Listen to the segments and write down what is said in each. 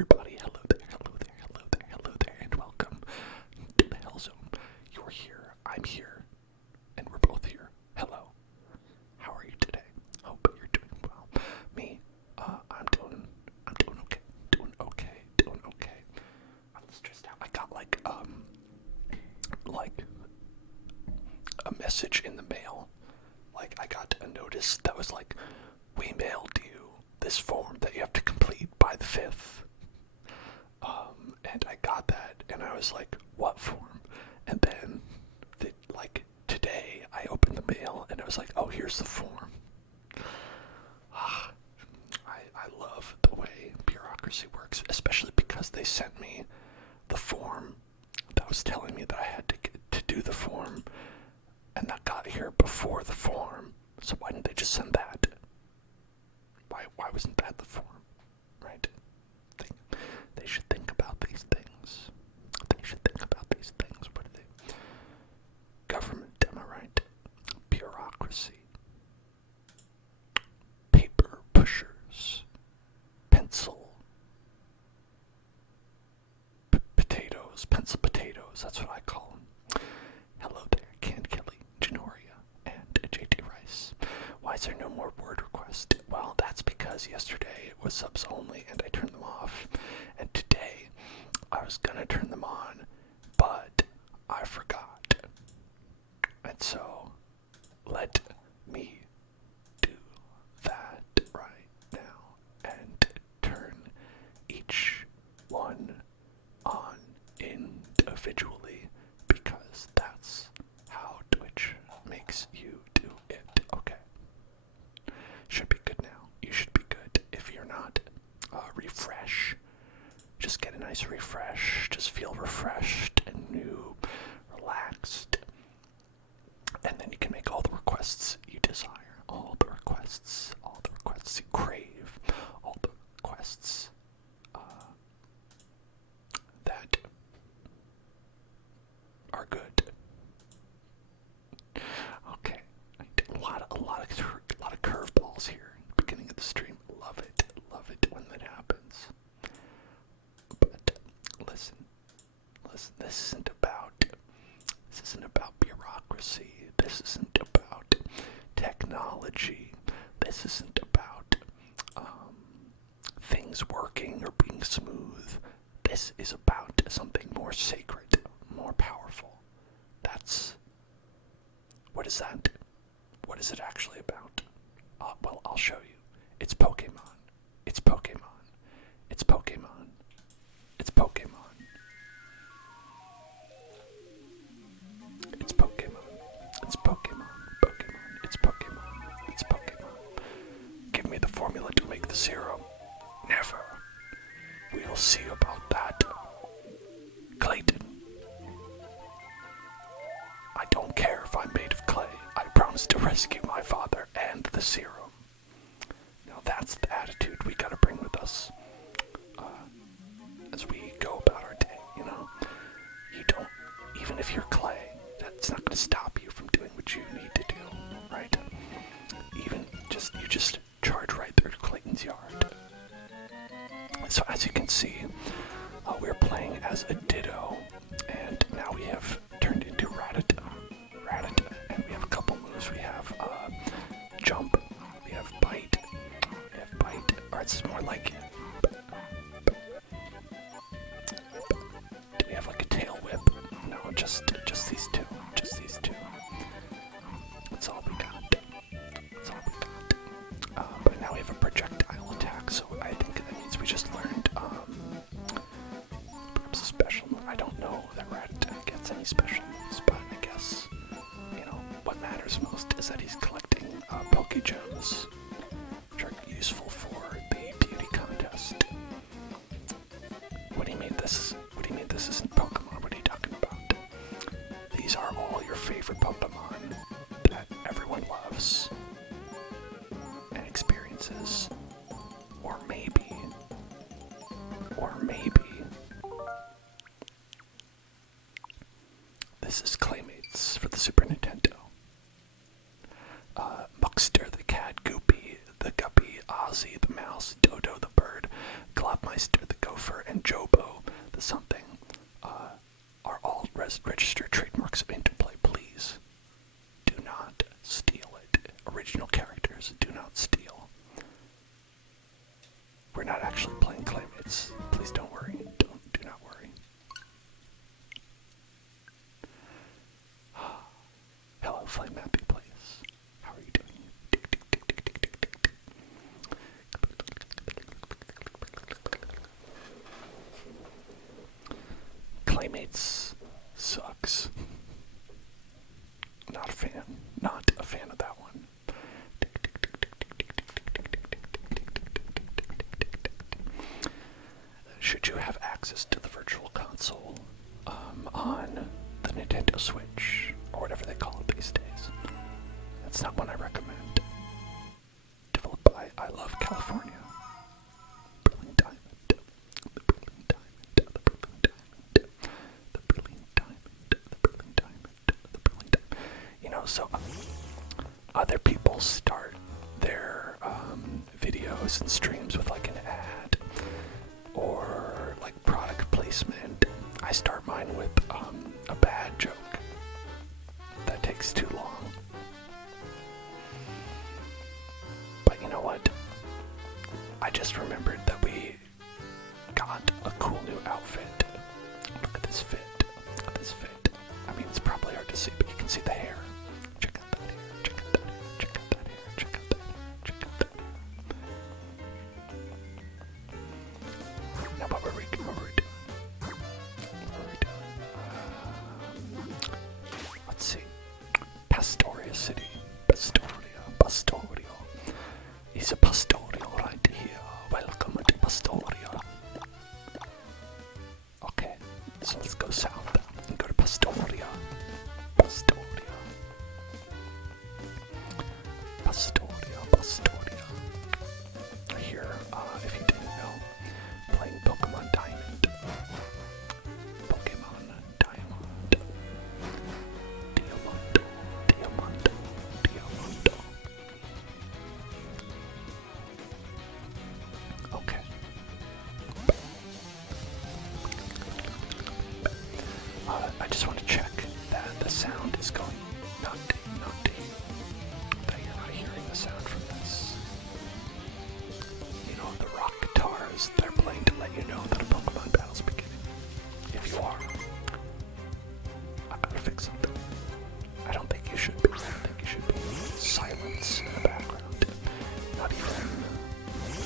everybody. Hello there, hello there, hello there, hello there, and welcome to the Hell Zone. You're here, I'm here, and we're both here. Hello. How are you today? Hope you're doing well. Me, I'm doing okay, doing okay. I'm stressed out. I got like a message in the mail. Like, I got a notice that was like, we mailed you this form that you have to complete by the 5th. And I got that, and I was like, what form? And then, today, I opened the mail, and I was like, oh, here's the form. I love the way bureaucracy works, especially because they sent me the form that was telling me that I had to do the form, and that got here before the form. So why didn't they just send that? Why wasn't that the form? Right? They should think about these things. They should think about these things. What are they? Government, am I right? Bureaucracy. Paper pushers. Pencil. Pencil potatoes, that's what I call them. Hello there, Canned Kelly, Janoria, and JT Rice. Why is there no more word request? Well, that's because yesterday it was subs only and I turned them off. And today I was gonna turn them on, but I forgot. And so, let me do that right now and turn each one on individually, because that's how Twitch makes you do it. Okay. Should be good now. You should be good. If you're not, refresh. Just get a nice refresh. Just feel refreshed and new, relaxed. And then you can make all the requests you desire. All the requests you crave. All the requests that are good. Okay, a lot of curveballs here at the beginning of the stream. Love it when that happens. But listen. This isn't about bureaucracy. This isn't about technology. This isn't about things working or being smooth. This is about something more sacred, more powerful. What is that? What is it actually about? Well, I'll show you. It's Pokemon. It's Pokemon. It's Pokemon. It's Pokemon. It's Pokemon. It's Pokemon. Pokemon. It's Pokemon. It's Pokemon. Give me the formula to make the serum. Never. We will see about that. Clayton. I don't care if I'm made of clay. I promise to rescue my father and the serum. Now that's the attitude we gotta bring with us as we go about our day, you know? You don't, even if you're clay, that's not gonna stop you from doing what you need to do, right? You just charge right through Clayton's yard. So as you can see, we're playing as a Ditto, and now we have turned into Rattata, and we have a couple moves. We have jump, we have bite, or it's more like, do we have like a tail whip? No, just these two, That's all we got. But now we have a projectile attack, so I think that means we just learned perhaps a special move. I don't know that Rattata gets any special moves, but I guess, what matters most is that he's collecting Pokegems, which are useful for the beauty contest. What do you mean this isn't Pokemon? What are you talking about? These are all your favorite Pokemon that everyone loves and experiences. Or maybe this is Claymates for the Super Nintendo. Muckster the cat, Goopy the guppy, Ozzy the mouse, Dodo the bird, Globmeister the gopher, Primates sucks. Not a fan. Not a fan of that one. Should you have access to the Virtual Console on the Nintendo Switch, or whatever they call it these days, that's not one I recommend. Developed by I Love California. Brilliant Diamond. The Brilliant Diamond. The Brilliant Diamond. The Brilliant Diamond. The Brilliant Diamond. The Brilliant Diamond. You know, so other people start their videos and streams with like an ad or like product placement. I start mine with a bad joke that takes too long. But you know what? I just remembered that we got a cool new outfit. Look at this fit. Look at this fit. I mean, it's probably hard to see, but you can see the hair. Check out that hair. Check out that hair. Check out that hair. Check out that hair. Check out that hair. Now, what were we doing? What were we doing? Let's see. Pastoria City. Pastoria. He's a Pastoria right here. Welcome to Pastoria. Okay, so let's go south and go to Pastoria. Here, if you didn't know, playing Pokémon Diamond. Diamond. Okay. I just want to check that the sound is going not deep, that you're not hearing the sound from this. You know, the rock guitars, they're playing to let you know that a Pokemon battle's beginning. If you are, I gotta fix something. I don't think you should be. I don't think you should be. Silence in the background. Not even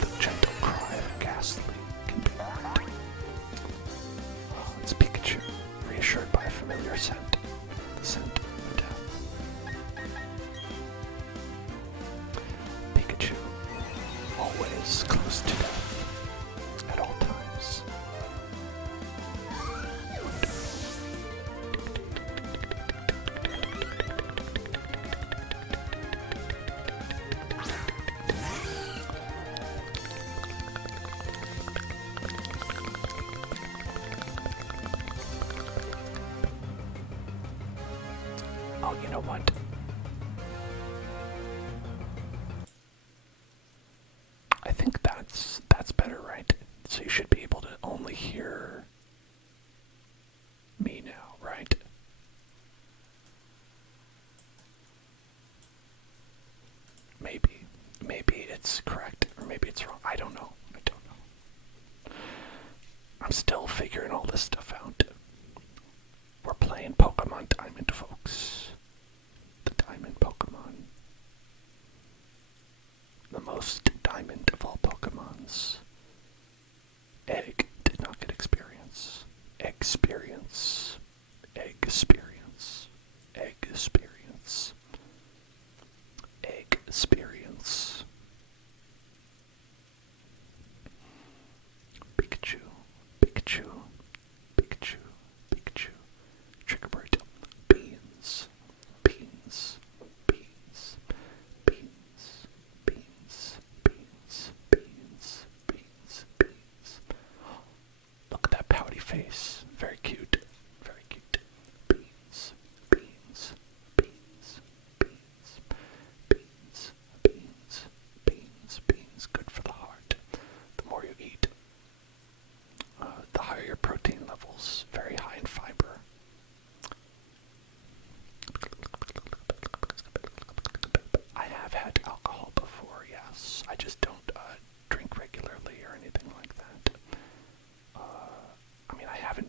the gentle cry of a ghastly can be heard. Oh, it's Pikachu, reassured by a familiar scent. The scent of death. Pikachu, always close to death, at all times. Oh, you know what? I think that's better, right? So you should be able to only hear me now, right? Maybe it's correct, or maybe it's wrong. I don't know. I'm still figuring all this stuff out. We're playing Pokemon Diamond, folks. The Diamond Pokemon. The most diamond of all Pokemons. Egg did not get experience. Experience. Egg experience. Egg experience. Egg experience. Pikachu. Triggerbird. Beans. Look at that pouty face. Very cute. Beans. Good for the heart. The more you eat, the higher your protein levels. Very high in fiber. I have had alcohol before, yes. I just don't drink regularly or anything like that. I mean, I haven't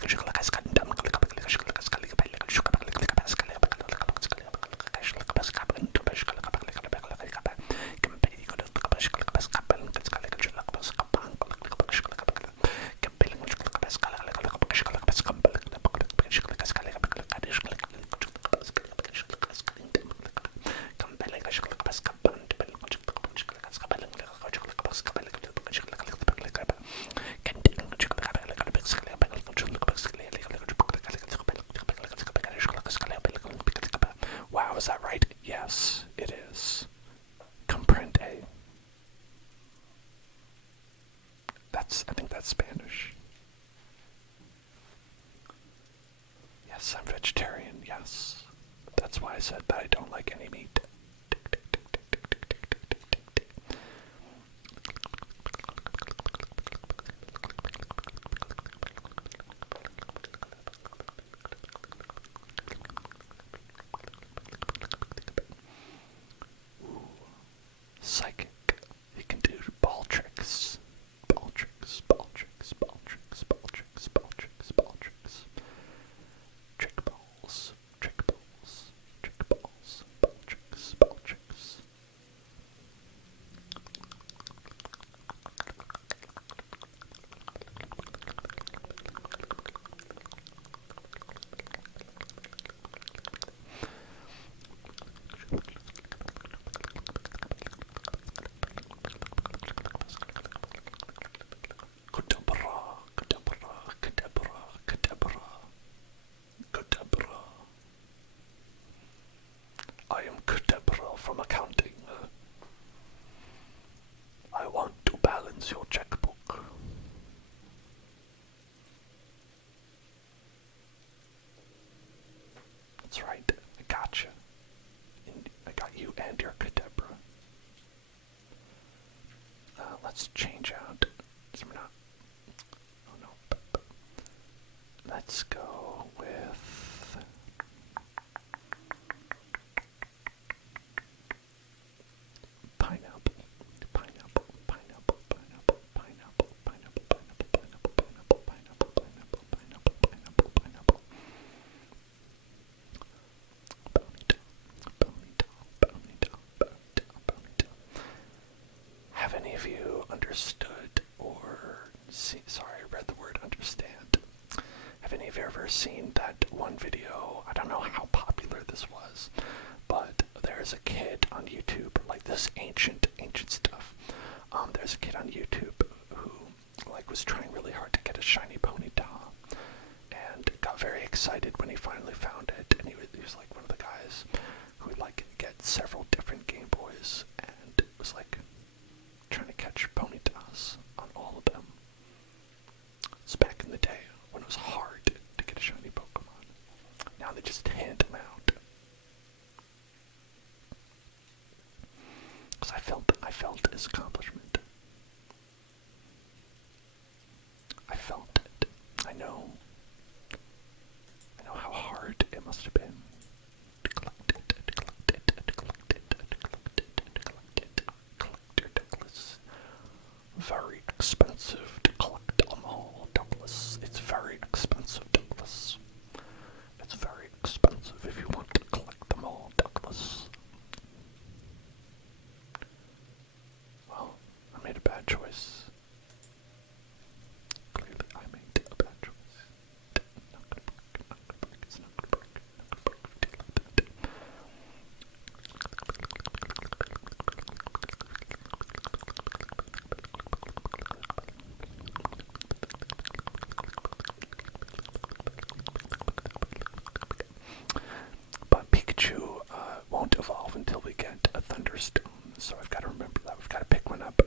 that's Spanish. Yes, I'm vegetarian, yes. That's why I said that I don't like any meat. Psychic. He can do ball tricks. Ball tricks, ball tricks, ball tricks, ball tricks, ball tricks, ball tricks. Trick balls, trick balls, trick balls, ball tricks, ball tricks. Kadabra, kadabra, kadabra, kadabra, kadabra. I am Kadabra from accounting. I want to balance your checkbook. That's right, I got you. I got you and your Kadabra. Let's change out. Oh no. Let's go with pineapple. Pineapple, pineapple, pineapple, pineapple, pineapple, pineapple, pineapple, pineapple, pineapple, pineapple, pineapple, pineapple, pineapple. Have any of you understood or I read the word understand. Have any of you ever seen that one video? I don't know how popular this was, but there's a kid on YouTube, like this ancient stuff. There's a kid on YouTube who was trying really hard to get a shiny Ponyta, and got very excited when he finally found it. And he was like one of the guys who would get several different Game Boys, and was trying to catch Ponytas on all of them. It's back in the day when it was hard to get a shiny Pokemon. Now they just hand them out. Because I felt his accomplishment. I felt it. I know how hard it must have been to collect it, to collect it, to collect it, to collect it, to collect it, to collect your Douglas. Very expensive to collect them all, Douglas. It's very expensive, Douglas. It's very expensive if you want to collect them all, Douglas. Well, I made a bad choice. Clearly, I made a bad choice. Not gonna break, not gonna break, it's not gonna break, not gonna break. But Pikachu won't evolve until we get a Thunderstone, so I've got to remember that. We've got to pick one up.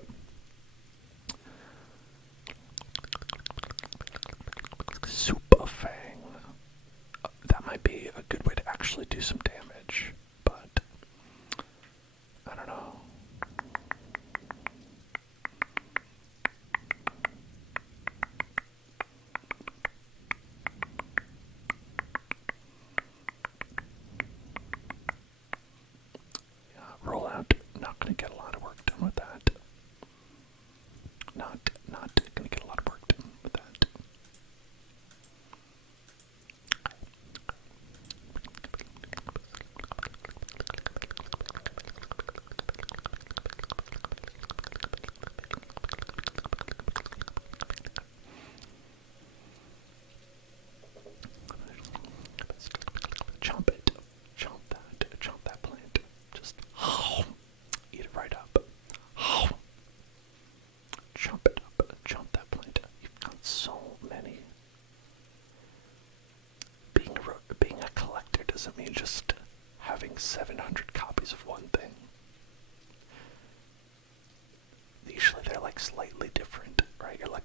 Super Fang. That might be a good way to actually do some damage, but I don't know. Roll out. Not going to get a lot of work done with that. Not going to get a lot of work done with that.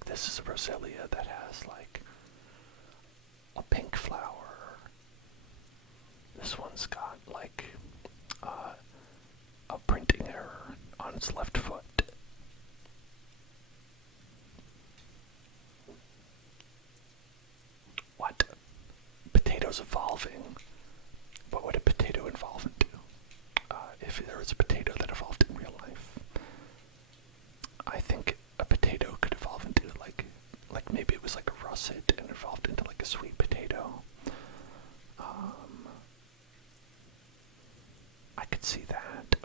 this is a Roselia that has like a pink flower. This one's got like a printing error on its left foot. What? Potatoes evolving? What would a potato evolve into? If there was a potato that evolved in real life, I think a potato could evolve into like maybe it was like a russet and evolved into like a sweet potato. I could see that.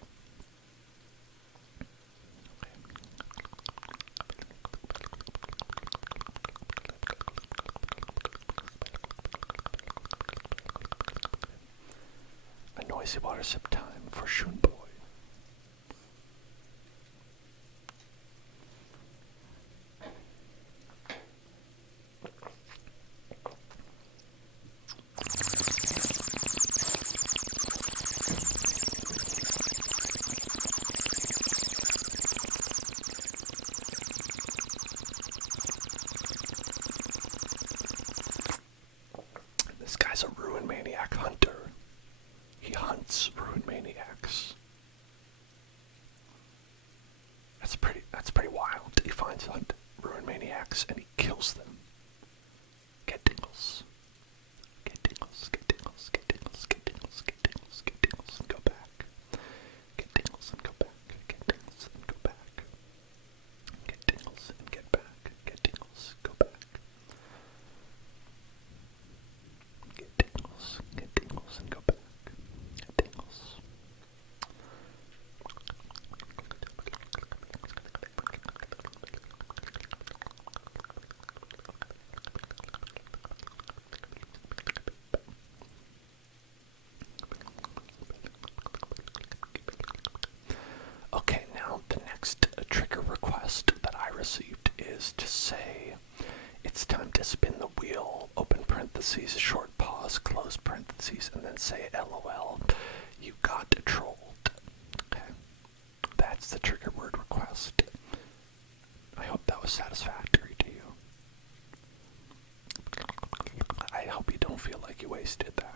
A noisy water sip time for Shun Boy. This guy's a ruin maniac hunter. He hunts ruin maniacs. That's pretty wild. He finds ruin maniacs and he kills them. Get tingles. Get tingles, get tingles, get tingles, get tingles, get tingles, get tingles, and go back. Get tingles and go back. Get tingles and go back. Get tingles and get back. Get tingles, go back. Get tingles and go back. Get tingles. Okay, now the next trigger request that I received is to say it's time to spin the wheel, open parentheses, short pause, close parentheses, and then say LOL, you got trolled. Okay, that's the trigger word request. I hope that was satisfactory to you. I hope you don't feel like you wasted that.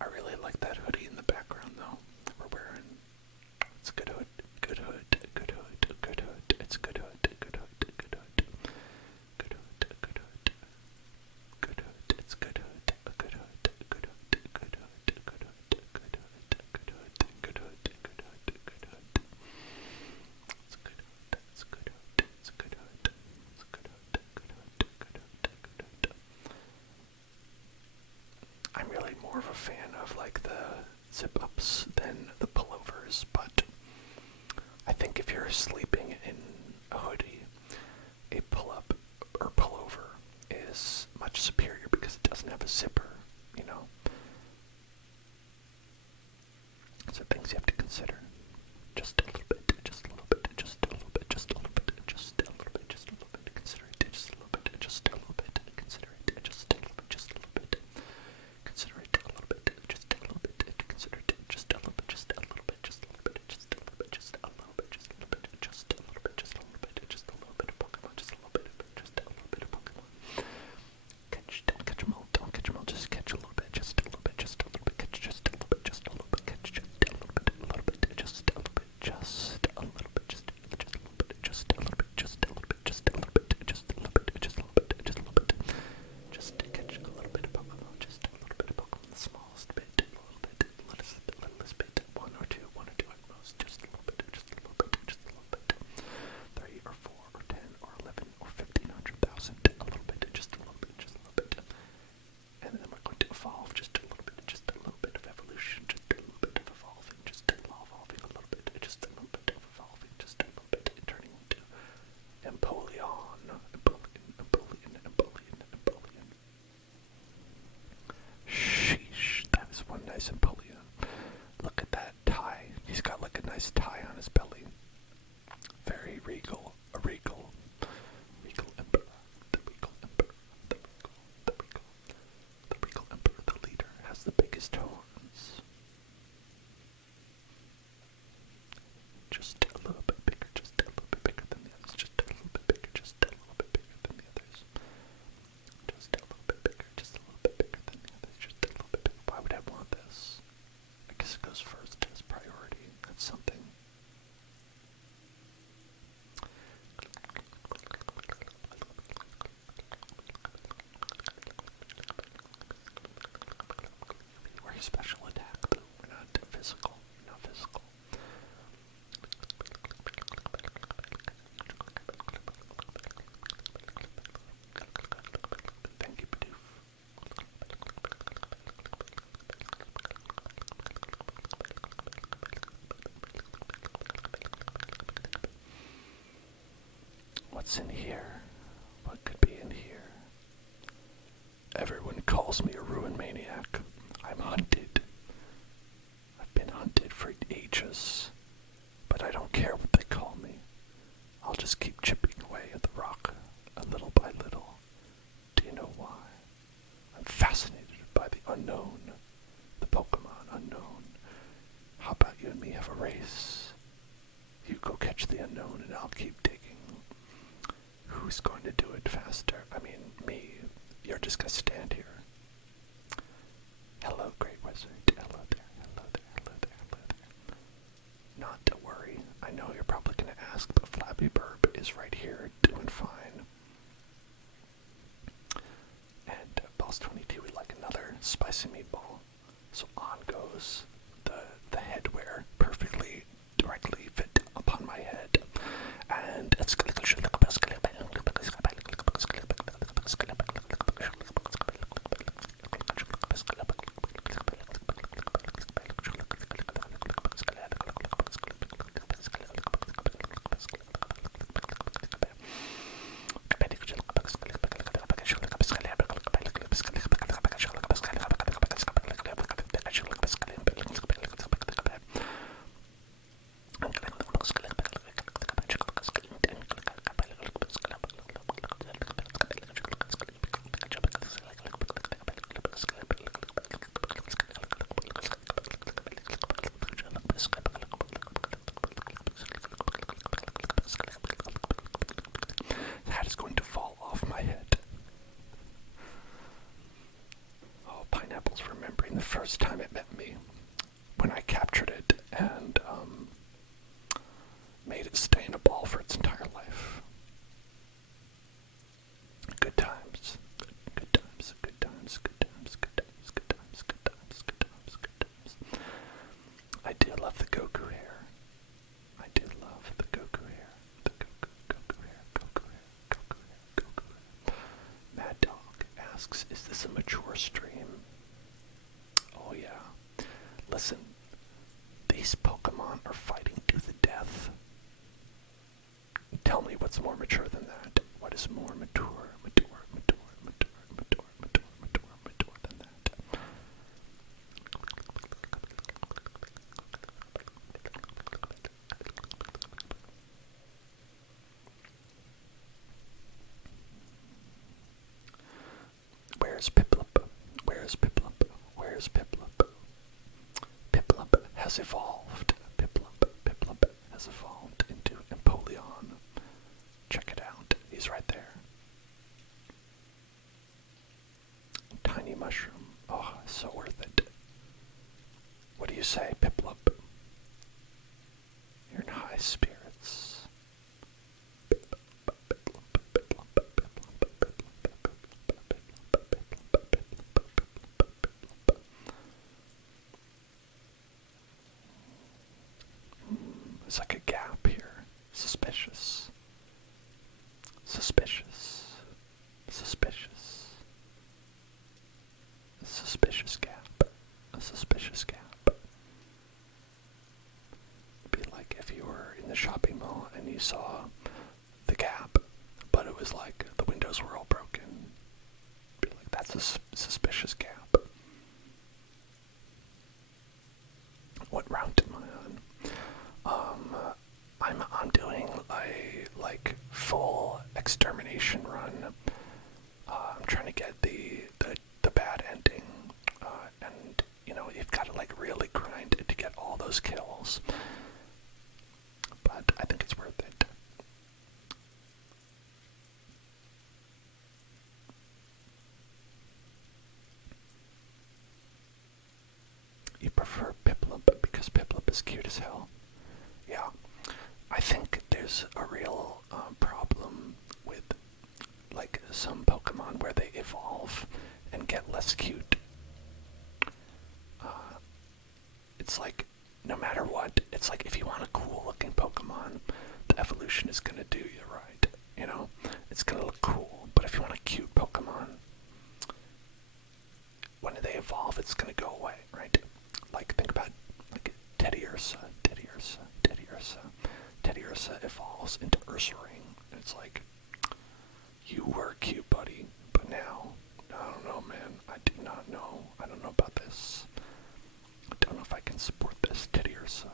I really like that hoodie in the background though. We're wearing. It's a good hood, good hood, good hood, good hood. It's a good hood, good hood, good hood, good hood, good hood, good hood. It's good hood, good hood, good hood, good hood, good hood, good hood, good hood, good hood, good hood, good hood. It's a good hood, it's a good hood, it's a good hood, it's a good hood, good hood, good hood, good hood. I'm really more of a fan of like the zip-ups than the pullovers, but I think if you're sleeping in a hoodie, a pull-up or pullover is much superior because it doesn't have a zipper, you know? So things you have to consider. Just a little bit, just a little bit, just a little bit, just a little bit, just a little bit, just a little bit, consider it, just a little bit, just a little bit, consider it, just a little bit, just a little bit. Consider it a little bit, just a little bit, consider it just a little bit, just a little bit, just a little bit, just a little bit, just a little bit, just a little bit, just a little bit, just a little bit, just a little bit of Pokemon, just a little bit of Pokemon, special attack, though. We're not physical. We're not physical. Thank you, Bidoof. What's in here? What could be in here? Everyone calls me a ruin maniac. I'm hunted. I've been hunted for ages, but I don't care what they call me. I'll just keep chipping away at the rock, a little by little. Do you know why? I'm fascinated by the unknown, the Pokemon unknown. How about you and me have a race? You go catch the unknown and I'll keep digging. Who's going to do it faster? I mean, me. You're just gonna stand here. Hello, Great Wizard. Hello there, hello there, hello there, hello there. Not to worry. I know you're probably gonna ask, but Flappy Burp is right here doing fine. And Boss 22 would like another spicy meatball. So on goes the headwear, perfectly directly fit upon my head. And it's that is going to fall off my head. Oh, Pineapple's remembering the first time it met me, when I captured it and made it stay in a ball for its entire life. Good times. Good times, good times, good times, good times, good times, good times, good times, good times. I do love the Goku hair. I do love the Goku hair. The Goku hair, Goku hair, Goku hair, Goku hair. Mad Dog asks, is this a mature stream? Oh yeah. Listen, these Pokemon are fighting to the death. Tell me what's more mature than that. What is more mature than that? Where's Piplup? Where's Piplup? Where's Piplup? Piplup has evolved. Piplup has evolved into Empoleon. Check it out. He's right there. Tiny mushroom. Oh, so worth it. What do you say, Piplup? You're in high spirits. There's like a gap here. Suspicious. Suspicious. Suspicious. Suspicious gap. A suspicious gap. It'd be like if you were in the shopping mall and you saw the gap, but it was like the windows were all broken. It'd be like, that's a suspicious gap. What route am I on? I'm doing a full extermination run. I'm trying to get the bad ending, and you've got to really grind to get all those kills. But I think it's worth it. You prefer Piplup because Piplup is cute as hell. Yeah, I think there's a real problem with some Pokemon where they evolve and get less cute. it's like, no matter what, it's like if you want a cool looking Pokemon, the evolution is gonna do you right, you know? It's gonna look cool, but if you want a cute Pokemon, when they evolve, it's gonna go away, right? Like, think about, like, Teddy Ursa evolves into Ursaring, and it's like, you were cute, buddy, but now, I don't know, man, I do not know, I don't know about this. I don't know if I can support this, Teddy Ursa.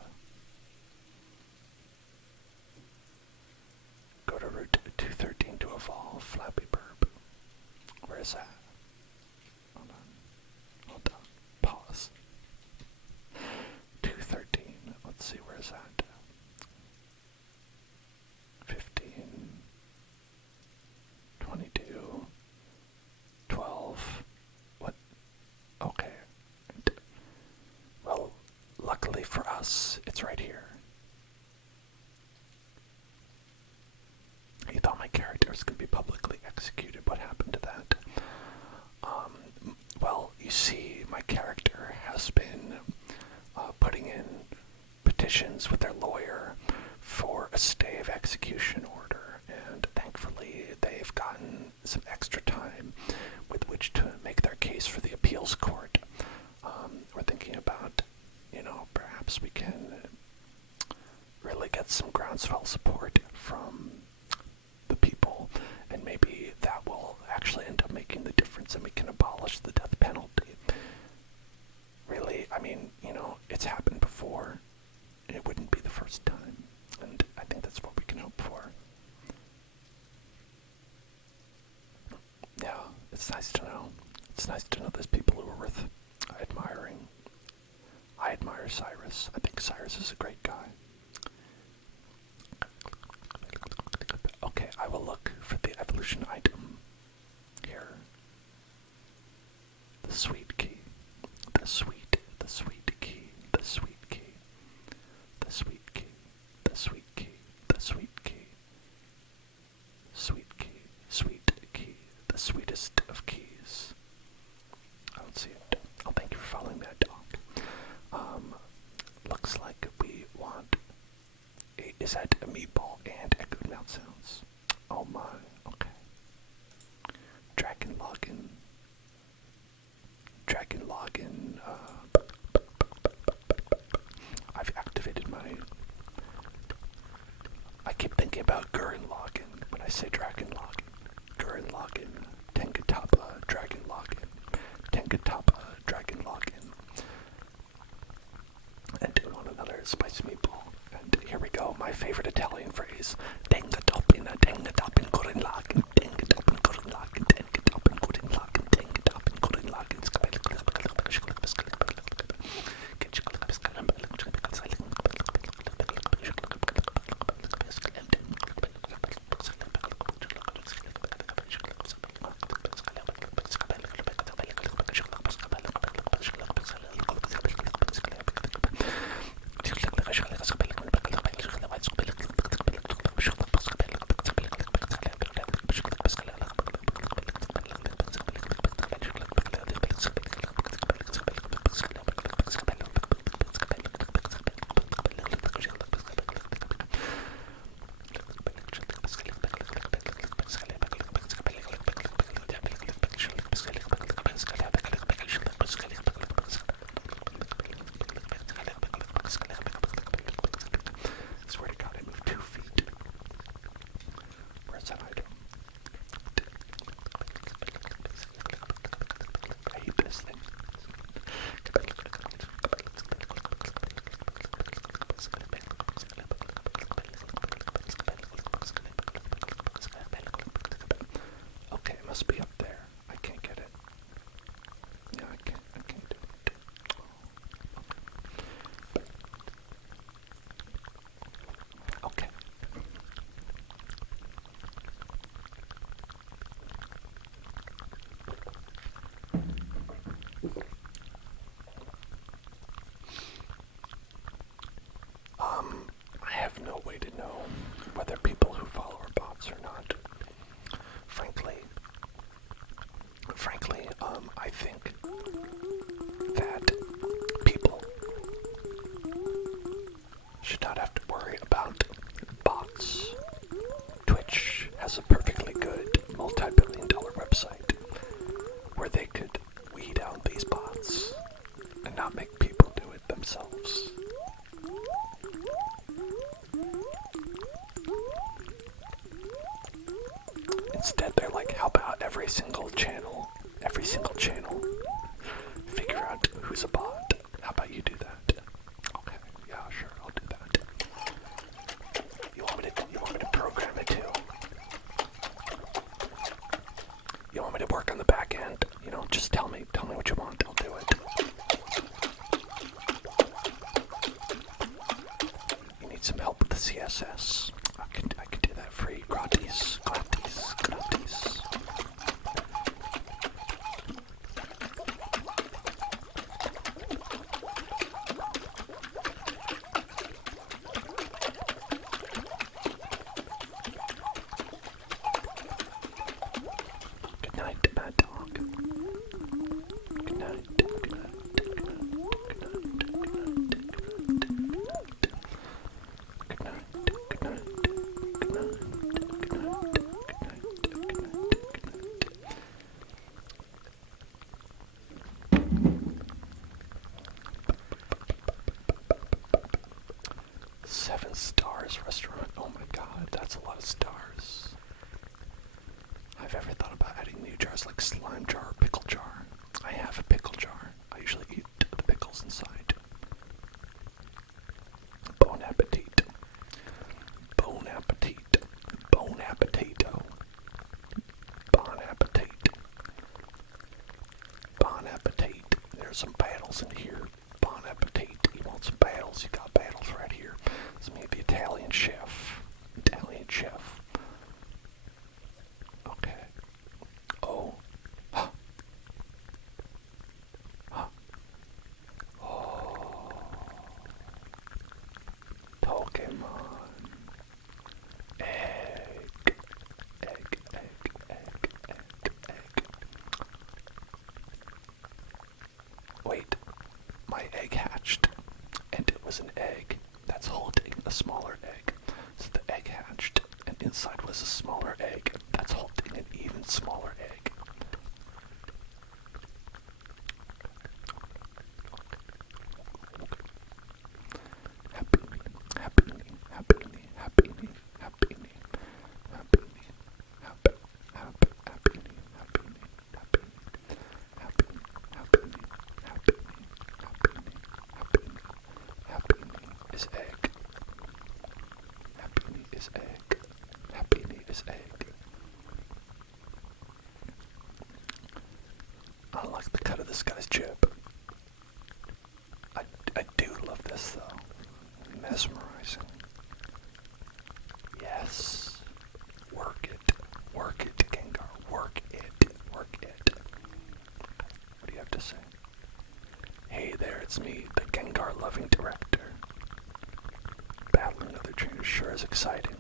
Go to Route 213 to evolve, Flappy Burb. Where is that? Hold on, pause. 213, let's see, where is that? 15, 22, 12, what? Okay. Well, luckily for us, it's right here. He thought my character was going to be publicly executed. What happened to that? Well, you see, my character has been putting in petitions with their lawyer for a stay of execution order, and thankfully they've gotten some extra time with which to make their case for the appeals court. We're thinking about, perhaps we can really get some groundswell support from the people, and maybe that will actually end up making the difference and we can abolish the death penalty. Really, I mean, it's happened before, and it wouldn't be the first time, and I think that's what we can hope for. Yeah, it's nice to know. It's nice to know there's people who are worth admiring. I admire Cyrus. I think Cyrus is a great guy. Okay, I will look for the evolution item here. The sweet key. The sweet key. The sweet key. The sweet key. The sweet key. The sweet key. Sweet key. Sweet key. The sweetest of keys. I don't see it. Oh, thank you for following that dog. Looks like we want is that a meatball and echoed mouth sounds? Oh my, okay. Dragon login. I've activated my... I keep thinking about Gurren login when I say dragon login. Gurren login. Tengatapa dragon login. Tengatapa dragon login. And do one another spicy meatball. And here we go, my favorite Italian phrase. Tengatopin, Gurren login. Tengatopin, Gurren login. Tengatopin, Gurren login. Tengatopin, Gurren login. Must be up there. I can't get it. Yeah, I can't do it. Okay. I have no way to know whether people who follow are bots or not. Frankly, I think that people a perfectly good multi-billion-dollar website where they could weed out these bots and not make people do it themselves. Instead, they're like, how about every single channel, figure out who's a bot. How about you do that? Okay, yeah, sure, I'll do that. You want me to program it too? You want me to work on the back end? You know, just tell me what you want, I'll do it. You need some help with the CSS? I can do that free, gratis. Good night, Mad Dog. Good night. Seven stars restaurant. Oh my god, that's a lot of stars. I've ever thought about adding new jars like slime jar or pickle jar. I have a pickle jar. I usually eat the pickles inside. Bon appetit. Bon appetit. Bon appetito. Bon appetit. Bon appetit. There's some battles in here. Bon appetit. You want some battles? You got battles right here. It's me, the Italian chef. Okay. Oh. Huh. Oh. Pokémon. Egg. Wait. My egg hatched. And it was an egg that's holding a smaller egg. So the egg hatched, and inside was a smaller egg that's holding an even smaller egg. I don't like the cut of this guy's jib. I do love this though. Mesmerizing. Yes. Work it, Gengar. Work it. What do you have to say? Hey there, it's me, the Gengar loving director. Battling other trainers sure is exciting.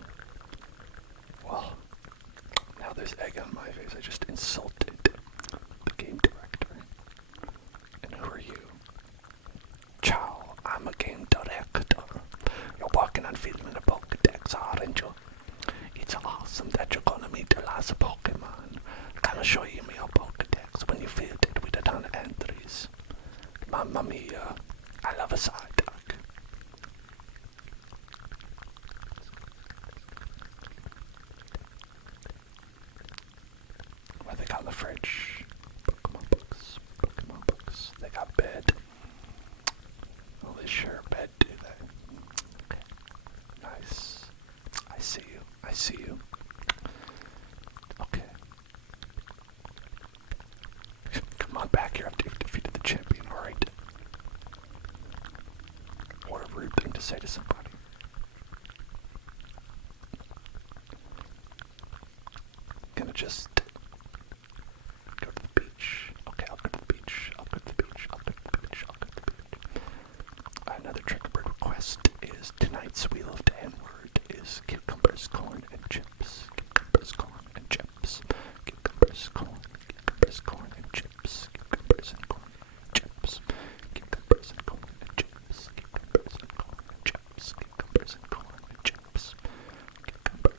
Well, now there's egg on my face. I just insulted the game director. And who are you? Ciao, I'm a game director. You're working on filming a Pokédex, aren't you? It's awesome that you're gonna meet the last Pokemon. Gonna show you me a Pokédex when you filled it with a ton of entries. Mamma mia, I love a side dog. What they got in the fridge? Pokemon books. They got bed. Well, they sure bed, do they? Okay. Nice. I see you. Okay. Come on back here after you've defeated the champion, alright? What a rude thing to say to somebody. Gonna just go to the beach. Okay, I'll go to the beach. Another trigger bird request is tonight's Wheel of the N-word is cucumbers, corn, and chips. Cucumbers, corn, and chips. Cucumbers, corn, and chips. Cucumbers and corn and chips. Cucumbers and corn and chips. Cucumbers and corn and chips. Cucumbers and corn and chips. Cucumber.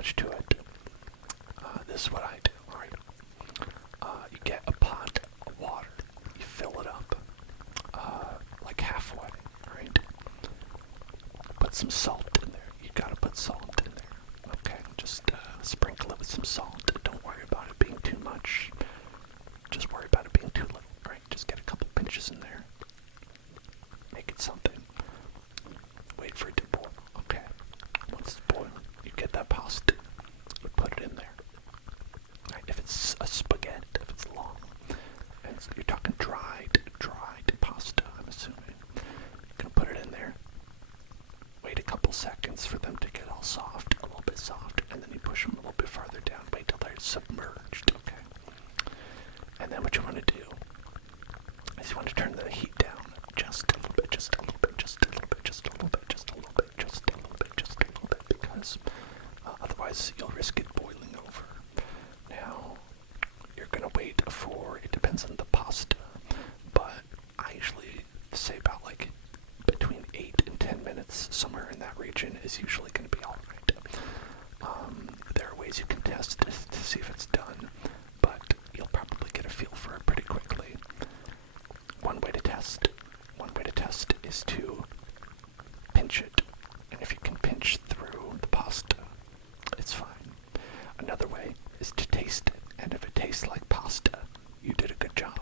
much to it. This is what I do, alright? You get a pot of water, you fill it up, like halfway, right? Put some salt in there. You gotta put salt in there, okay? Just sprinkle it with some salt. Don't worry about it being too much. Just worry about it being too little, right? Just get a couple pinches in there. Make it something. Wait for it to boil, okay? Once it's boiling, you get that pasta. You put it in there. Right? If it's a spaghetti, if it's long, and you're talking dried pasta, I'm assuming. You can put it in there. Wait a couple seconds for them to get all soft, a little bit soft, and then you push them a little bit farther down. Wait till they're submerged, okay? And then what you want to do is you want to turn the heat down just a little bit, just a little bit, just a little bit, just a little bit, just a little bit, just a little bit, just a little bit, because otherwise you'll risk it boiling over. Now, you're going to wait for, it depends on the pasta, but I usually say about like between 8 and 10 minutes, somewhere in that region is usually going to be alright. There are ways you can test to see if it's done, but you'll probably get a feel for it pretty quickly. One way to test is to pinch it, and if you can pinch through the pasta, it's fine. Another way is to taste it, and if it tastes like pasta, you did a good job.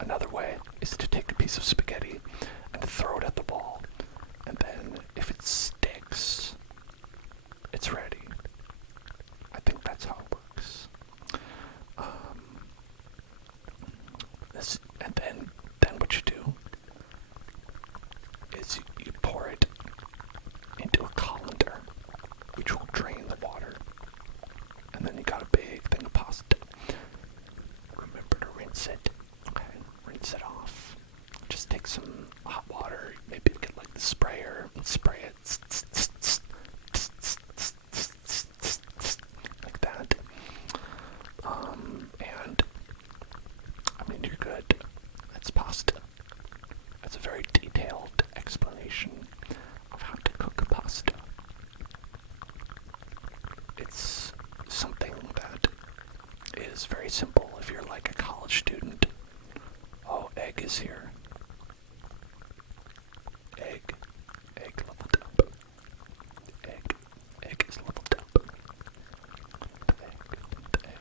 Another way is to take a piece of spaghetti and throw it at the wall, and then if it sticks, it's ready. I think that's how it works. And then what you do is you pour it into a colander, which will drain the water, and then you got a big thing of pasta. Remember to rinse it. Okay, rinse it off. Just take some hot water, maybe get like the sprayer and spray it like that. And I mean, you're good. That's pasta. That's a very detailed explanation of how to cook pasta. It's something that is very simple if you're like a college student. Oh, egg is here. Egg leveled up. Egg is leveled up. The egg.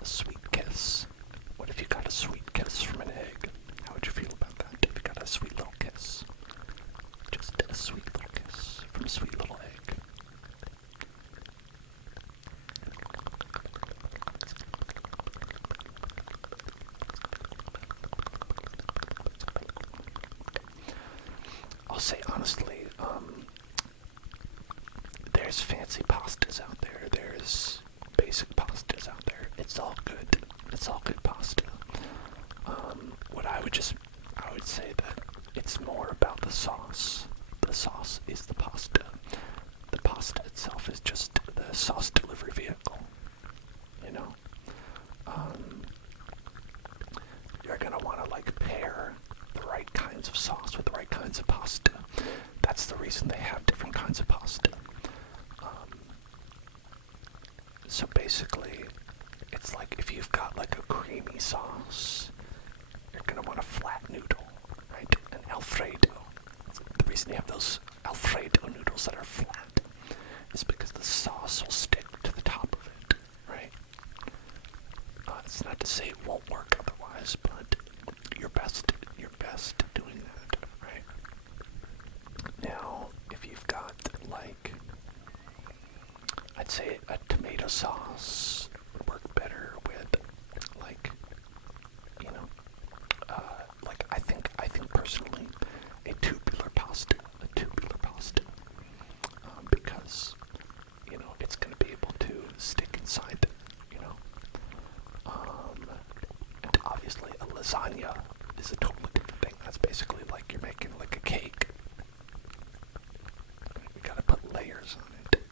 A sweet kiss. What if you got a sweet kiss from an egg? How would you feel about that if you got a sweet little kiss? Just a sweet little kiss from a sweet little egg. I'll say honestly, there's fancy pastas out there, there's basic pastas out there. It's all good. It's all good pasta. I would say that it's more about the sauce. The sauce is the pasta. The pasta itself is just the sauce delivery vehicle. You know? You're gonna want to like pair the right kinds of sauce with the right kinds of pasta. That's the reason they have different kinds of pasta. So basically, it's like if you've got like a creamy sauce, you're gonna want a flat noodle, right? An Alfredo. The reason you have those Alfredo noodles that are flat is because the sauce will stick to the top of it, right? It's not to say it won't work otherwise, but you're best doing that, right? Now, if you've got like, I'd say a tomato sauce would work better with like, you know, like I think personally a tubular pasta, because you know it's going to be able to stick inside there, you know. And obviously a lasagna is a totally different thing. That's basically like you're making like a cake. You gotta put layers on it.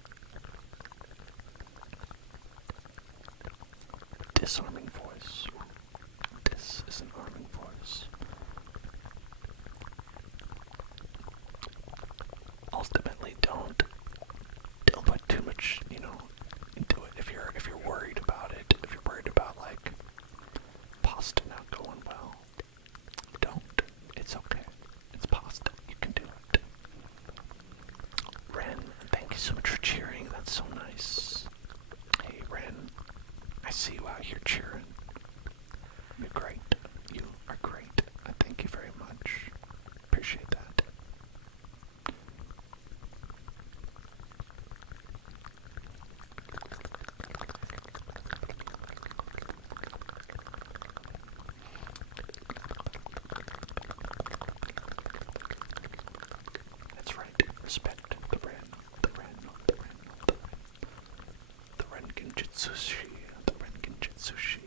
Disarming voice. This is an arming voice. respect the Ren, the Ren, the Ren, the Ren. The Renkin Jitsushi, the Renkin Jitsushi.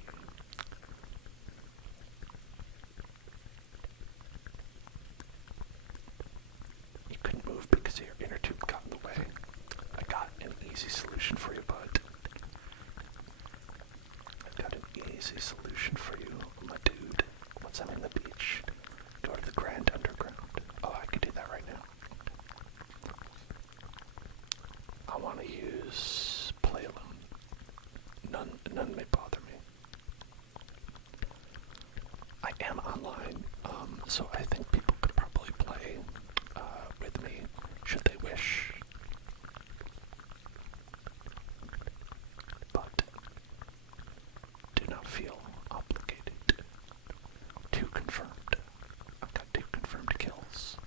You couldn't move because your inner tube got in the way. I got an easy solution for you, bud. I got an easy solution for you, my dude. Once I'm in the beach, go to the Grand Underground. Oh, I could do that right now. I want to use Play Alone. None may bother me. I am online, so I think people could probably play with me, should they wish. But do not feel obligated. 2 confirmed. I've got 2 confirmed kills.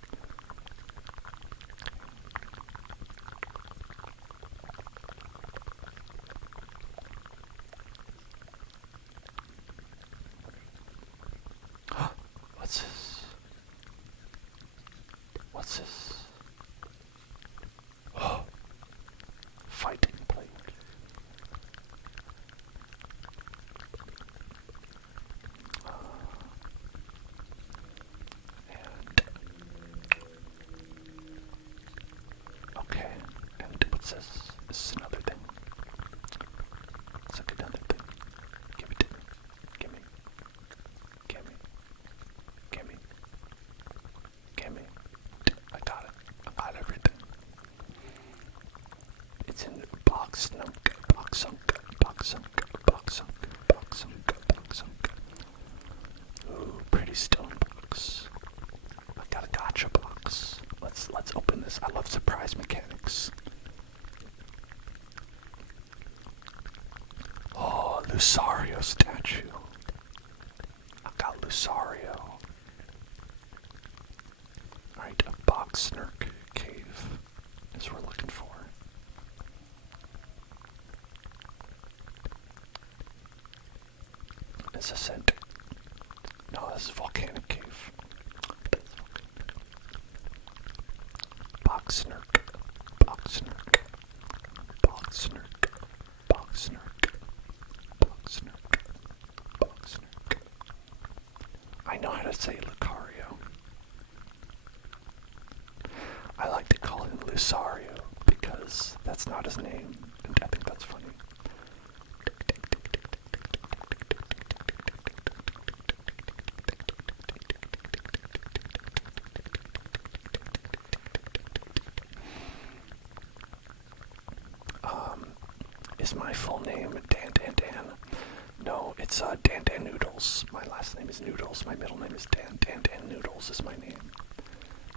What's this? What's this? Oh, fighting plate. And okay, and what's this? This is another thing. It's like another thing. Give it to me. Give me. Give me. Give me. Give me. I got it. I got everything. It's in box nunk, box sunk, box sunk, box sunk, box sunk, box sunk. Ooh, pretty stone box. I got a gotcha box. Let's open this. I love surprise mechanics. Oh, Lucario statue. I got Lucario. Alright, a box snark cave is what we're looking for. It's a scent. No, this is volcanic cave. Box snark. Box snark. Box snark. Box snark. Box snark. Box snark. I know how to say Lucario. I like to call him Lucario because that's not his name, and I think that's funny. Is my full name Dan Dan Dan? No, it's Dan Dan Noodles. My last name is Noodles. My middle name is Dan. Dan Dan Noodles is my name.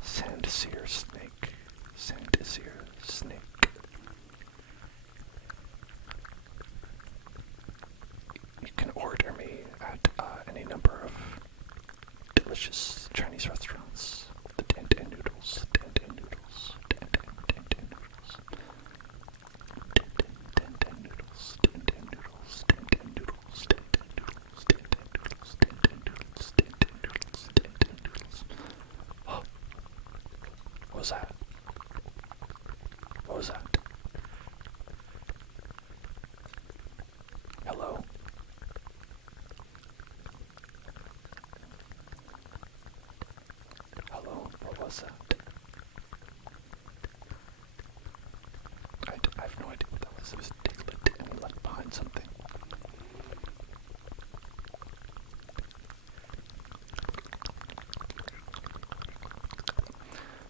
Sandseer Snake. Sandseer Snake. You can order me at any number of delicious Chinese restaurants. The Dan Dan Noodles. Dan Dan Noodles. Dan Dan Dan Dan Noodles. Dan Dan Dan Dan Noodles. Dan Dan Noodles. Dan Dan Noodles. Dan Dan Noodles. Dan Dan Noodles. Dan Dan Noodles. Dan Dan Noodles. Dan Dan Noodles. Oh. What was that? What was that? Hello? Hello? What was that? I have no idea what that was. It was Diglett and he left behind something.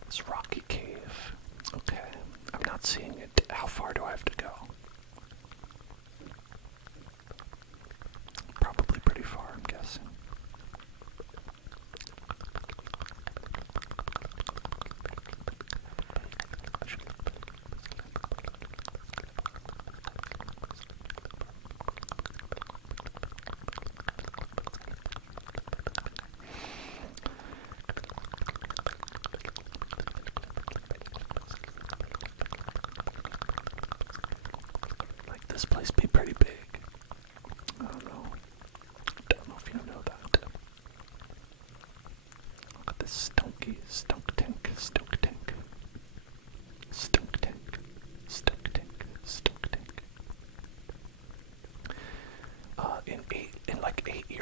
This rocky cave. Okay. I'm not seeing it. How far do I have to go? Probably pretty far, I'm guessing. Like this place be pretty big. I don't know. Don't know if you know that. Look at this stunk tank.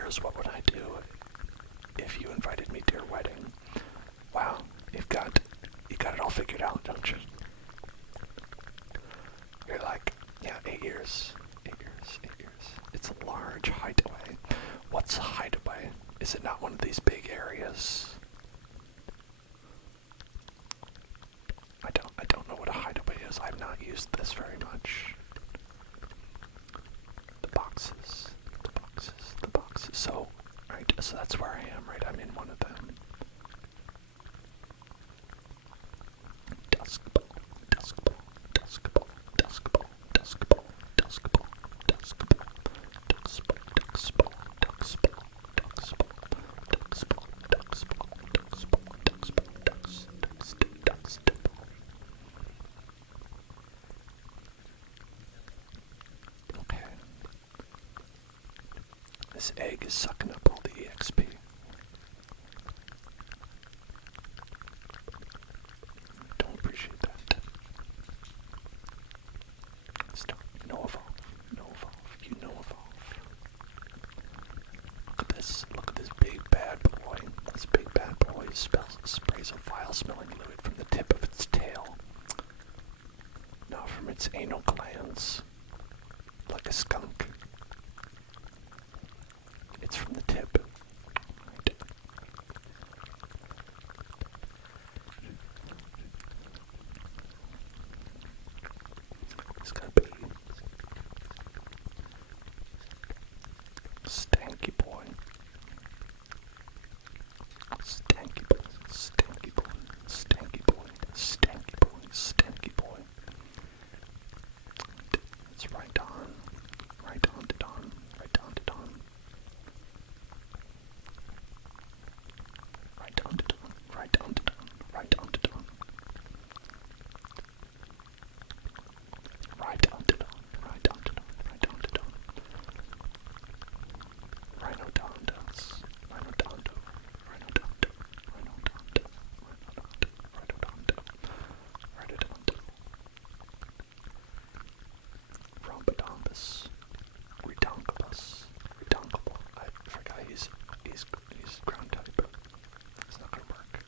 years, what would I do if you invited me to your wedding? Wow, you got it all figured out, don't you? You're like, yeah, 8 years. 8 years, 8 years. It's a large hideaway. What's a hideaway? Is it not one of these big areas? I don't know what a hideaway is. I've not used this very much. The boxes. So, right, so that's where I am, right? I'm in one of them. Dusk ball. Okay. This egg is sucking up all the EXP. Don't appreciate that. Stop. No evolve. You no evolve. Look at this big bad boy. This big bad boy sprays a vile smelling fluid from the tip of its tail. Not from its anal glands. Like a skunk. It's from the tip. Right. It's gonna be stanky boy. Stanky boy. Stanky boy. Stanky boy. Stanky boy. Stanky boy. It's right on. Right on to dawn. Right on to dawn. Right on to dawn. Right on to dawn. Right on to dawn. Right on to dawn. Right on to dawn. Right on to dawn. Rhinodondos. Rhinodondo. Rhinodondo. Rhinodondo. Rhinodondo. Rhinodondo. Rhinodondo. Rhombodombus. Redonkulus. Redonkable. I forgot he's ground type. It's not gonna work.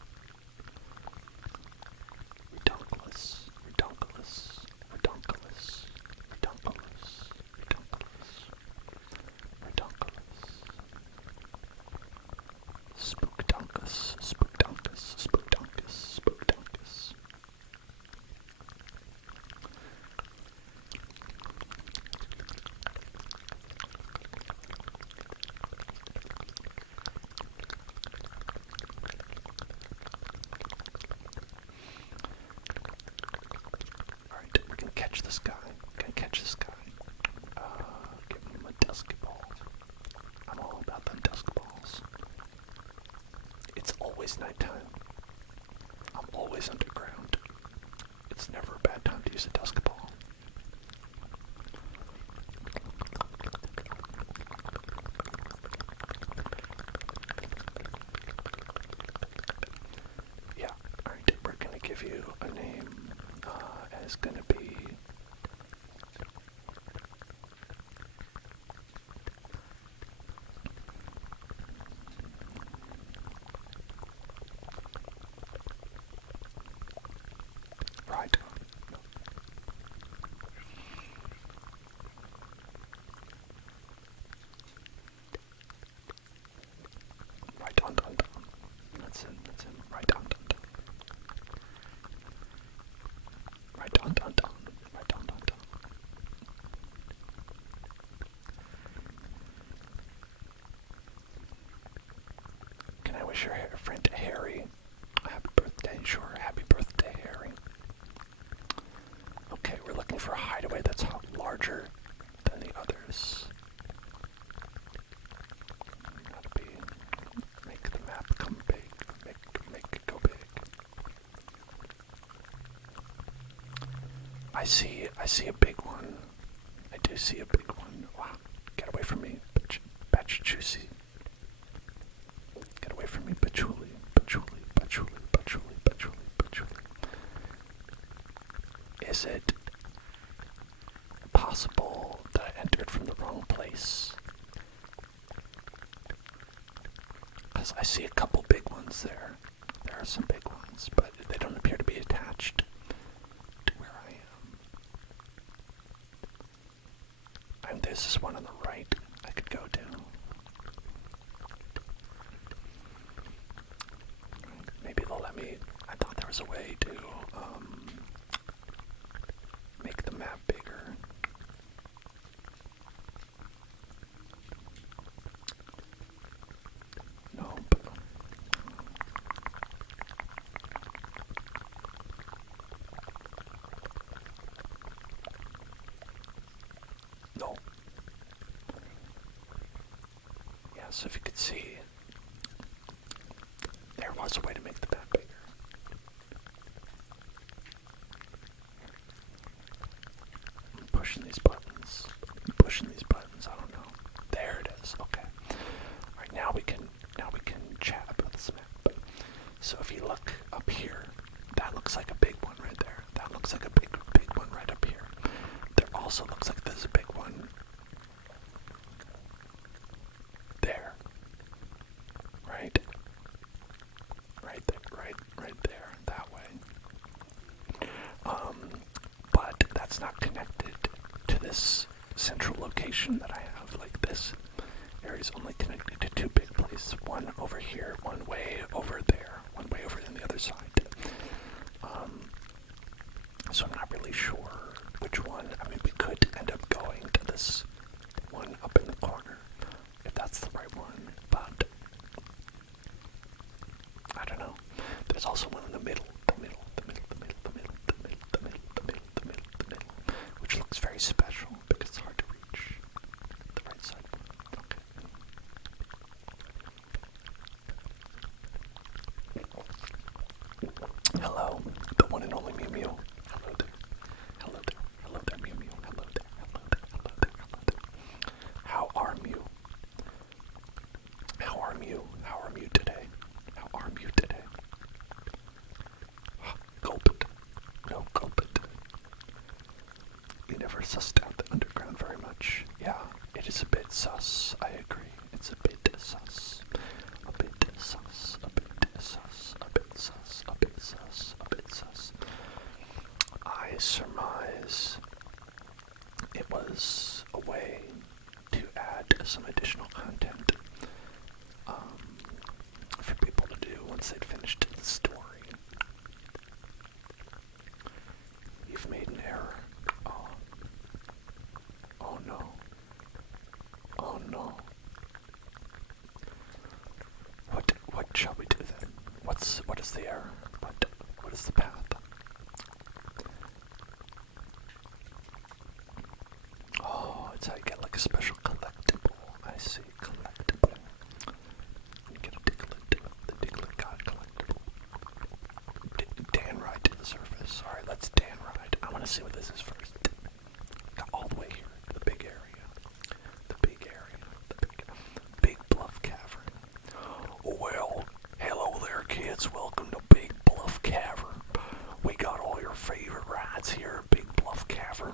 Redonkulus. Redonkulus. Redonkulus. Redonkulus. Redonkulus. Redonkulus. Spookdonkus. Spookdonkus. Spookdonkus. Spookdonkus. Alright, we're gonna catch this guy. Give him a dusky ball. I'm all about them dusk balls. It's always nighttime. I'm always underground. It's never a bad time to use a dusk ball. Yeah, alright, we're gonna give you a name, and it's gonna be... Right. Right on. That's him. Right on. Right on. Right on. Can I wish your friend Harry a happy birthday? Sure, happy birthday, Harry. Okay, we're looking for a hideaway that's larger than the others. Make the map come big. Make it go big. I see a big one. I do see a big one. Wow, get away from me, batch juicy. Get away from me, patchouli. Is it possible that I entered from the wrong place? is. I see a couple big ones there. There are some big ones, but they don't appear to be attached to where I am. And there's this one on the right I could go to. Maybe they'll let me. I thought there was a way to make the map bigger. Nope. No. Yeah, so if you could see, there was a way to make the map bigger. I'm pushing these buttons. I don't know. There it is. Okay. Alright, now we can chat about this map. So if you look up here, that looks like a big one right there. That looks like a big one right up here. There also looks like there's a big one there. Right there, that way. But that's not connected to this central location that I have. Like, this area is only connected to two big places. One over here, one way over there, one way over on the other side. So I'm not really sure which one. I mean, we could end up going to this one up in the corner, if that's the right one, but I don't know. There's also one in the middle, which looks very special because it's hard to reach the right side. Okay. Hello, the one and only Mew Mew. Hello there. Hello there. Hello there, Mew Mew. Hello there. Hello there. Hello there. Hello there. How are Mew? How are Mew? How are Mew today? How are Mew today? Gulp it. No, gulp it. You never sussed out the underground very much. Yeah, it is a bit sus. I agree. It's a bit sus. A bit sus. A bit sus. A bit sus. A bit sus. A bit sus. I surmise it was a way to add some additional content for people to do once they'd finished the story. You've made an error. Oh no. Oh no. What shall we do then? What is the error? What is the path? Oh, it's how you get like a special collectible. I see, collectible. You get a Diglett. The Diglett God collectible. Dan ride to the surface. Alright, let's Dan ride. I want to see what this is first. Got all the way here. The big area. The big area. The big Bluff Cavern. Well, hello there, kids. Welcome to Big Bluff Cavern. We got all your favorite rides here at Big Bluff Cavern.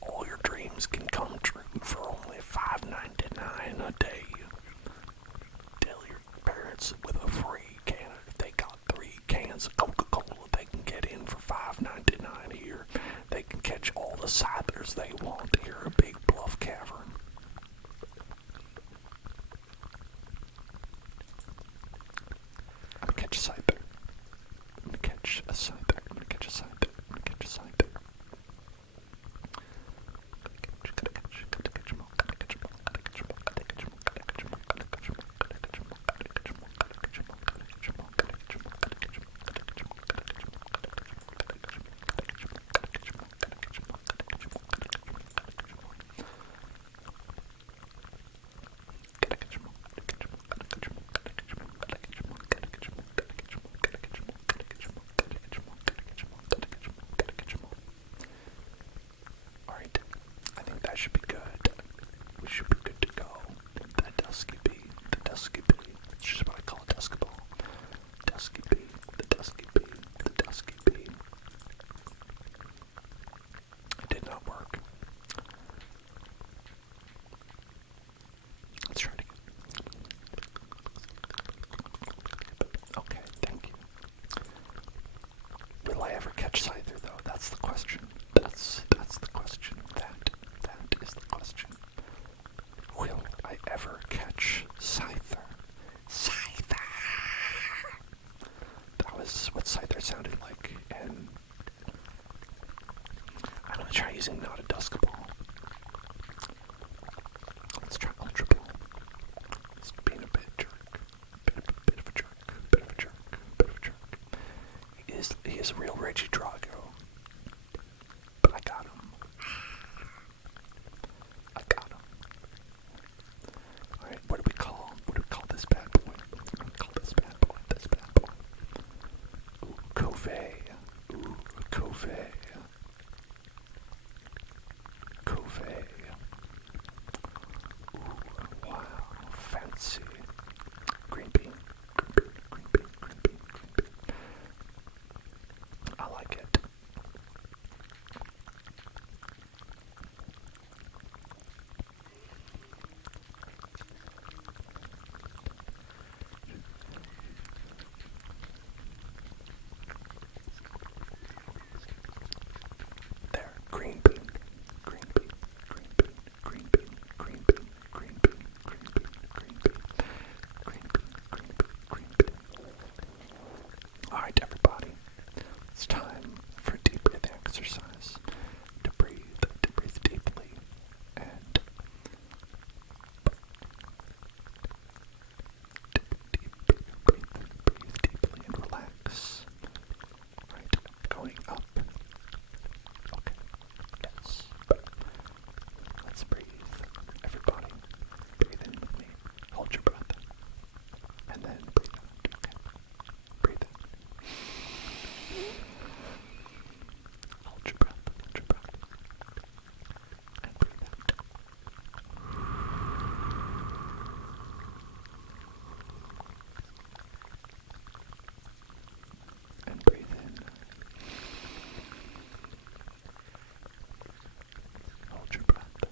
All your dreams can come true for only $5.99 a day. Tell your parents with a free can. If they got 3 cans of Coca-Cola, they can get in for $5.99 here. They can catch all the siders they want here at Big Bluff Cavern. I'm gonna catch a sider. I'm gonna catch a sider. I'm gonna catch a sider. I'm gonna catch a sider. using not a dust ball. Let's try Ultra Ball. He's being a bit jerk. Bit of a jerk. Bit of a jerk. Bit of a jerk. He is a real Reggie Drago. But I got him. I got him. Alright, what do we call this bad boy? What do we call this bad boy? This bad boy. Ooh, Covey. Ooh, Covey. Covey. Ooh, wow, fancy. Green bean. Green bean. Green bean. Green bean. Green bean. I like it. There, green bean, green bean, green bean, green bean, green bean, green bean, green bean, green bean, green bean, green bean, green bean. All right, everybody, it's time for a deep breathing exercise. To breathe deeply, and breathe deeply and relax. Right, going up. Okay, yes. Let's breathe. Everybody, breathe in with me. Hold your breath. And then breathe out. Okay. Breathe in. Hold your breath. Hold your breath. And breathe out. And breathe in. Hold your breath.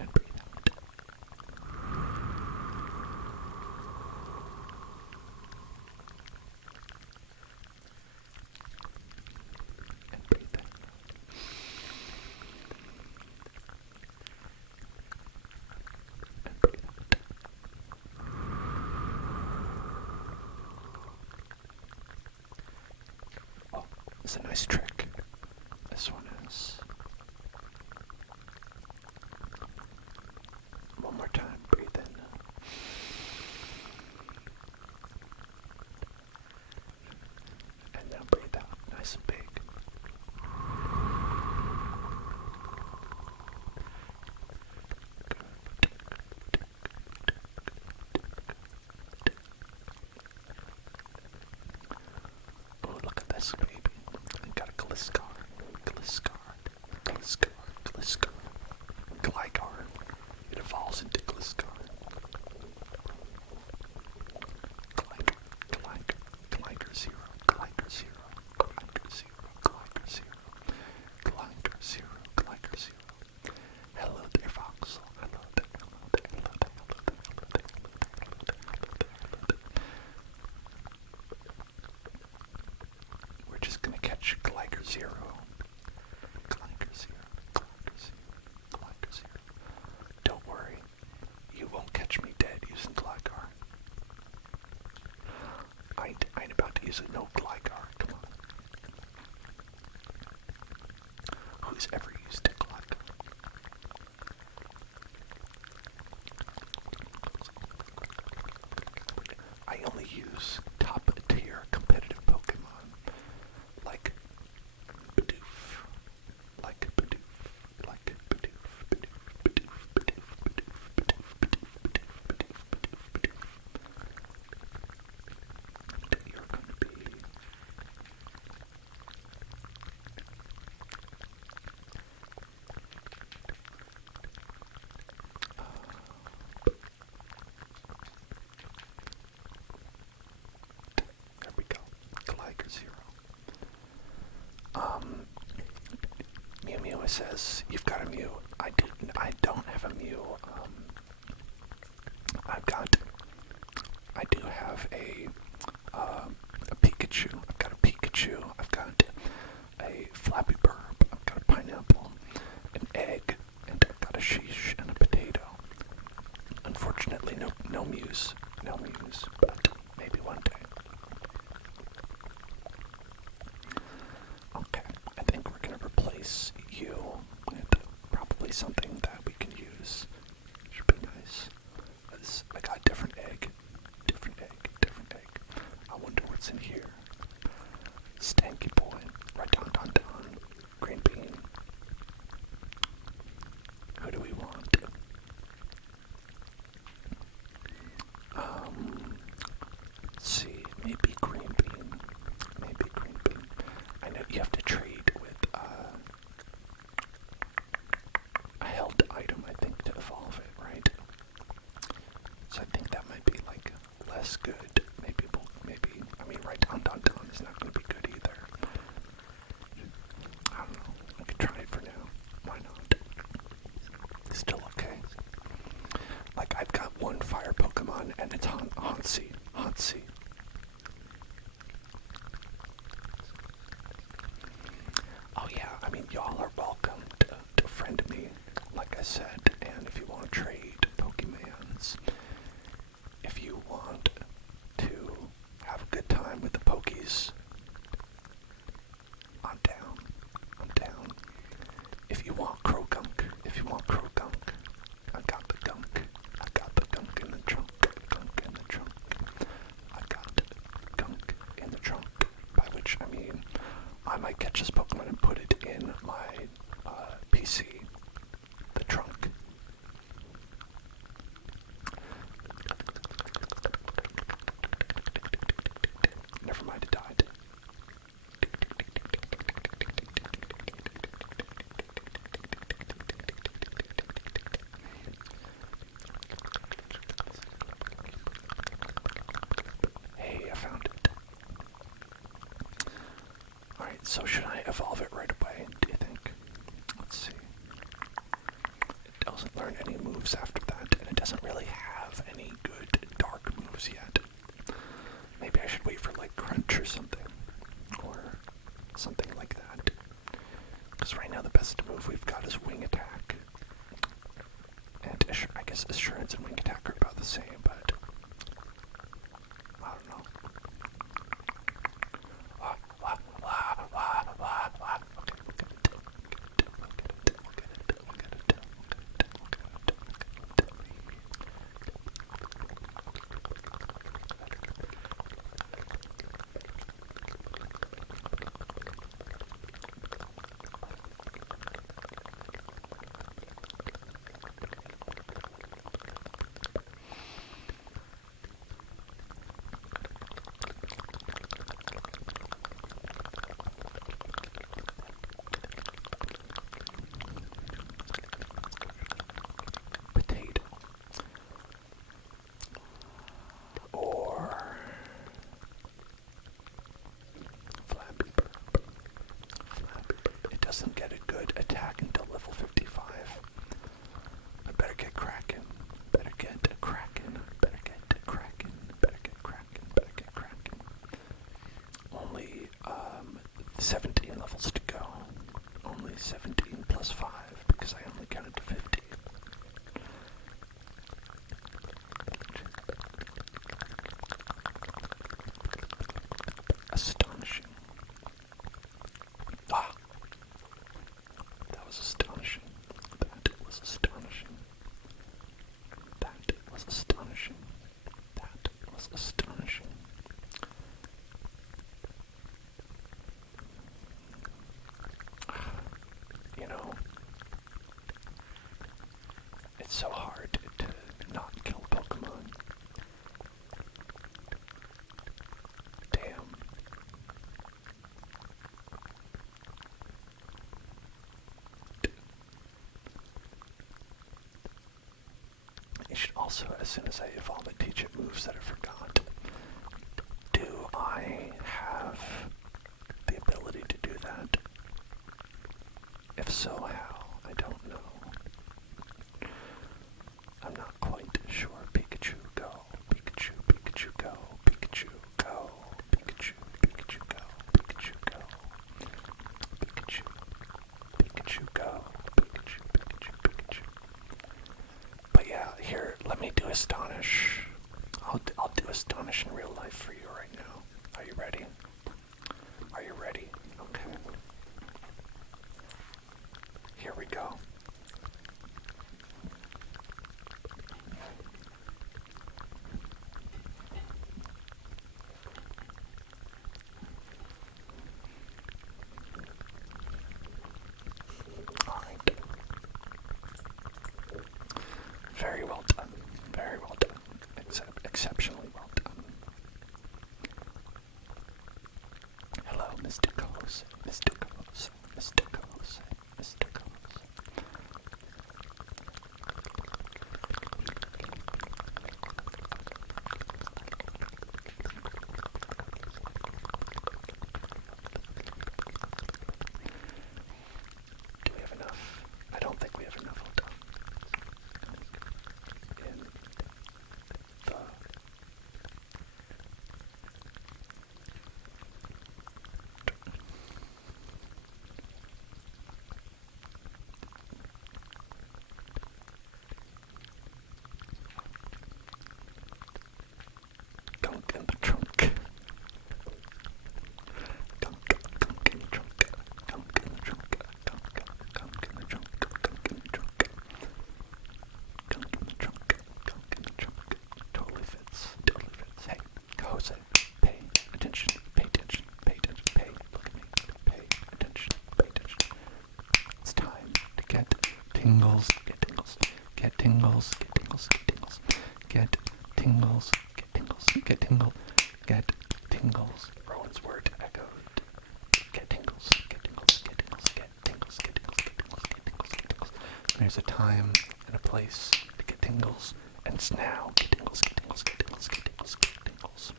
And breathe out. And breathe in. And breathe out. Oh, it's a nice trick. This one is. One more time, breathe in. And now breathe out, nice and big. Oh, look at this baby. I got a Gliscard. Gligar. It evolves into Gliscard. Gligar 0. Gligar 0. Gligar 0. Gligar 0. Gligar 0. Gligar 0. Hello there, Voxel. Hello there. Hello there. Hello there. Hello there. Hello there. Hello there. Hello there. We're just gonna catch Gligar 0. Gligar 0. Gligar 0. Gligar 0. Don't worry. You won't catch me dead using Gligar. I ain't about to use a no Gligar. Come on. Who's ever used a Gligar? I only use top tier competitive Pokemon like Bidoof, like Bidoof, like Bidoof, Bidoof, Bidoof, Bidoof, Bidoof, Bidoof, Bidoof, Bidoof, Bidoof, Bidoof. You're going to be there we go. Gligar 0. Mew Mew says, you've got a Mew. I don't have a Mew. I do have a Pikachu. I've got a Pikachu. I've got a Flappy Bird. I've got a pineapple, an egg, and I've got a sheesh and a potato. Unfortunately, no Mews. No Mews, but maybe one day. Okay, I think we're gonna replace replace you with probably something that we can use. Should be nice. I got different egg. Different egg. Different egg. I wonder what's in here. Stanky boy. Right down. Green bean. Who do we want? Let's see. Maybe green bean. Maybe green bean. I know you have to trade with a held item, I think, to evolve it, right? So I think that might be like less good. Maybe. I mean, right down is not going to be good either. I don't know. I could try it for now. Why not? Still okay. Like, I've got one fire Pokemon, and it's Hansi. Oh yeah, I mean, y'all are welcome to friend me, like I said, and if you want to trade Pokemons, if you want to have a good time with the Pokies, I'm down. If you want Croagunk, I got the gunk in the trunk, I got gunk in the trunk, by which I mean I might catch this Pokemon and put it in my PC, the trunk. Never mind, it died. Hey, I found it. Alright, so should I evolve it right away, do you think? Let's see. It doesn't learn any moves after that, and it doesn't really have any good dark moves yet. Maybe I should wait for like Crunch or something like that. Because right now the best move we've got is Wing Attack. And I guess Assurance and Wing Attack are about the same, but I don't know. Doesn't get a good attack until level 55. I better get cracking. Only 17 levels to go. Only 17 plus 5 because I only counted to 50. Astonishing. That was astonishing. You know, it's so hard to not kill Pokemon. Damn. You should also, as soon as I evolve it, teach it moves that I forgot. Do I have the ability to do that? If so, how? I don't know. I'm not quite sure. Pikachu, go. Pikachu, go. Pikachu, go. Pikachu, go. Pikachu, go. Pikachu, go. Pikachu. But yeah, here, let me do Astonish. I'll do Astonish in real life for you right now. Are you ready? Okay. Mr. Jose, Mr. Jose, Mr. Jose, Mr. Jose. Do we have enough? I don't think we have enough. Hold on. In the gunk in the trunk. Gunk in the trunk. Gunk in the trunk. Gunk in the trunk. Gunk in the trunk. Gunk in the trunk. Gunk in the trunk. Totally fits. Totally fits. Hey, Jose, pay attention. Pay attention. Pay attention. Pay. Look at me. Pay attention. Pay attention. It's time to get tingles. Get tingles. Get tingles. Get tingles. Get tingles. Get tingles. Get tingles. Get tingle. Get tingles. Rowan's word echoed. Get tingles. Get tingles. Get tingles. Get tingles. Get tingles. Get tingles. Get tingles. Get tingles. There's a time and a place to get tingles, and it's now. Get tingles. Get tingles. Get tingles. Get tingles. Get tingles.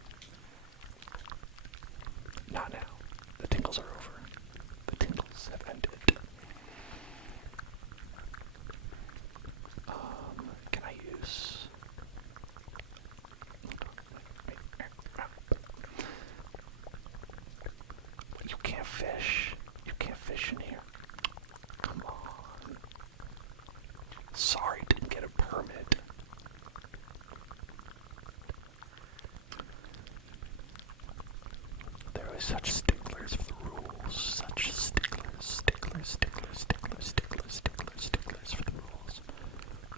Not now. The tingles are over. The tingles have ended. Can I use? You can't fish. You can't fish in here. Come on. Sorry, didn't get a permit. There are such sticklers for the rules. Such sticklers, sticklers, sticklers, sticklers, sticklers, sticklers, sticklers for the rules.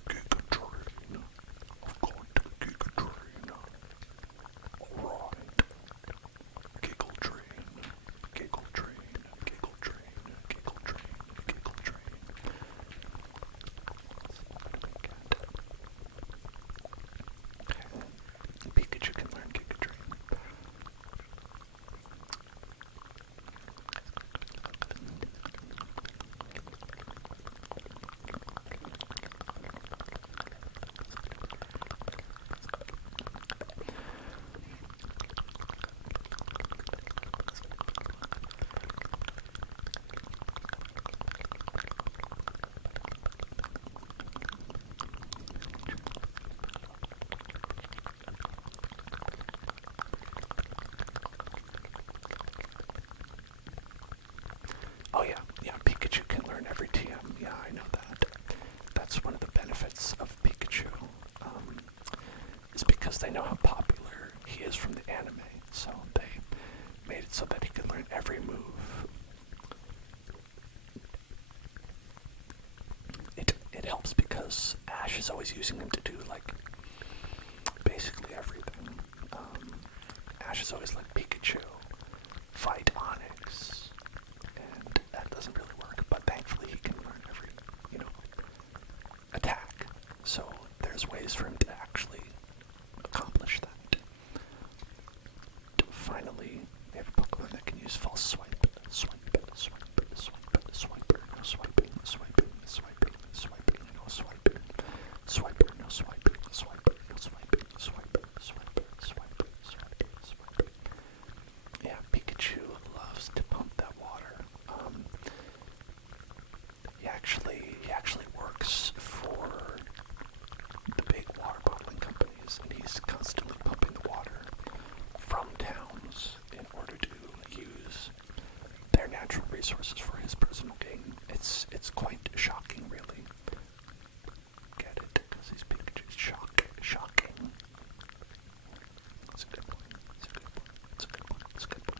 Giga-train. I've gone to the Giga-train. Alright. Giggle train. Giggle train. Giggle train. Giggle train. Giggle train. Okay. Pikachu can learn Giga train. Oh yeah, Pikachu can learn every TM. Yeah, I know that. That's one of the benefits of Pikachu. Is because they know how popular he is from the anime, so they made it so that he could learn every move. It helps because Ash is always using him to do like basically everything. Ash is always like Pikachu, fight Onyx, and that doesn't really work, but thankfully he can learn every, attack. So there's ways for him to actually accomplish that. Finally, we have a Pokemon that can use false swipe. Swipe, swipe, swipe, swiper, no swiping, swiping, swiping, swiping, no swiping. Swiper, no swiping, swiper, no swiping, swiper, swiper, swiper, swiper, swiper. Yeah, Pikachu loves to pump that water. He actually works for the big water bottling companies, and he's constantly pumping the water from towns in order to use their natural resources for his personal gain. It's quite shocking, really. Get it? Because he's Pikachu. Shocking. That's a good point. That's a good point. That's a good point. That's a good point.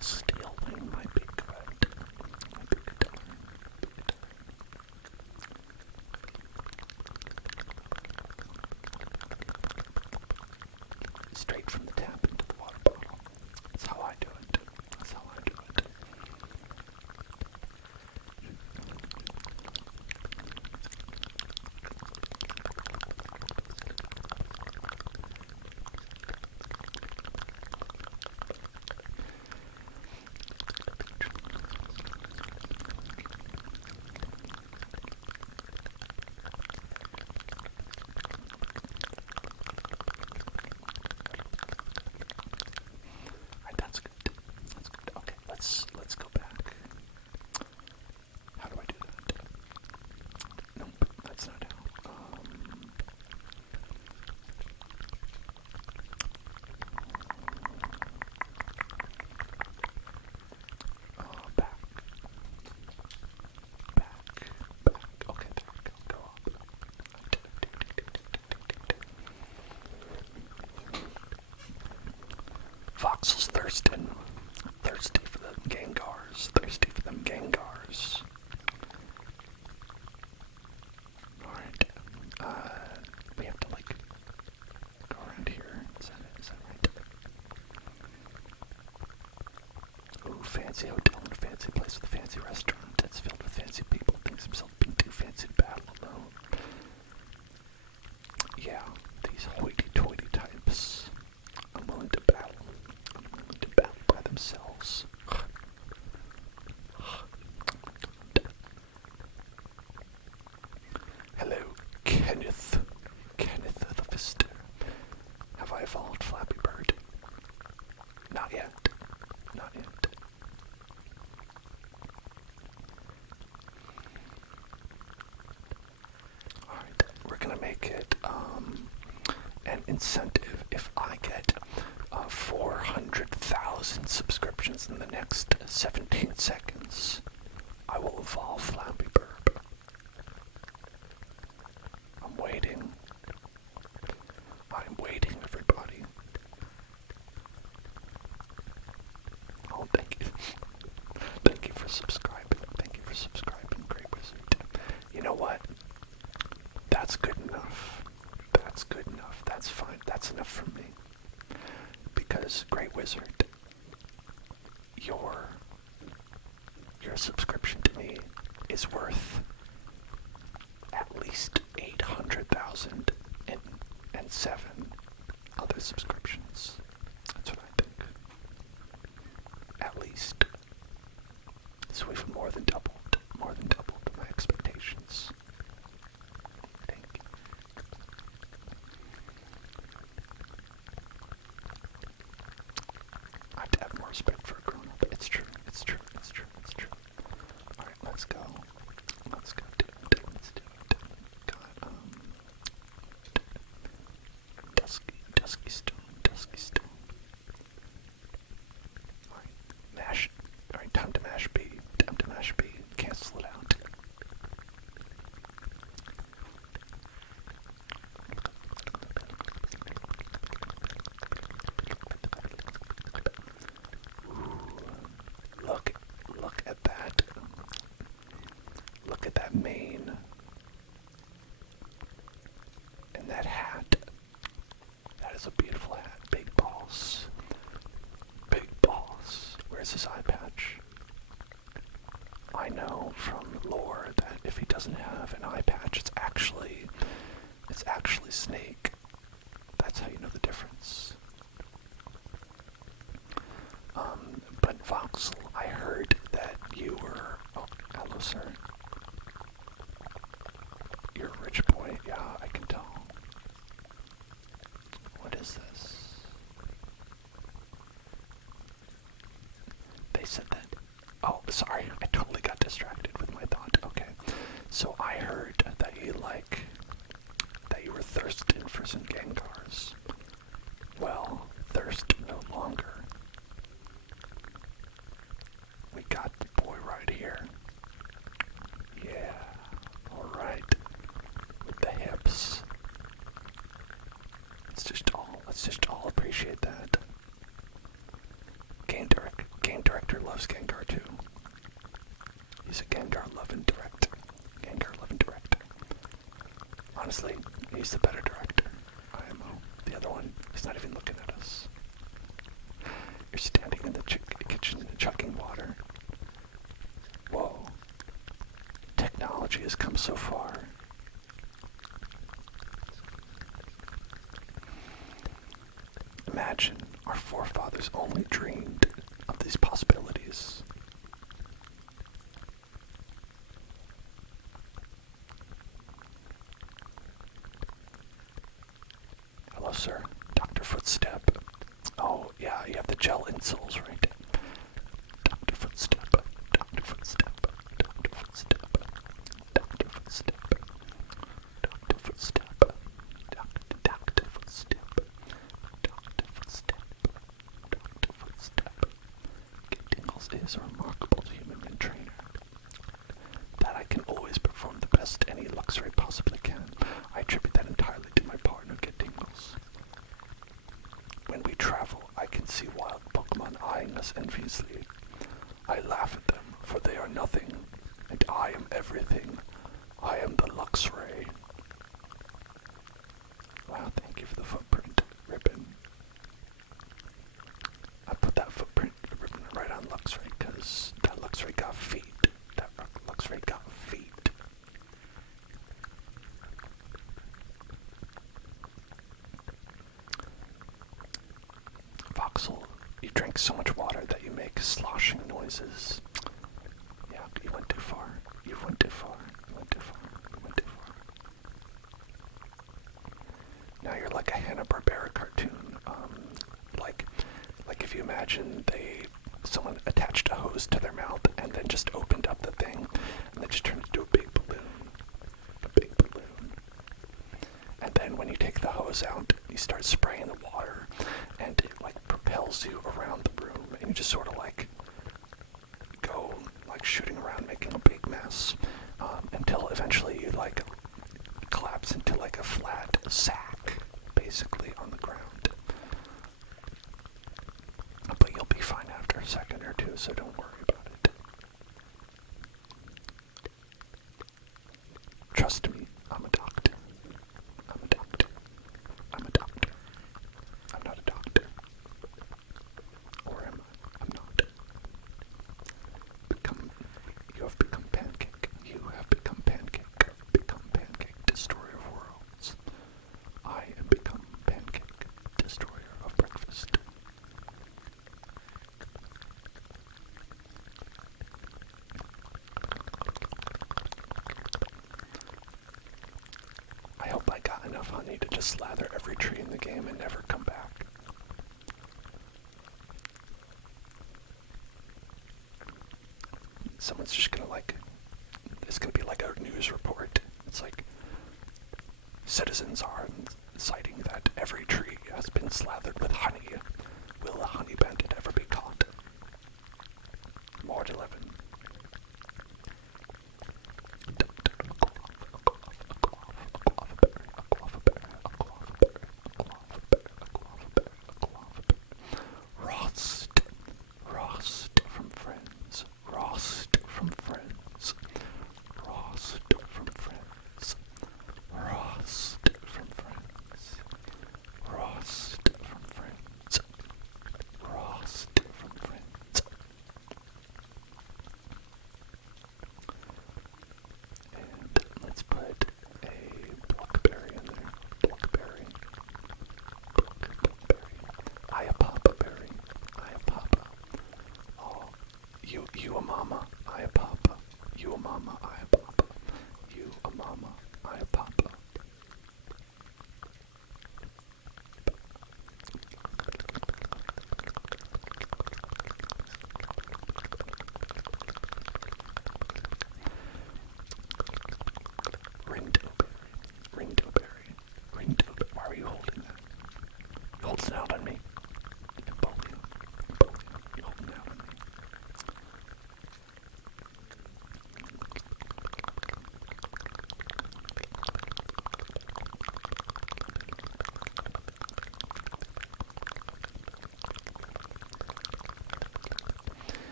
Stealing my big red. My big guitar. Big guitar. Voxel's thirsting. Thirsty for them Gengars. Thirsty for them Gengars. Alright. We have to, like, go around here. Is that right? Ooh, fancy hotel and a fancy place with a fancy restaurant. It's filled with fancy people. Thinks himself being too fancy to battle alone. Yeah, these hoity-toity types. Unwilling to battle. Unwilling to battle by themselves. Hello, Kenneth. Kenneth the Fister. Have I evolved, Flappy Bird? Not yet. Not yet. Alright, we're gonna make it an incentive if I get 400,000 subscriptions in the next 17 seconds. I will evolve Flappy Bird. I'm waiting. I'm waiting, everybody. Oh, thank you. Thank you for subscribing. Thank you for subscribing, Great Wizard. You know what? That's good enough. That's good enough. That's fine. That's enough for me. Because, Great Wizard, your subscription to me is worth at least 800,007 other subscriptions. That's what I think. At least. So we've more than doubled my expectations. Thank you. I have to have more respect for a grown-up. It's true. Alright, let's go. Let's do it. Got, dusky stone. Alright, mash. Alright, time to mash B. Cancel it out. Ooh, look at that. Look at that mane. And that hat. That is a beautiful hat. Big balls. Where's his eye patch? I know from lore that if he doesn't have an eye patch, it's actually Snake. That's how you know the difference. But Voxel, I heard that you were... Oh, hello, sir. You're a rich boy. Yeah, I can tell. What is this? They said that... Oh, sorry. I totally got distracted with my thought. Okay. So I heard that you were thirsting for some Gengars. Well, thirst no longer. We got the boy right here. Yeah. Alright. With the hips. Let's just all appreciate that. Game director loves Gengar too. He's a Gengar loving director. Honestly, he's the better director. IMO. The other one, he's not even looking at us. You're standing in the kitchen chugging water. Whoa. Technology has come so far. Imagine our forefathers only dreamed of these possibilities. Hello, sir. Dr. Footstep. Oh, yeah, you have the gel insoles, right? Dr. Footstep. Dr. Footstep. Dr. Footstep. Dr. Footstep. Dr. Footstep. Dr. Footstep. Dr. Footstep. Dr. Footstep. Tingles is a remarkable human trainer. That I can always perform the best any luxury possibly can. I attribute that entirely to my partner, Tingles. When we travel, I can see wild I am the Luxray. Wow, thank you for the footprint ribbon. I put that footprint ribbon right on Luxray because that Luxray got feet. That Luxray got feet. Voxel, you drink so much water that you make sloshing noises. Yeah, you went too far. You went too far. You went too far. You went too far. Now you're like a Hanna-Barbera cartoon. Like if you imagine someone attached a hose to their mouth and then just opened up the thing and then just turned it into a big balloon. A big balloon. And then when you take the hose out, you start spraying the water and it like propels you around the room and you just sort of like go like shooting around making a big mess until eventually you like collapse into like a flat sack basically on the ground. But you'll be fine after a second or two, so don't worry about it. Trust me, I'm a doctor. I'm a doctor. I'm a doctor. I'm not a doctor. Or am I? I'm not. You have become pancake. You have become pancake. Become pancake, destroyer of worlds. I am become pancake, destroyer of breakfast. I hope I got enough honey to just slather every tree in the game and never come back. Someone's just gonna it's gonna be like a news report. It's like, citizens are citing that every tree has been slathered with honey. Will the honey bandit ever be caught? More 11. Rost from friends. Rost from friends. Rost from friends. Rost from friends. Rost from friends. Rost from friends. And let's put a blackberry in there. Blackberry. Blackberry. I a papa berry. I a papa. Oh, you a mama. I a papa. You a mama. I a papa. You a mama. I a papa. Ringdoberry. Ringdoberry. Why are you holding that? You holding it out on me? Bully. You holding it out on me?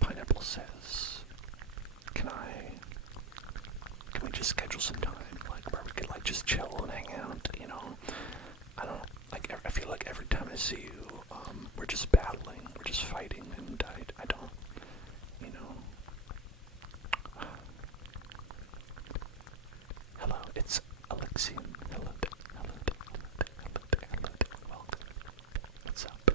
Pineapple says, can we just schedule some time, like, where we could, like, just chill and hang out, you know? I feel like every time I see you, we're just battling, we're just fighting, and I don't, you know. Hello, it's Alexian. Hello there, welcome. What's up?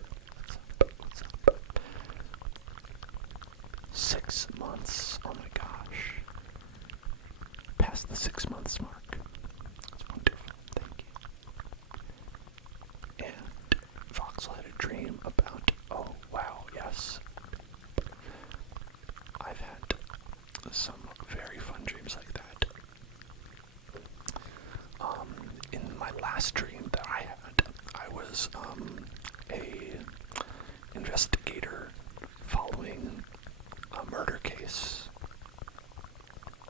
6 months, oh my gosh. Past the 6 months mark. That's wonderful, thank you. And Voxel had a dream about, oh wow, yes. I've had some very fun dreams like that. In my last dream that I had, I was a investigator following a murder case.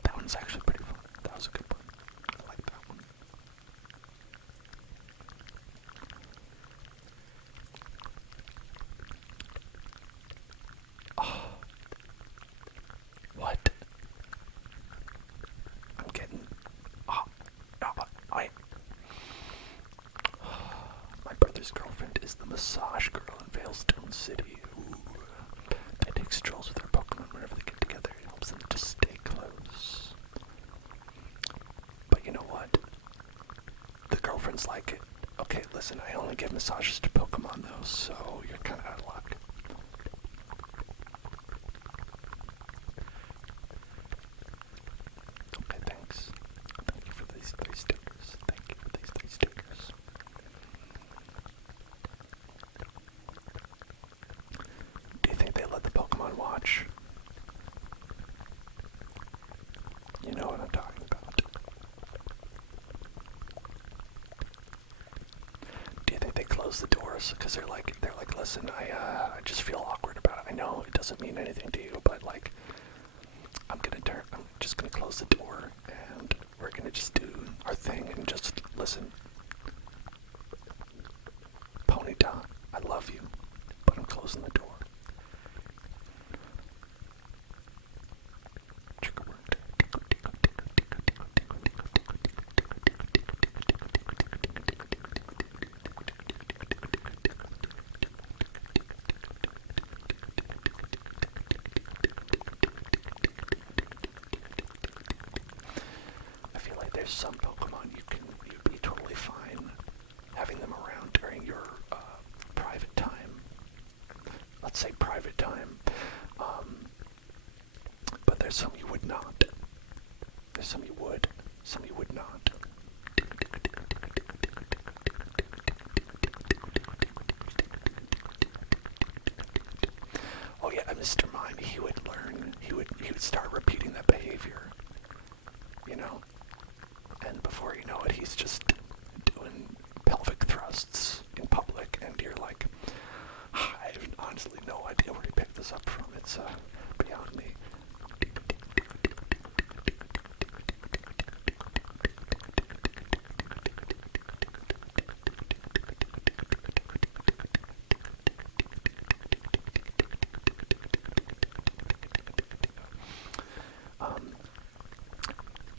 That one's actually pretty fun. That was a good one. I like that one. his girlfriend is the massage girl in Veilstone City. Ooh. They take strolls with their Pokemon whenever they get together. It helps them to stay close. But you know what? The girlfriends like it. Okay, listen, I only give massages to Pokemon though, so you're kind of out of luck. Okay, thanks. Thank you for these 3 stickers. Thank you for these 3 stickers. Do you think they let the Pokemon watch? You know what I'm talking about. Do you think they close the doors? Because they're like, listen, I just feel awkward about it. I know it doesn't mean anything to you, but like, I'm just gonna close the door, and we're gonna just do our thing and just listen. Ponyta, I love you, but I'm closing the door. I feel like there's some Pokemon you'd be totally fine having them around during your private time. Let's say private time. But there's some you would not. There's some you would. Some you would not. Oh yeah, Mr. Mime, he would learn. He would start repeating that behavior. You know? And before you know it, he's just doing pelvic thrusts in public, and you're like, I have honestly no idea where he picked this up from. It's beyond me.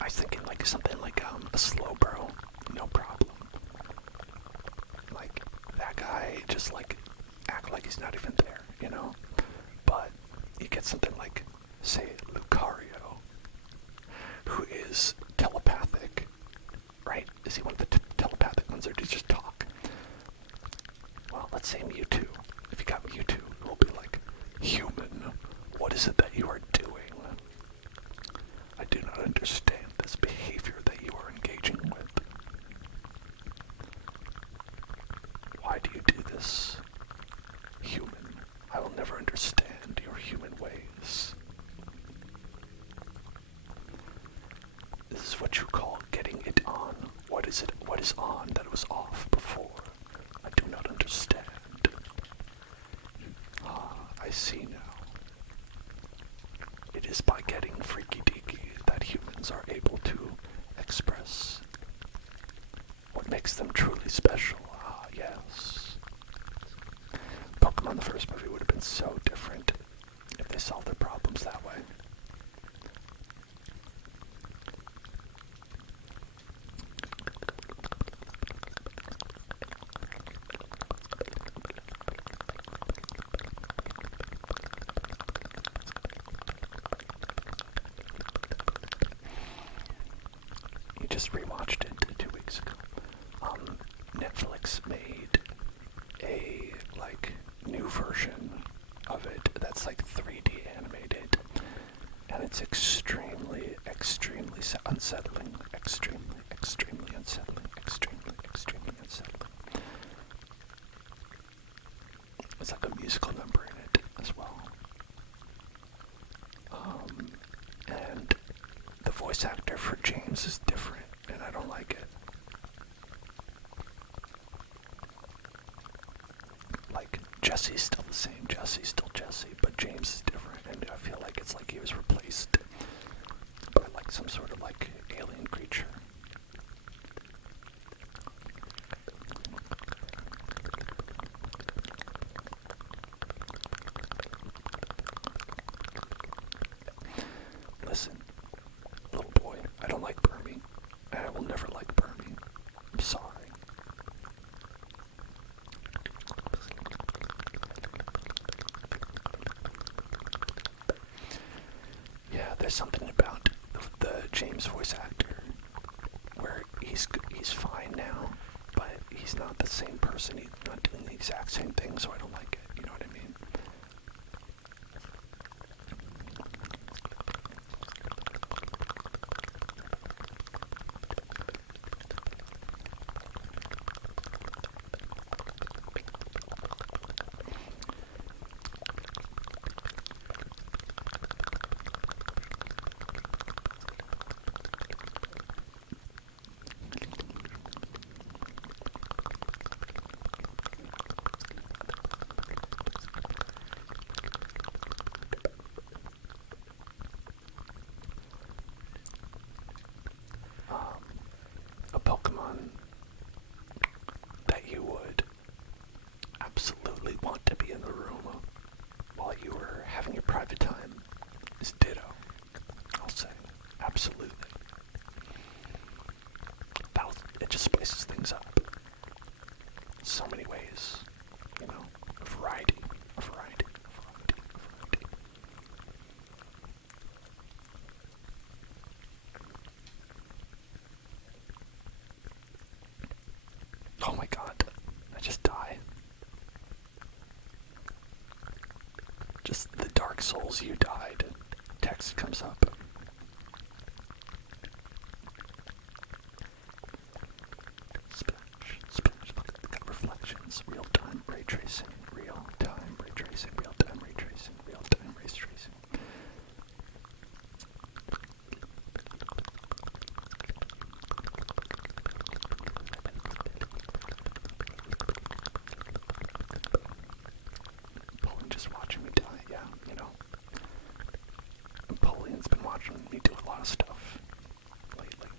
I was thinking like something like a slow bro, no problem. Like that guy just like act like he's not even there, you know? But you get something like, say, Lucario, who is telepathic, right? Is he one of the telepathic ones, or does he just talk? Well, let's say Mewtwo. If you got Mewtwo, it will be like, human, what is it that you are doing? I do not understand this behavior that you are engaging with. Why do you do this? Human, I will never understand your human ways. This is what you call getting it on. What is it? What is on that was off before? I do not understand. Ah, I see now. It is by getting freaky-deaky that humans are able to express what makes them truly special. Ah, yes. Pokemon the first movie would have been so different if they solved their problems that way. You just rewatched it 2 weeks ago. Netflix made a new version of it that's like 3D animated, and it's extremely unsettling. Extremely unsettling. Extremely unsettling. It's like a musical number in it as well. And the voice actor for James is different, and I don't like it. Like, Jesse's still the same, Jesse's still Jesse, but James is different, and I feel like it's like he was replaced by like some sort of like alien creature. Listen, little boy, I don't like Burmy, and I will never like Burmy. I'm sorry. there's something about the James voice actor where he's fine now, but he's not the same person. He's not doing the exact same thing, so I don't like it. You know what I mean? A Pokemon that you would absolutely want to be in the room while you were having your private time is Ditto. I'll say. Absolutely. It just spices things up. So many ways. You know? A variety. Oh my god. I just die. Just the Dark Souls you died. Text comes up. Splash. Look at reflections. Real-time ray tracing. Real-time ray tracing. Real-time ray tracing. Real-time ray tracing. Just watching me die, yeah, you know. Napoleon's been watching me do a lot of stuff lately.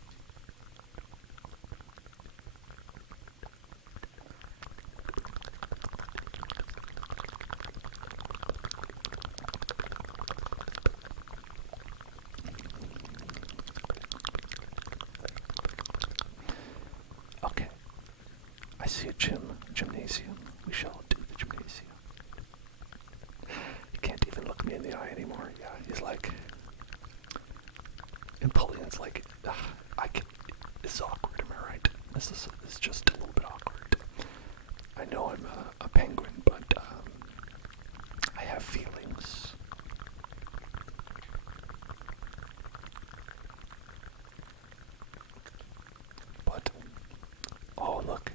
Okay. I see a gymnasium. We shall do the gymnasium. He can't even look me in the eye anymore. Yeah, he's like, Napoleon's like, this is awkward, am I right? This is just a little bit awkward. I know I'm a penguin, but I have feelings. But, oh look,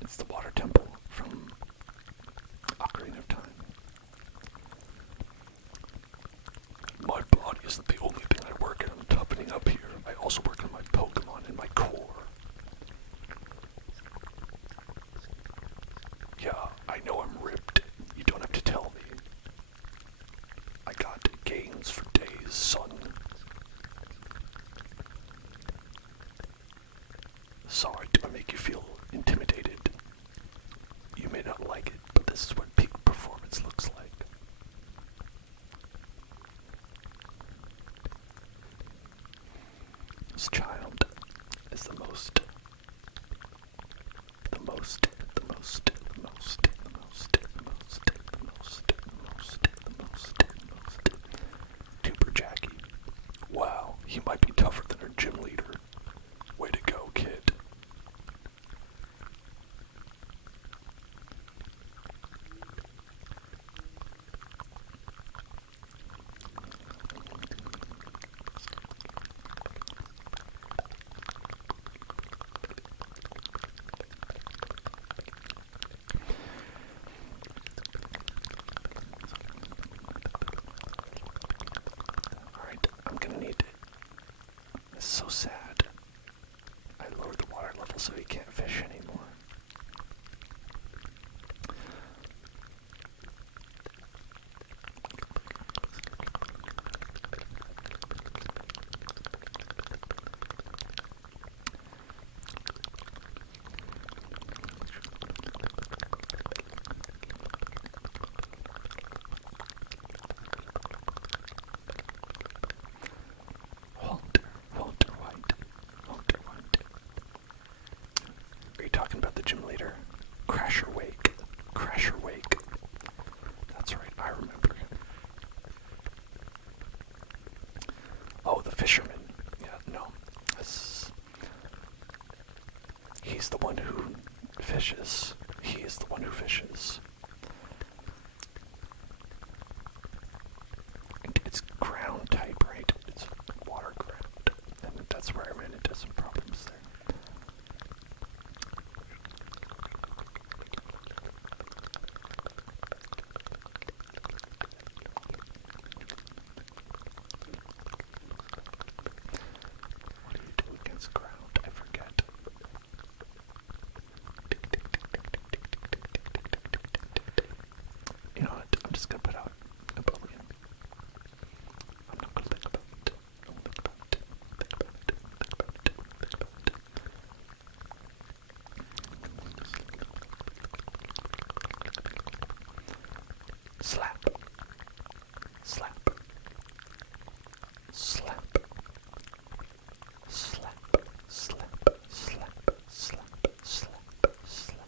it's the water temple from Ocarina of Time. My body isn't the only thing I work on toughening up here. I also work on my Pokemon and my core. Yeah, I know I'm ripped. You don't have to tell me. I got gains for days, son. Sorry, do I make you feel intimidated? You may not like it, but this is what peak performance looks like. This child is the most Duper Jackie. Wow, he might be tougher than our gym leader. Way to go, kid. fisherman. Yeah, no. He's the one who fishes. He is the one who fishes. It's ground type, right? It's water ground. And that's where I ran into some problems there. What do you do against ground? I forget. You know what? I'm just gonna put out a Brilliant. I'm not gonna think about it. Don't think about it. Think about it. Think about it. Think about it. Slap. Slap. Slap. Slap. Slap. Slap. Slap. Slap. Slap.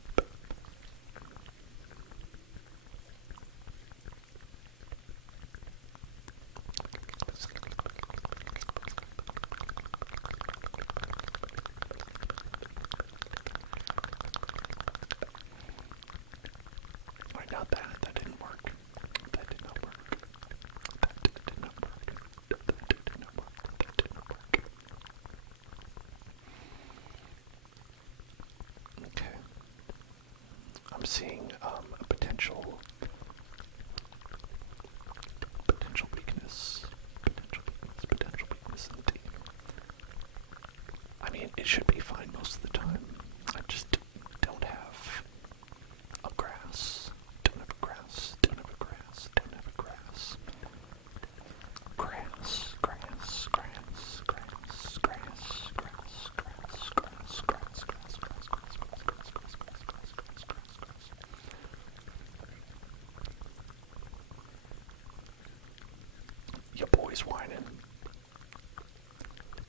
Alright, now that didn't work. That did not work. That did not work. That did not work. That did not work. Okay. I'm seeing a potential weakness. Potential weakness in the team. I mean, it should be fine most of the time. I just don't have a grass. Don't have a grass. Don't have a grass. Don't have a grass. Grass. Grass. Grass. Grass. Grass. Grass. Grass. Grass. Grass. Grass. Grass. Grass. Grass. Grass. Grass. Grass. Grass. Grass. Grass. Your boy's whining.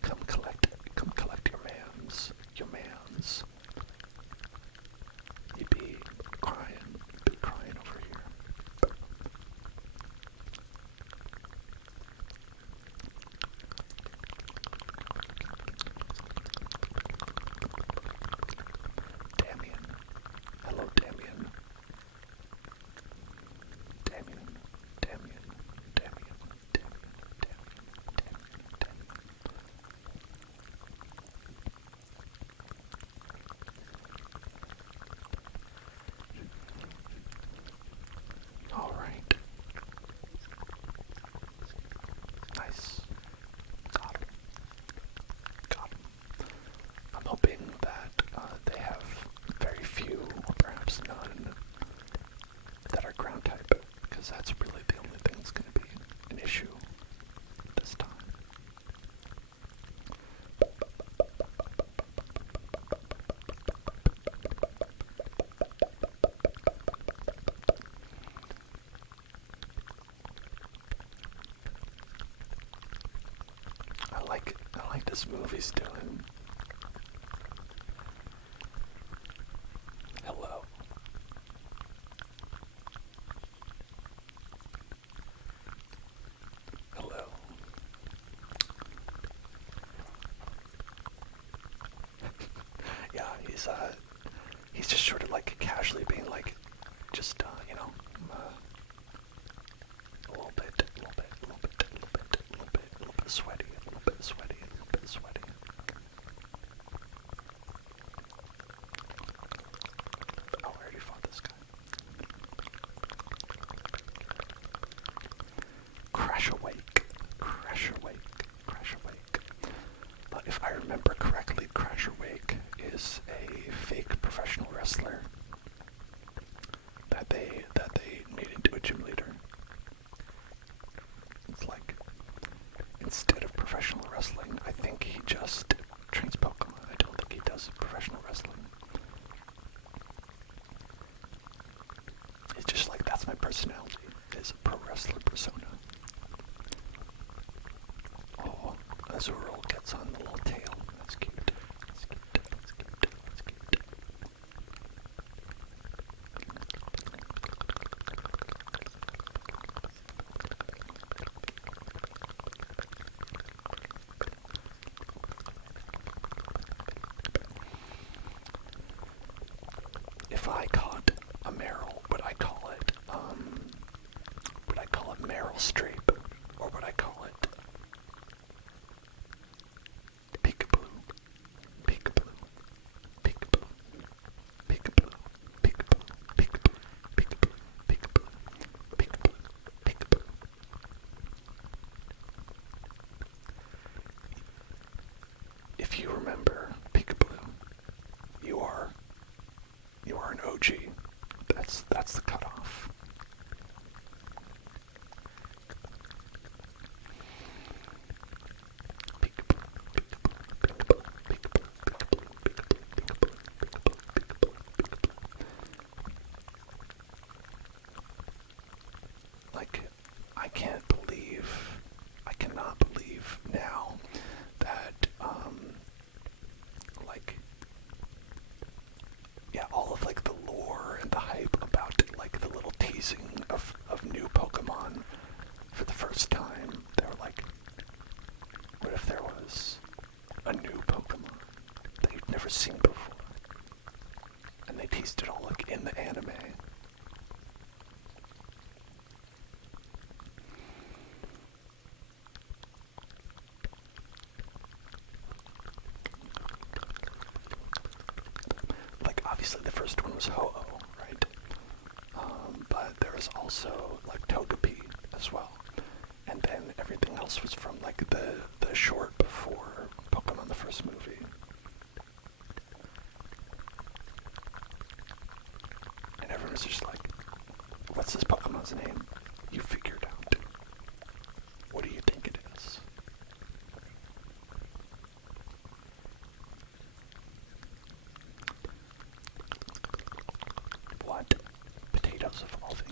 Come collect your mans. Your mans. You be crying over here. Damien. Hello, Damien. Damien. Damien. Damien. Damien. Damien. All right. Nice. Got him. Got him. I'm hoping that they have very few, or perhaps none, that are ground type, because that's really the only thing that's going to be an issue this time. I like this move he's doing. Hello. Hello. Yeah, he's just sort of like casually being like, just a little bit sweaty, a little bit sweaty. Oh, I already fought this guy. Crash Awake. If I remember correctly, Crash Awake is a fake professional wrestler that they made into a gym leader. It's like, instead of professional wrestling, I think he just trains Pokemon. I don't think he does professional wrestling. It's just like, that's my personality, is a pro wrestler persona. Oh, Azurill gets on the little tail. That's cute. That's cute. That's cute. That's cute. streak, or what I call it, peekaboo, peekaboo, peekaboo, peekaboo, peekaboo, peekaboo, peekaboo, peekaboo, peekaboo, peekaboo. If you remember peekaboo, you are an OG. That's the cutoff. Like, I cannot believe now that, like, yeah, all of, like, the lore and the hype about, like, the little teasing of new Pokemon for the first time. They were like, what if there was a new Pokemon that you'd never seen before? And they teased it all, like, in the anime. Like, obviously the first one was Ho-Oh, right? But there was also, like, Togepi as well. And then everything else was from, like, the short before Pokemon the first movie. And everyone's just like, what's this Pokemon's name? You figured out. What do you think it is? What? Potatoes evolving.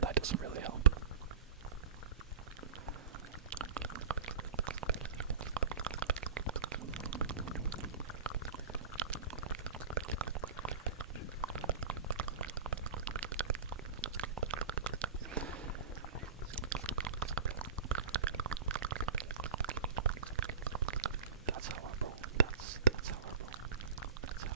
That doesn't really help. That's how I roll. That's how I roll. That's how.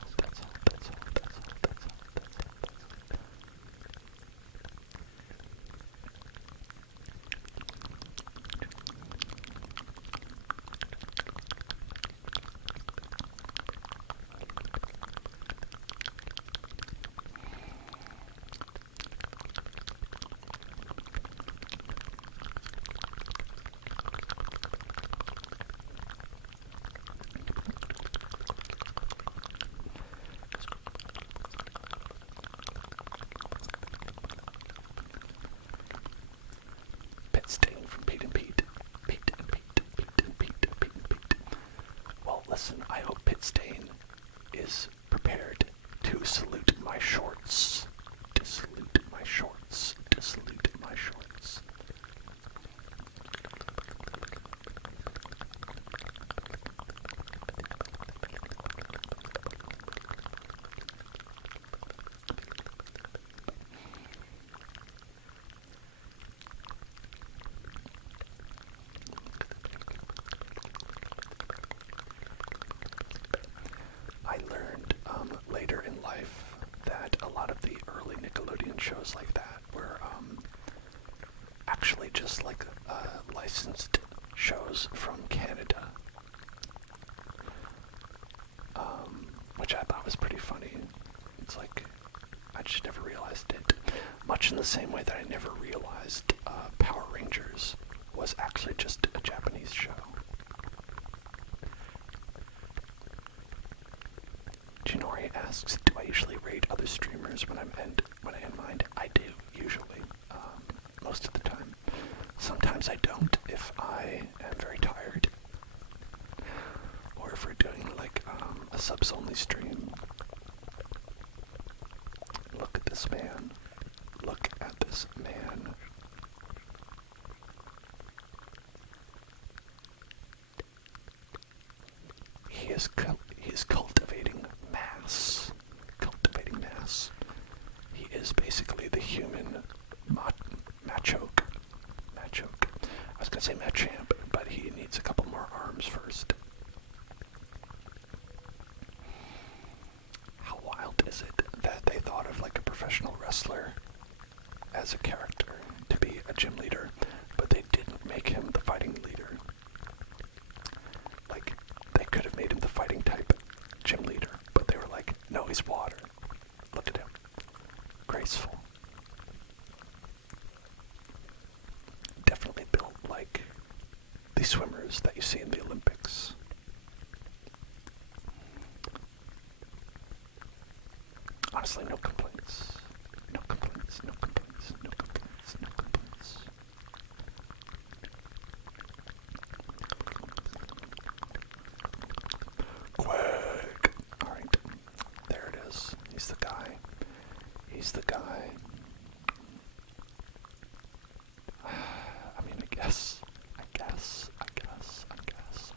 Pit stain from Pete and Pete. Pete and Pete. Pete and Pete. Pete and Pete. Well, listen, I hope Pit Stain is prepared to salute my shorts. To salute my shorts. To salute my shorts. I learned later in life that a lot of the early Nickelodeon shows like that were actually just like licensed shows from Canada, which I thought was pretty funny. It's like, I just never realized it. Much in the same way that I never realized Power Rangers was actually just a Japanese show. Jinori asks, do I usually rate other streamers when I end mine? I do, usually. Most of the time. Sometimes I don't if I am very tired. Or if we're doing like a subs only stream. Look at this man. Look at this man. He is cultivating mass. Cultivating mass. He is basically the human Machoke. Machoke. I was gonna say Machamp, but he needs a couple more arms first. How wild is it that they thought of like a professional wrestler as a character to be a gym leader, but they didn't make him the fighting leader. Like, they could have made him the fighting type gym leader, but they were like, no, he's water. Look at him. Graceful. Definitely built like the swimmers that you see in the Olympics. Honestly, no complaints. No complaints, no complaints, no complaints, no complaints. Quick! Alright, there it is. He's the guy. He's the guy. I mean, I guess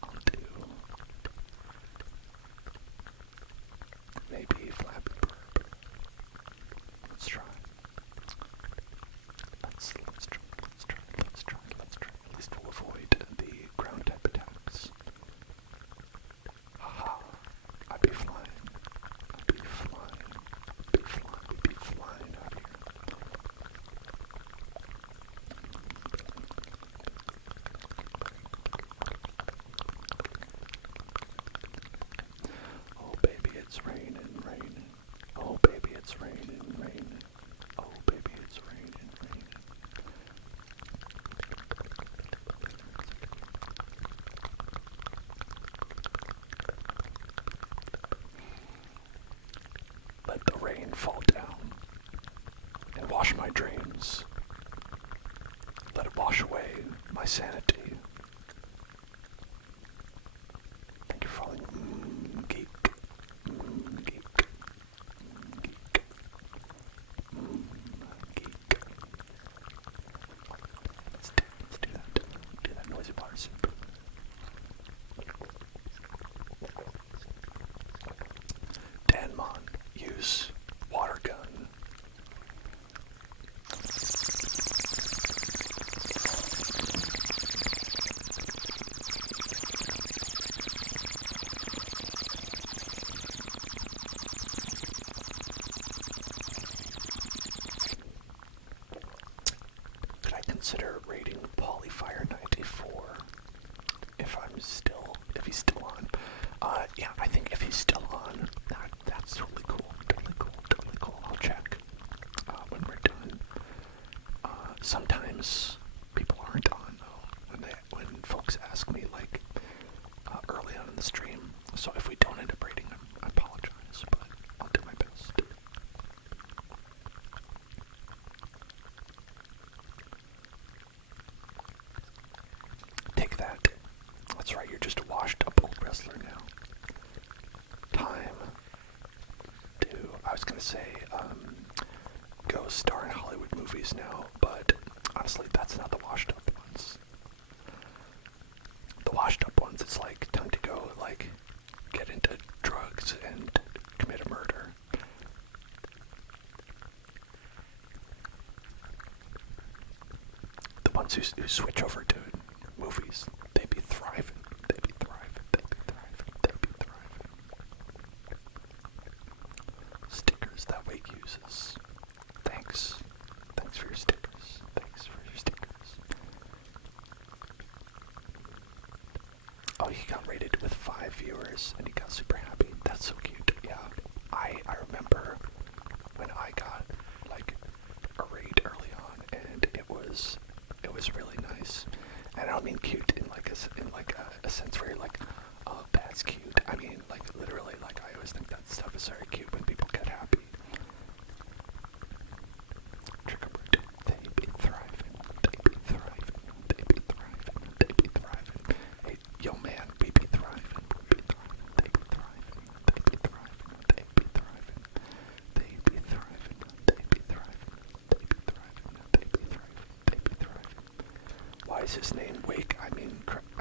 I'll do maybe Flappy Bird. Let's try. Let's try. At least we'll avoid the ground type attacks. Haha. I'd be flying out here. Oh baby, it's raining. Oh baby, it's raining. Oh baby, it's raining. Let the rain fall down and wash my dreams. Let it wash away my sanity. Thank you for following. Geek. Geek. Geek. Let's do that. Do that noisy bar soup. Danmon, use water gun. Could I consider rating Polyfire 94 if he's still on? Yeah, I think if he's still on, that's totally cool. I'll check when we're done. Sometimes people aren't on though when folks ask me like early on in the stream. So if we don't end up rating them, I apologize, but I'll do my best. Take that. That's right, you're just a washed up old wrestler now. Time to, I was gonna say, go star in Hollywood movies now, but honestly, that's not the washed up ones. The washed up ones, it's like time to go, like, get into drugs and commit a murder. The ones who switch over to movies, they be thriving. Stickers that Wake uses. Thanks for your stickers. Oh, he got rated with 5 viewers and he got super happy. That's so cute. Yeah, I remember when I got like a raid early on, and it was really nice. And I don't mean cute in like a sense where you're like, oh, that's cute. I mean like literally, like I always think that stuff is very cute when people get happy. Triggerbird, they be thriving. Hey, yo man, we be thriving. They be thriving. Why is his name Wake? I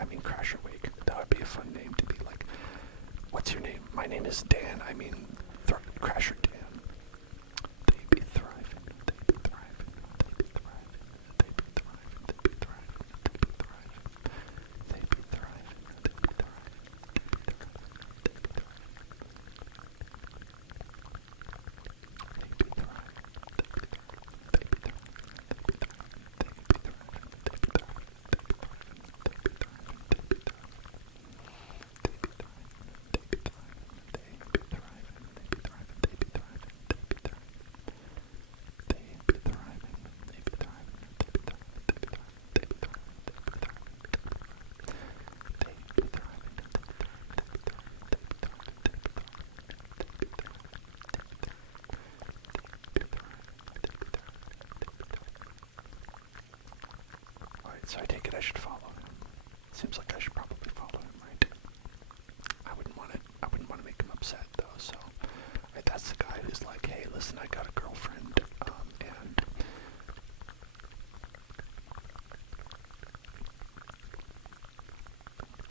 mean Crasher Wake. That would be a fun name to be like. What's your name? My name is Dan. I mean Crash or Dam. They be thriving. They be thriving. They be thriving. They be thriving. They be thriving. They be thriving. They be thriving. They be thriving. So I take it I should follow him. Seems like I should probably follow him, right? I wouldn't want to make him upset though, so right, that's the guy who's like, hey, listen, I got a girlfriend, and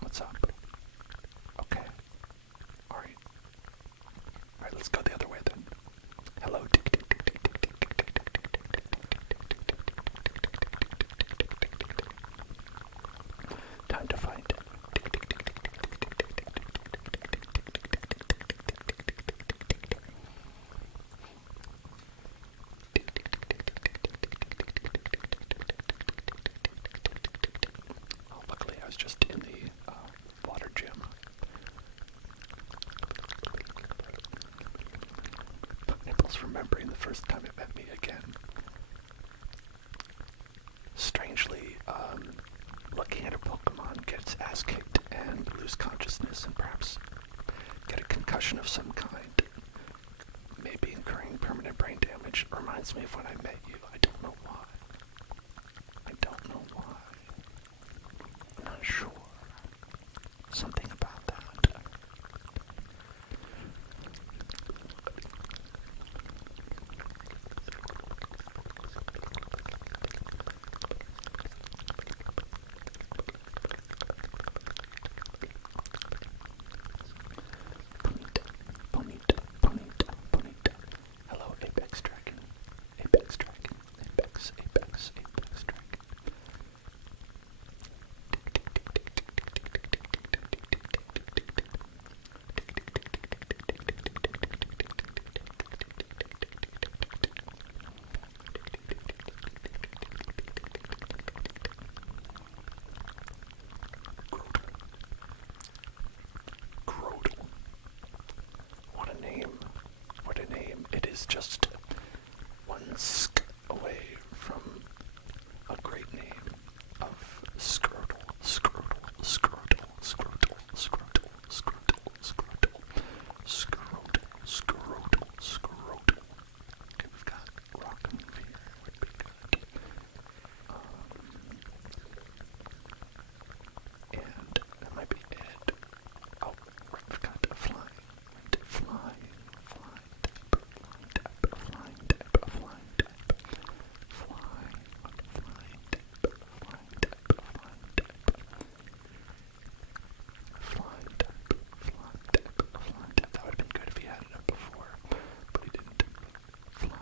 what's up? Okay. Alright. Alright, let's go the other way then. Hello. Time to find. Oh, luckily I was just in the water gym. Nipples remembering the first time it met me again. Strangely, looking at a Pokemon get its ass kicked and lose consciousness and perhaps get a concussion of some kind, maybe incurring permanent brain damage, reminds me of when I met you. I don't know why. I don't know why. I'm not sure. Something about that. Bonita. Hello, Apex Dragon. Apex Dragon. Apex Dragon. Grotle. What a name. What a name. It is just one sk away from a great name of Squirtle. Okay, we've got rock move here. Would be good. And that might be it. Oh, right, we've got a flying type. That would have been good if he had it up before, but he didn't. Flying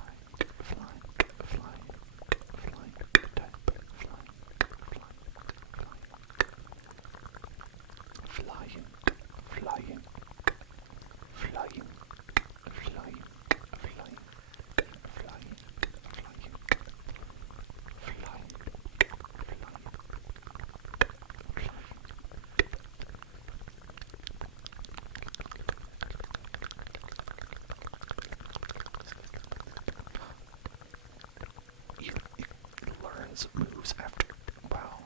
It learns moves after. Wow.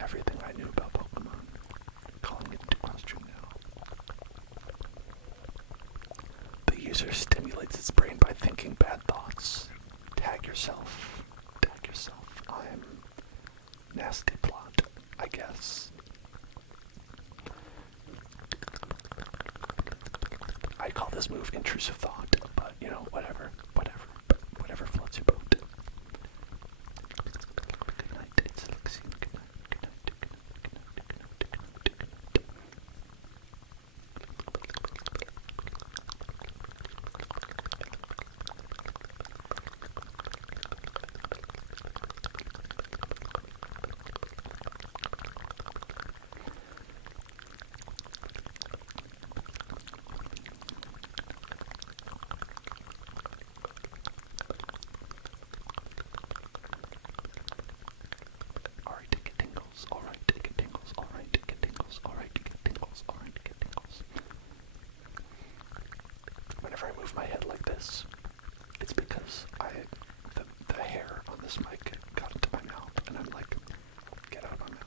Everything I knew about Pokemon. Calling it into question now. The user stimulates its brain by thinking bad thoughts. Tag yourself. I'm nasty plot, I guess. I call this move intrusive thought, but you know, whatever floats your boat. Good night, it's Alexine. Good night. this. It's because the hair on this mic got into my mouth, and I'm like, get out of my mouth.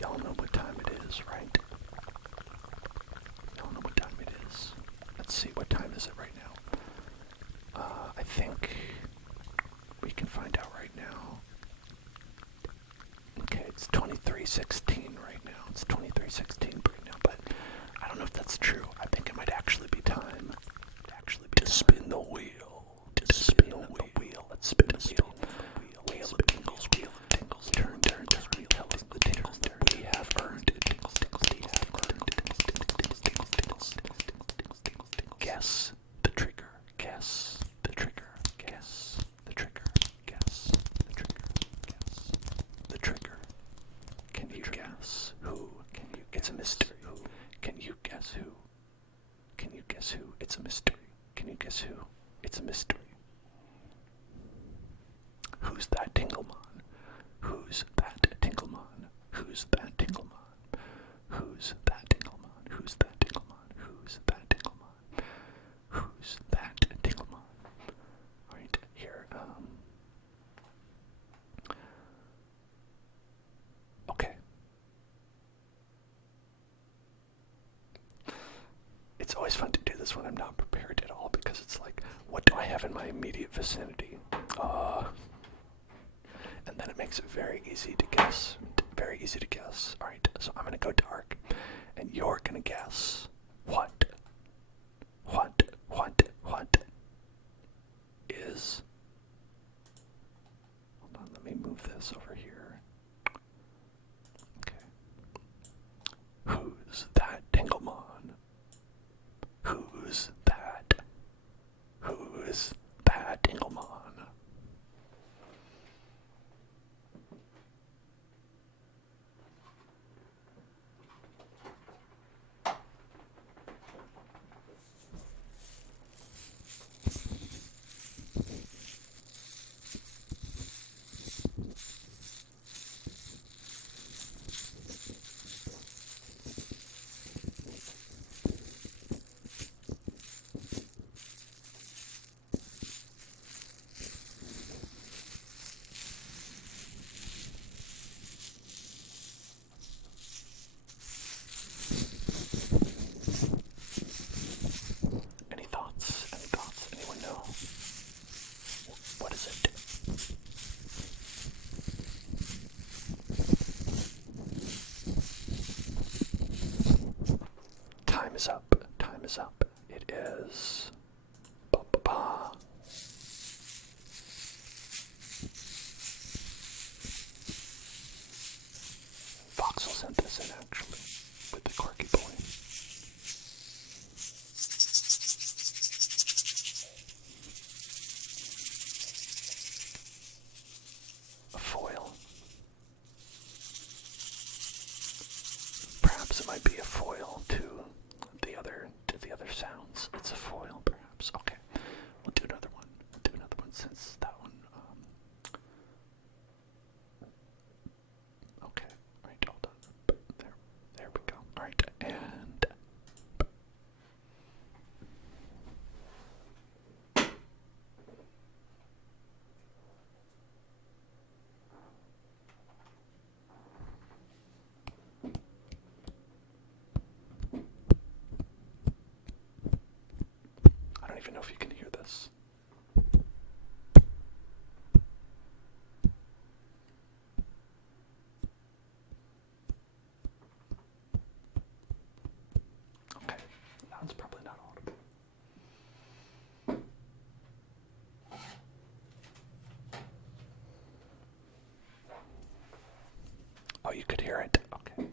Y'all know what time it is, right? Y'all know what time it is. Let's see, what time is it right now? I think we can find out right now. Okay, it's 23:16 right now. It's 23:16 right now, but I don't know if that's true. I think it might actually be time to spin the wheel. To spin the wheel. Let's spin the wheel. Wheel of tingles, wheel of tingles. Turn, turn, turn. Tell us the tingles that we have earned. Tingles, tingles, we have earned. Tingles, tingles, tingles, tingles, tingles, tingles, tingles, tingles, tingles. Guess the trigger. Guess the trigger. Guess the trigger. Guess the trigger. Guess the trigger. Can you guess who? Can you? It's a mystery. Who? Can you guess who? Can you guess who? It's a mystery. Can you guess who? It's a mystery. Who's that Tinglemon? Who's that Tinglemon? Who's that Tinglemon? Who's that Tinglemon? Who's that Tinglemon? Who's that Tinglemon? Who's that Tinglemon? Right here. Okay. It's always fun to do this when I'm not prepared at all, because it's like, what do I have in my immediate vicinity? And then it makes it very easy to guess. Very easy to guess. Alright, so I'm gonna go dark, and you're gonna guess what is. Hold on, let me move this over here. Okay. Who's that Tinglemon? Who's that? Who's that Tinglemon? Any thoughts? Any thoughts? Anyone know? What is it? Time is up. Time is up. It is. Ba-ba-ba. Voxel sent this in, actually, with the Corky Boy. A foil. Perhaps it might be a foil to the other sounds. It's a foil, perhaps. Okay, we'll do another one. We'll do another one since that one. Okay, all right, hold on. There we go. All right, and I don't even know if you can hear this. Okay, that one's probably not audible. Oh, you could hear it? Okay.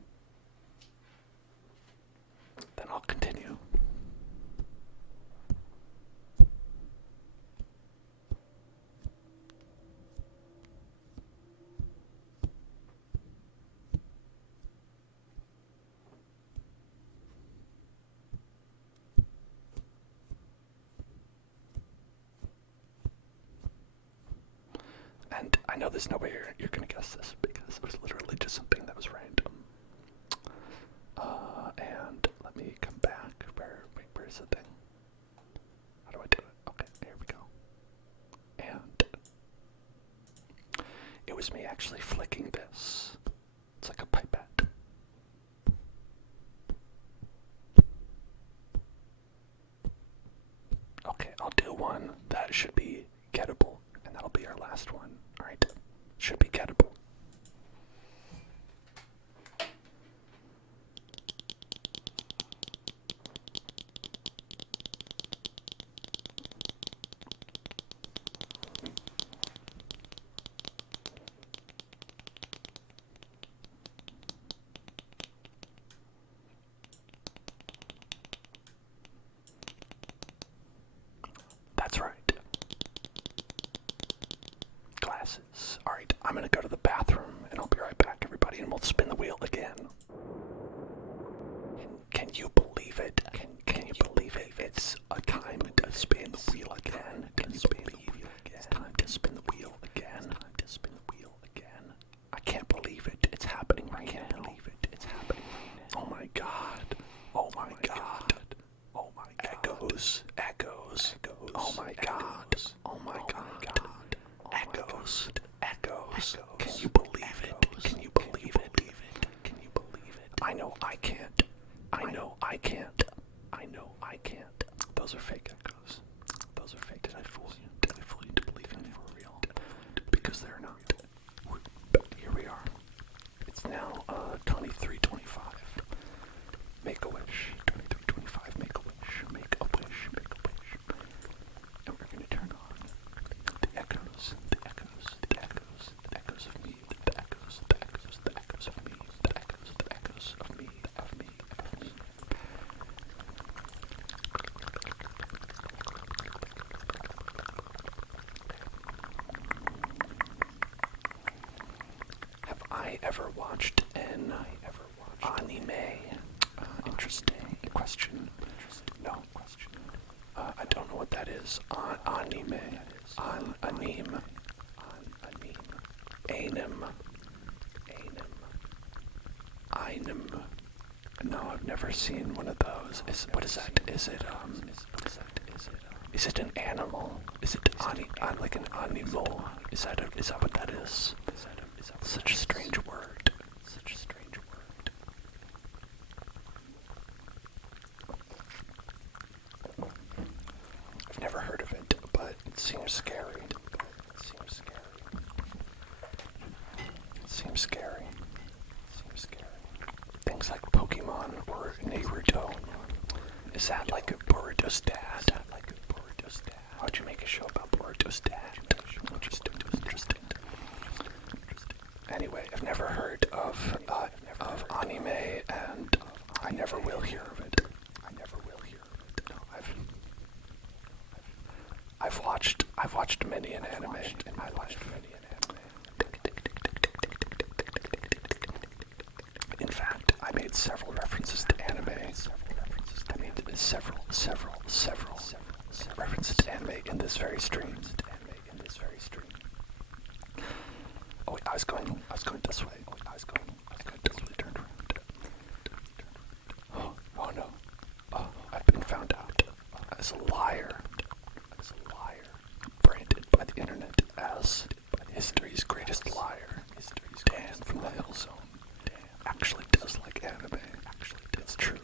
know there's no way you're gonna guess this because it was literally just something that was random. And let me come back. Where's the thing? How do I do it? Okay, here we go. And it was me actually flicking this. It's like a pipette. Okay, I'll do one that should be gettable, and that'll be our last one. Alright? Should be gettable. That's right. Glasses. Alright, I'm gonna go to the bathroom and I'll be right back, everybody, and we'll spin the wheel again. Can you believe it? Can you believe it? It's a time to spin the wheel again. Can you believe it? It's time to spin the wheel again. Time to spin the wheel again. I can't believe it. It's happening right now. I can't believe it. It's happening right now. Oh my god. Oh my god. Oh my god. Echoes. Echoes. Oh my god. Oh my god. Echoes. Echoes. Can you believe it? Can you believe it? Can you believe it? I know I can't. I know I can't. I know I can't. Those are fake echoes. Those are fake. Did I fool you? Did I fool you into believing they were real? Because they're not. Here we are. It's now 23:25. Make a wish. 23:25. Make a wish. Make a wish. Make a wish. And we're gonna turn on the echoes. The echoes. The echoes. The echoes of me. The echoes. The echoes. The echoes of me. The echoes. The echoes of me. Of me. Of me. Have I ever watched an anime? Interesting question. No question. I don't know what that is. Anime. Anime. Anim. No, I've never seen one of those. What is that? Is it an animal? Is it like an animal? Is that what that is? Such a strange word. Such a strange word. I've never heard of it, but it seems scary. It seems scary. It seems scary. It seems scary. Things like Pokemon or Naruto. Is that like Boruto's dad? How'd you make a show about Boruto's dad? Interesting. Anyway, I've never heard of anime, and I never will hear of it. No, I've watched many an anime in my life. In fact, I made several references to anime. I made several references to anime in this very stream. Oh wait, I was going this way. I was going totally turned around. Oh no. I've been found out as a liar. Branded by the internet as history's greatest liar. Dan from the Hill Zone. Actually does like anime. It's true.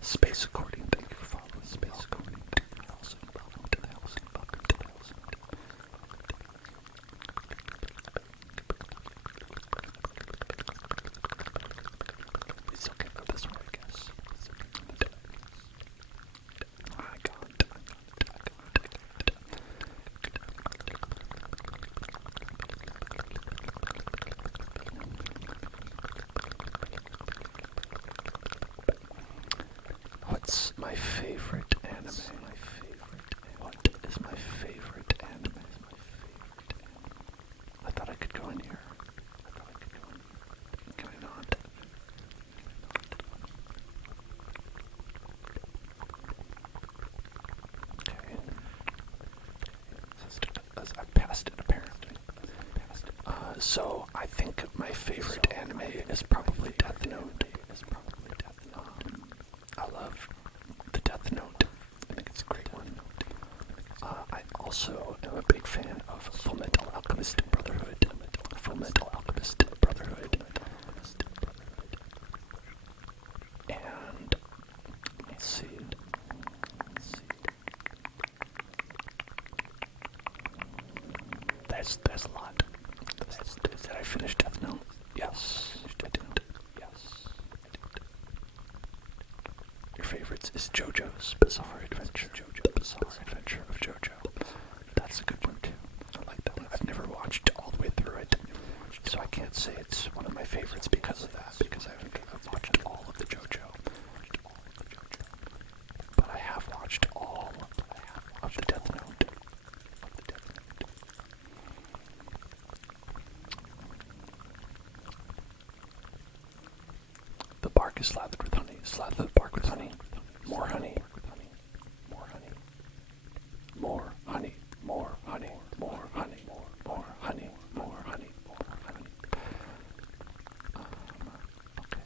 Space According, thank you for following. Space According. Welcome to the Hill Zone. Welcome to the Hill Zone. It's okay for this one, I guess. I got What's my favorite anime? What is my favorite anime? I thought I could go in here. Can I not? Okay. I passed it apparently. So I think my favorite anime is probably Death Note. I love the Death Note. I think it's a great one. I also am a big fan of Fullmetal Alchemist Brotherhood. Fullmetal Alchemist Brotherhood. And let's see. There's a lot. Did I finish Death Note? Yes, I did. Yes, I did. Your favorites is JoJo's Bizarre Adventure. The Bizarre Adventure of JoJo. That's a good one too. I like that one. I've never watched all the way through it, so I can't say it's one of my favorites because of that. Because I've watched all of the JoJo. But I have watched all of the Death Note. The bark is slathered with honey. Slather the bark with honey. More honey. More honey. More honey. More honey. More honey. More honey. More honey. More honey. Okay.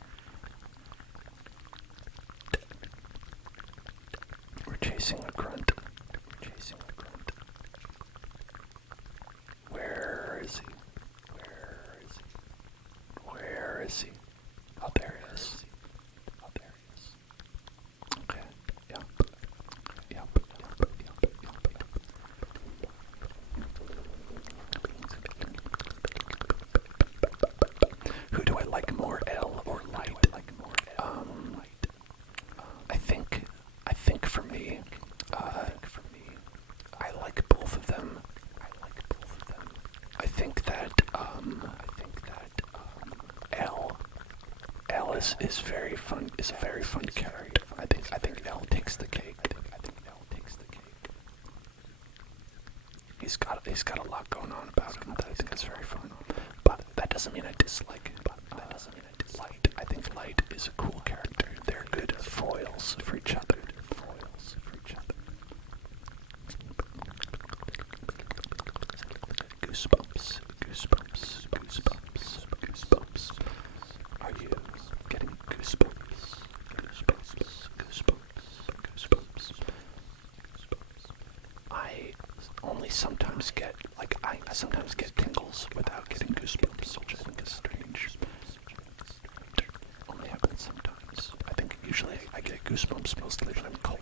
We're chasing a grunt. Where is he? Where is he? Oh, there he is. Okay. Yep. Who do I like more, L or Light? I think for me, I like both of them. I think that L is very fun. Is a very fun character. I think L takes the cake. He's got a lot going on about him that I think is very fun. But that doesn't mean I dislike it. Light. I think Light is a cool character. They're good foils for each other. Goosebumps. Are you getting goosebumps? I only sometimes get, I sometimes get tingles without getting goosebumps, which I think is strange. Only happens sometimes. I think usually I get goosebumps mostly when I'm cold.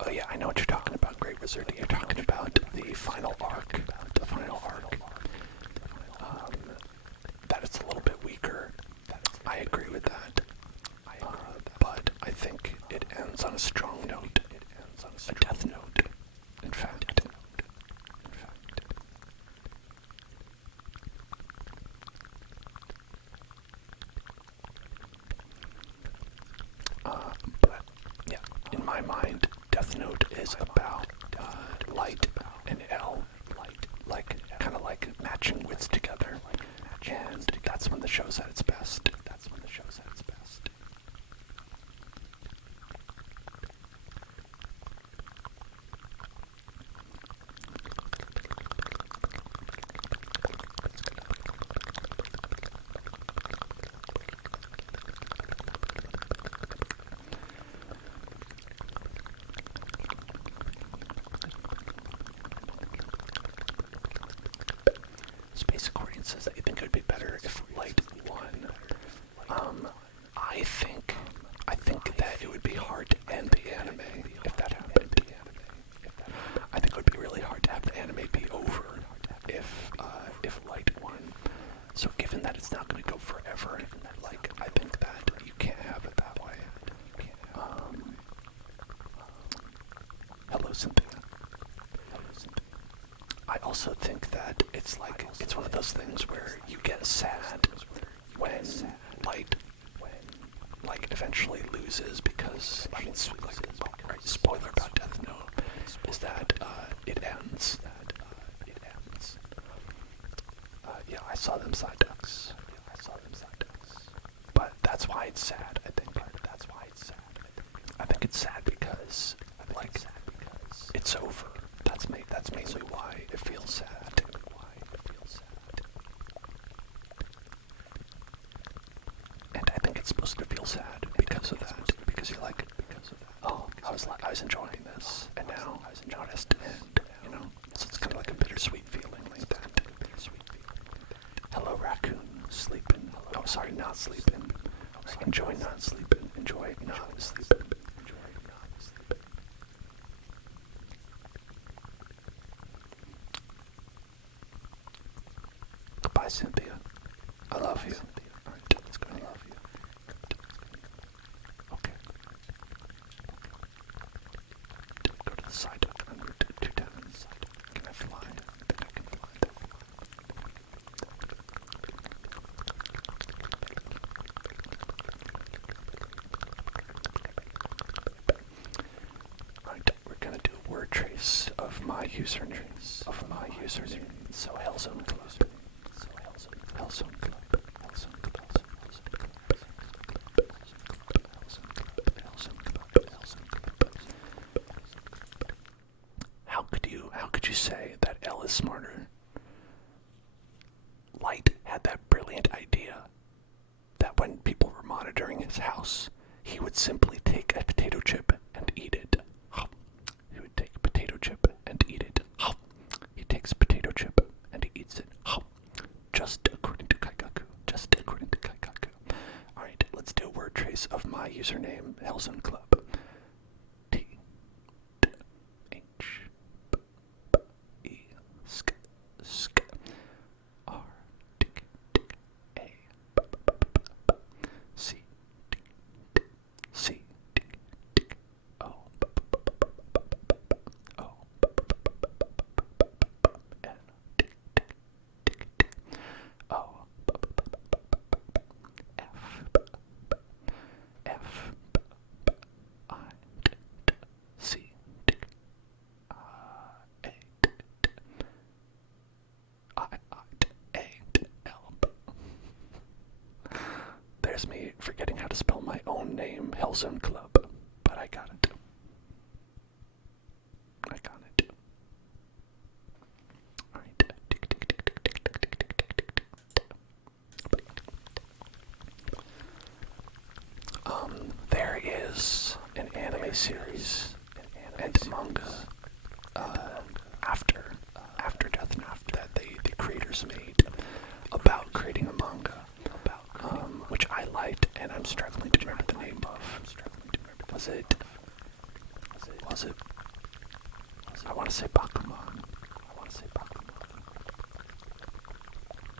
Oh yeah, I know what you're talking about, Great Wizard. You're talking about the final arc. That it's a little bit weaker. I agree with that. But I think it ends on a strong note. A death note, in fact. But yeah, in my mind, Death Note is about Light and L, kind of like matching wits together, and that's when the show's at its best. Space Accordion says that you think it would be better if Light won. I think that it would be hard to end the anime if that happened. I think it would be really hard to have the anime be over if Light won. So given that it's not going to go forever, I think that you can't have it that way. Hello, Cynthia. I also think that it's one of those things where you get sad when Light eventually loses because, spoiler about Death Note is that it ends. Yeah, I saw them side ducks. But that's why it's sad, I think. I think it's sad because, it's over. That's mainly why it feels sad. And I think it's supposed to feel sad because of that. Because you're like, oh, I was enjoying this, and now it has to end. You know, so it's kind of like a bittersweet feeling like that. Hello, raccoon, sleeping. Oh, sorry, not sleeping. Enjoy not sleeping. Enjoy not sleeping. Goodbye, Cynthia. I love you. Alright, let's go. I love you. Okay. Go to the side. I'm route 210. Can I fly? I think I can fly. Alright, we're gonna do a word trace of my username. So Hellzone Club. Hellzone Club. How could you say that L is smarter? Light had that brilliant idea that when people were monitoring his house, he would simply take a potato chip and eat it. He would take a potato chip and eat it. He takes a potato chip and he eats it. Just according to Kaikaku. Alright, let's do a word trace of my username, Hellzone Club. T H B E sk R D A C C O O N O F I C A L. There's me forgetting how to spell my own name, Hellzone Club, but I got it. Alright. There is an anime series and manga after Death Note that the creators made about creating a manga, which I liked, and I'm struggling to remember the name of. Was it? I want to say Pokémon.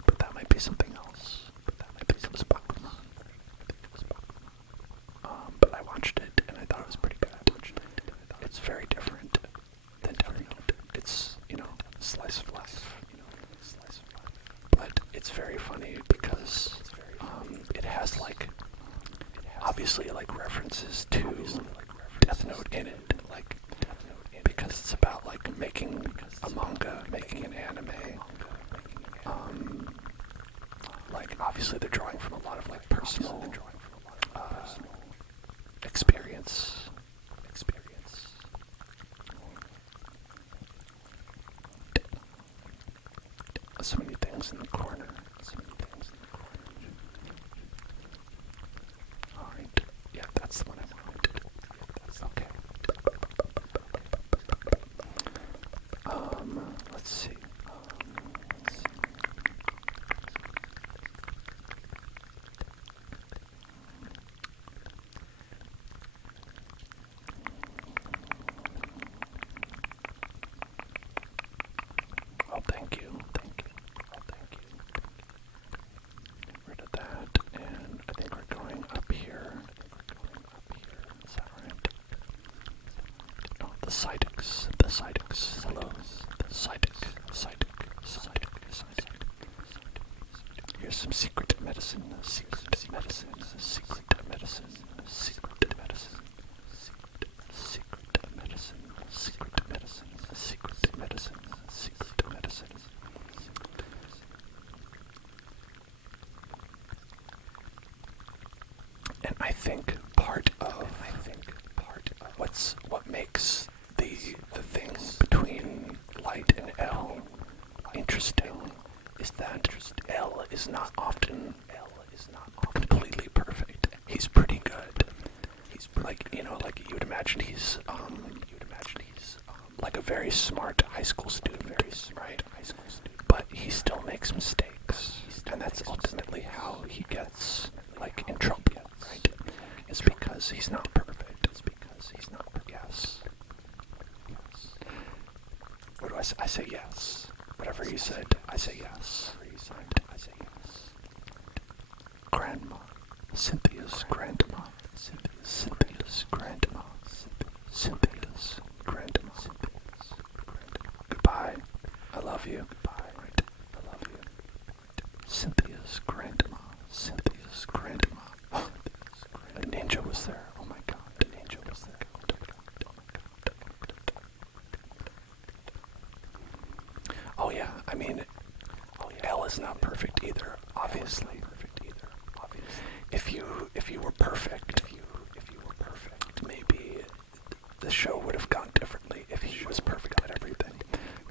But that might be something else. It was Pokémon. But I watched it and I thought it was pretty good. It's very different than Death Note. It's, slice of life. But it's very funny because it has obviously references to Death Note in it, because it's about making a manga, making an anime. Obviously they're drawing from a lot of personal experience. So many things in the corner. Alright. Yeah, that's the one I wanted. Okay. Let's see. Oh, thank you. Get rid of that, and I think we're going up here. Is that right? Oh, the Cydex. Hello. The Cydex. very smart high school student, right? But he still makes mistakes, and that's ultimately how he gets like in trouble, right? It's because he's not perfect. It's because he's not. Yes. What do I say? I say yes. Whatever he said, I say yes. I say yes. Grandma. Cynthia's grandma. Cynthia's grandma. Cynthia's grandma. Goodbye. I love you. Bye. I love you. Cynthia's grandma. Cynthia's grandma. A ninja was there. Oh my god. A ninja was there. Oh yeah, I mean, Elle is not perfect either, obviously. If you were perfect, maybe the show would have gone differently if he was perfect at everything.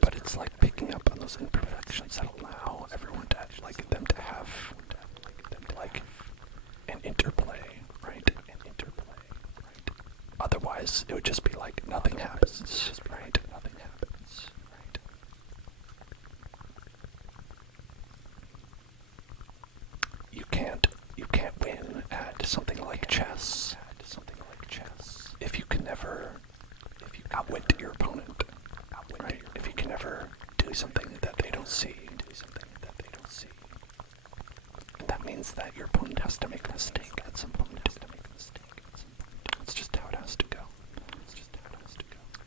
But it's like picking up on those imperfections that allow everyone to like them to have like an interplay, right? Otherwise, it would just be like nothing happens, right? Nothing happens, right? You can't win at something like chess. If you can never outwit your opponent, right? If you can never do something that they don't see, and that means that your opponent has to make a mistake at some point. It's just how it has to go.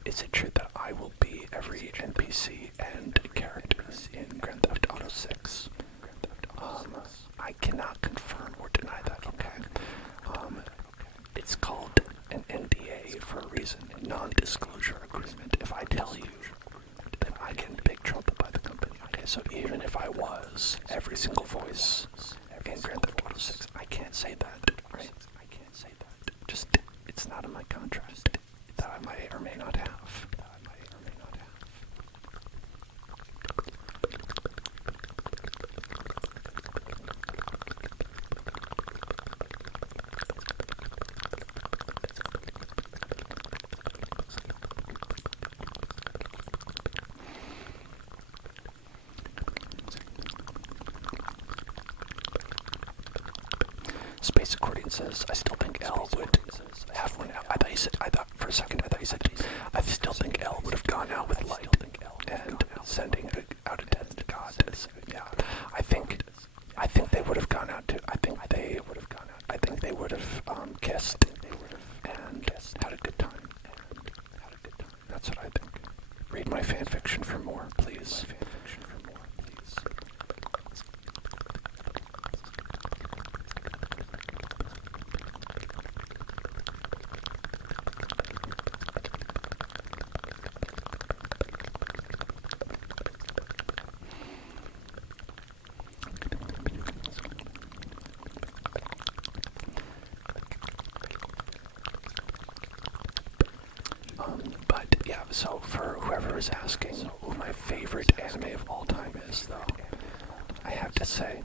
Is it true that I will be every NPC and character in Grand Theft Auto 6? I cannot confirm or deny that, okay? It's called an NDA for a reason, a non-disclosure agreement. If I tell you, then I get in big trouble by the company, okay? So even if I was every single voice in Grand Theft Auto 6, I can't say that, right? Just, it's not in my contract that I may or may not have. Space Accordion says, I still think Elle would have one out. For a second, I thought you said, I still think Elle would have gone out with light and sending out a dead god. Yeah, I think they would have gone out too. I think they would have kissed and had a good time. That's what I think. Read my fanfiction for more, please. But yeah, so for whoever is asking who my favorite anime of all time is, though, I have to say,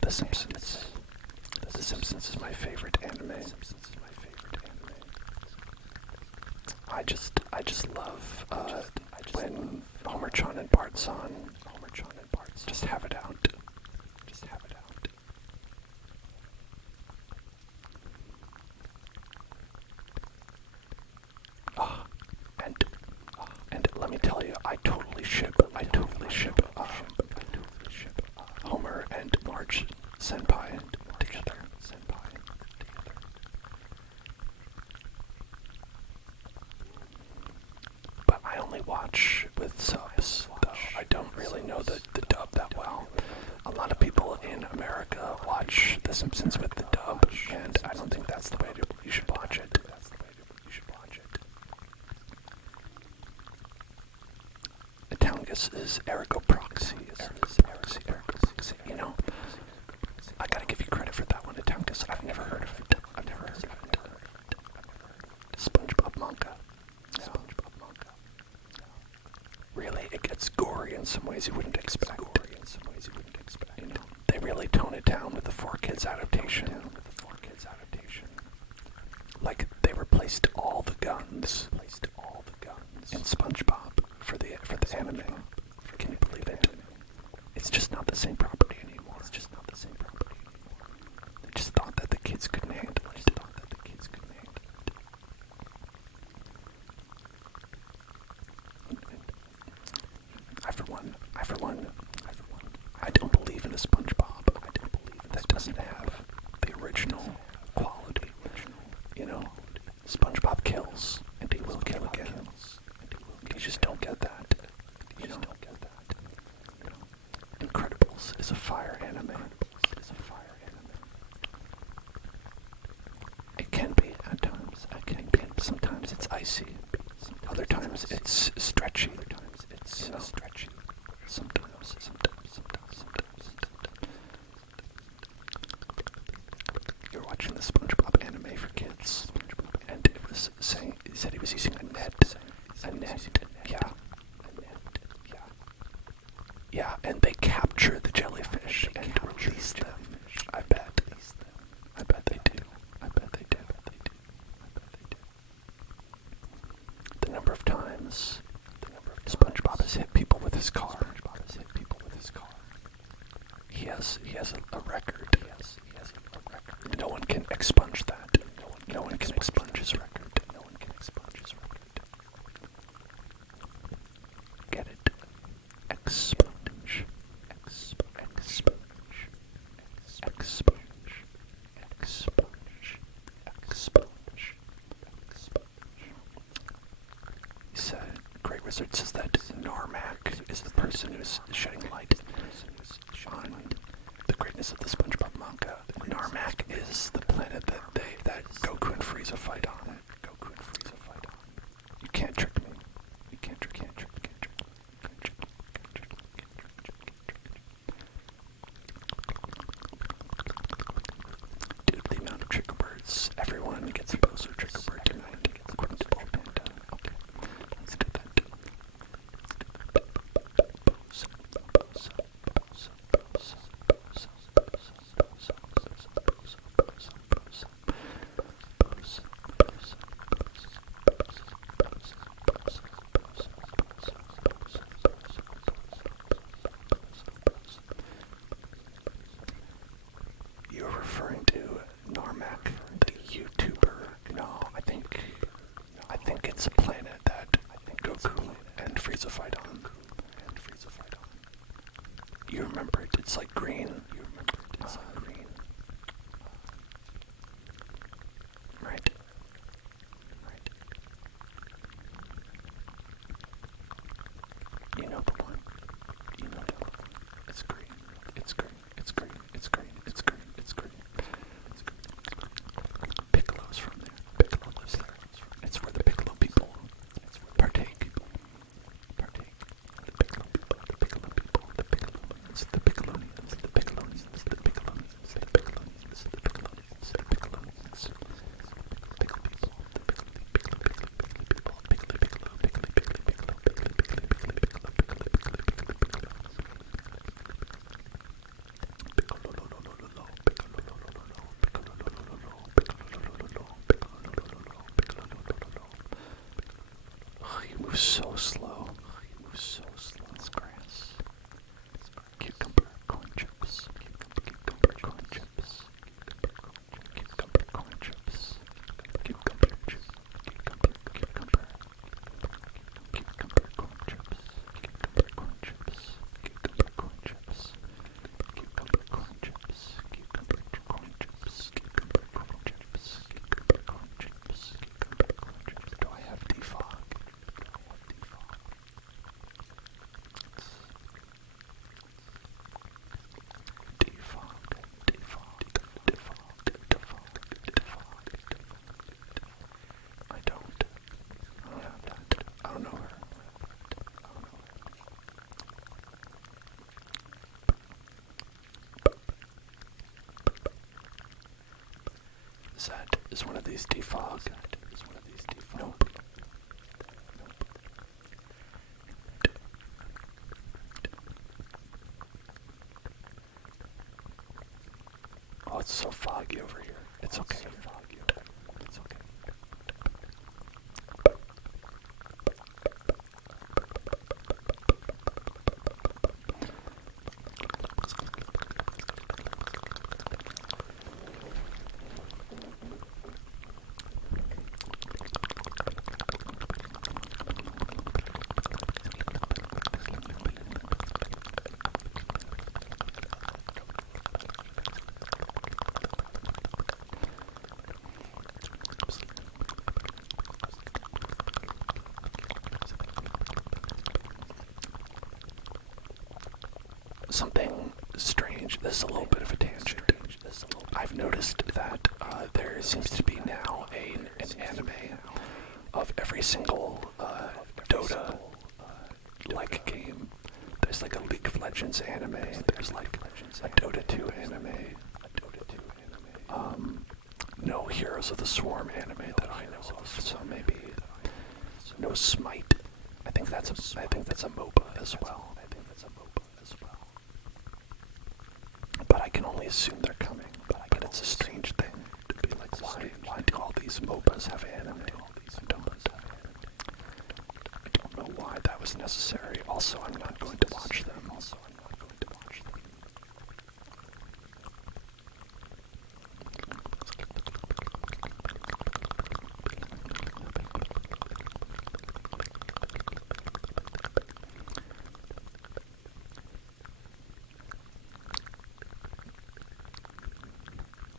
The Simpsons. The Simpsons is my favorite anime. I just love when Homer-chan and Bart-san just have it out. And let me tell you, I totally ship Homer and Marge Senpai together. But I only watch with subs, though. I don't really know the dub that well. A lot of people in America watch The Simpsons with the dub, and I don't think that's the way you should watch it. Tongus is ergo proxy. You know, I gotta give you credit for that one, Tongus. I've never heard of it. SpongeBob manga. Really, it gets gory in some ways you wouldn't expect. You know, they really tone it down with the 4Kids adaptation. Like, they replaced all the guns in SpongeBob and they capture the jellyfish and release them. I bet. I bet they do. I bet they do. The number of times SpongeBob has hit people with his car. He has a record. No one can expunge that. No one can expunge his record. Get it? Expunge. He said, Great Wizard says that Narmak is the person who's shedding light on the greatness of the SpongeBob manga. Narmak is the planet that Goku and Frieza fight on. You can't trick me. You can't trick. Dude, the amount of trigger words. Everyone gets a poster trigger word tonight. According to Panda. Okay, let's do that. You're referring to Narmak, the YouTuber? No, I think it's a planet that Goku and Frieza fight on. You remember it? It's like green. Right. You know the one. It's green. Piccolo's from there. Piccolo lives there. It's where the Piccolo people partake. The Piccolo people. You move so slow. It's grass. Cucumber corn chips. Do I have defog? I don't have that. I don't know her. Is one of these defog? Nope. Oh, it's so foggy over here. It's okay. Something strange. This is a little bit of a tangent. I've noticed that there seems to be now an anime of every single Dota like game. There's like a League of Legends anime. There's like a Dota 2 anime. No Heroes of the Swarm anime that I know of. So maybe no Smite. I think that's a MOBA as well. I can only assume they're coming. But it's a strange thing to be like, why do all these MOBAs have anime? I don't know why that was necessary. Also, I'm not going to watch them.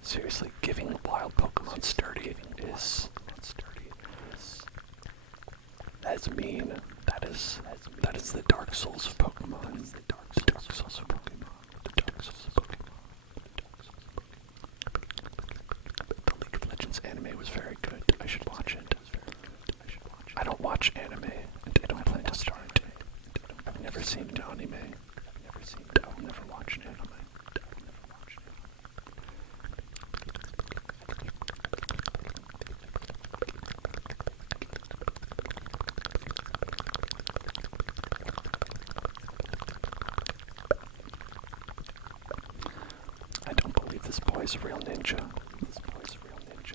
Seriously, giving wild Pokemon sturdy is that's mean. That is the Dark Souls of Pokemon. The Dark Souls of Pokemon. The Dark Souls of Pokemon. The League of Legends anime was very good. I should watch it. I don't watch anime, and I don't plan to start. I've never seen an anime. I will never watch an anime. I don't believe this boy's a real ninja.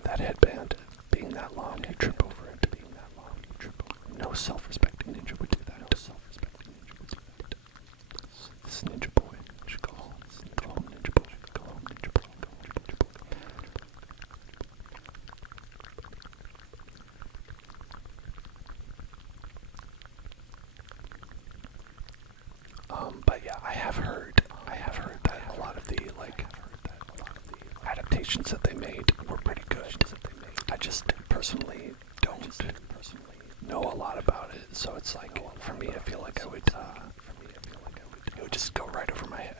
That headband being that long, you trip over it. No self-respecting ninja would do that. This ninja boy should go home. Go home, ninja boy. Go home, ninja boy. Go home, ninja boy. But yeah, I have heard that a lot of the adaptations that they made were pretty good. I just personally don't know a lot about it, so it's like for me, I feel like it would just go right over my head.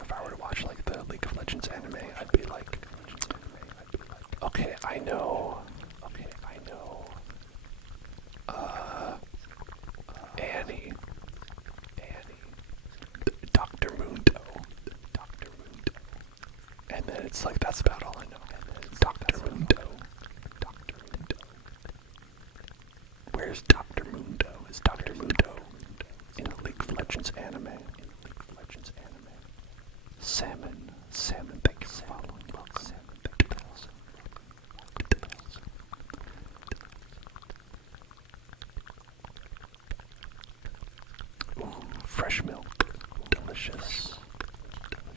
If I were to watch like the League of Legends anime, I'd be like, okay, I know. Annie, Dr. Mundo, and then it's like that's about all I know. Dr. Mundo. Where's Dr. Mundo? Is Dr. Mundo in the League of Legends anime? Salmon, thank you for following. Welcome. Ooh, fresh milk, delicious.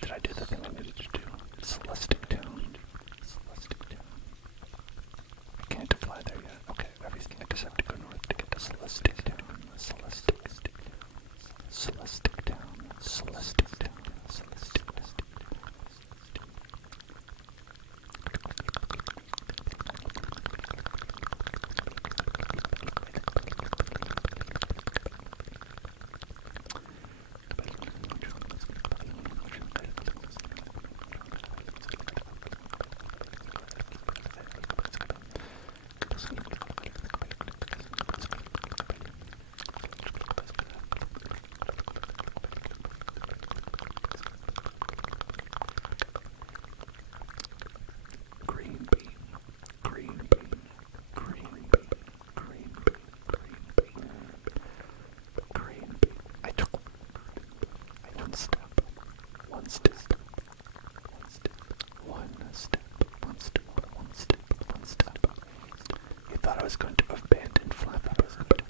Did I do the thing I needed to do? Celestic Town. I can't fly there yet. Okay, I guess I have to go north to get to Celestic Town. You thought I was going to abandon Flappy Bird.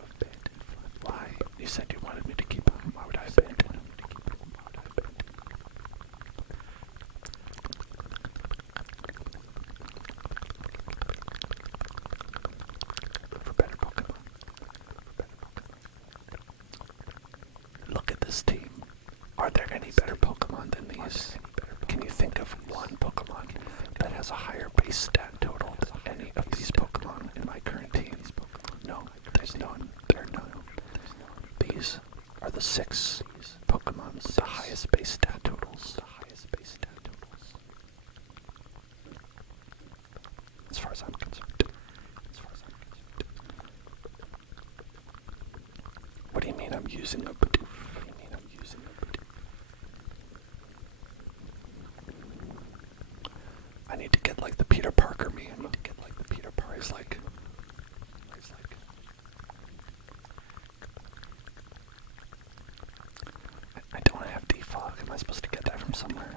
Why? You said you wanted me to keep him. Why would I abandon him? For better Pokemon. Look at this team. Are there any better Pokemon than these? Can you think of one Pokemon that has a higher base stat total than any of these Pokemon in my current team? No, there's none. There are none. These are the 6 Pokemon with the highest base stat totals. As far as I'm concerned. What do you mean I'm using a Bidoof? I need to get like the Peter Parker meme. He's like I don't have defog. Am I supposed to get that from somewhere?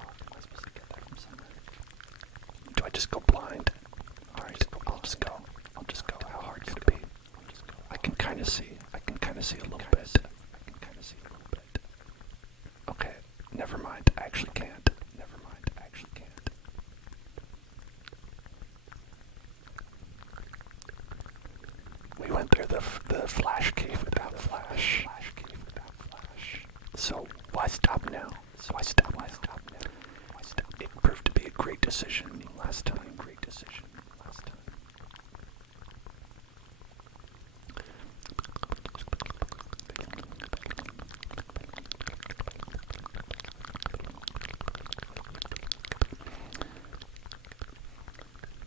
So why stop now? Why stop now? Why stop? It proved to be a great decision last time.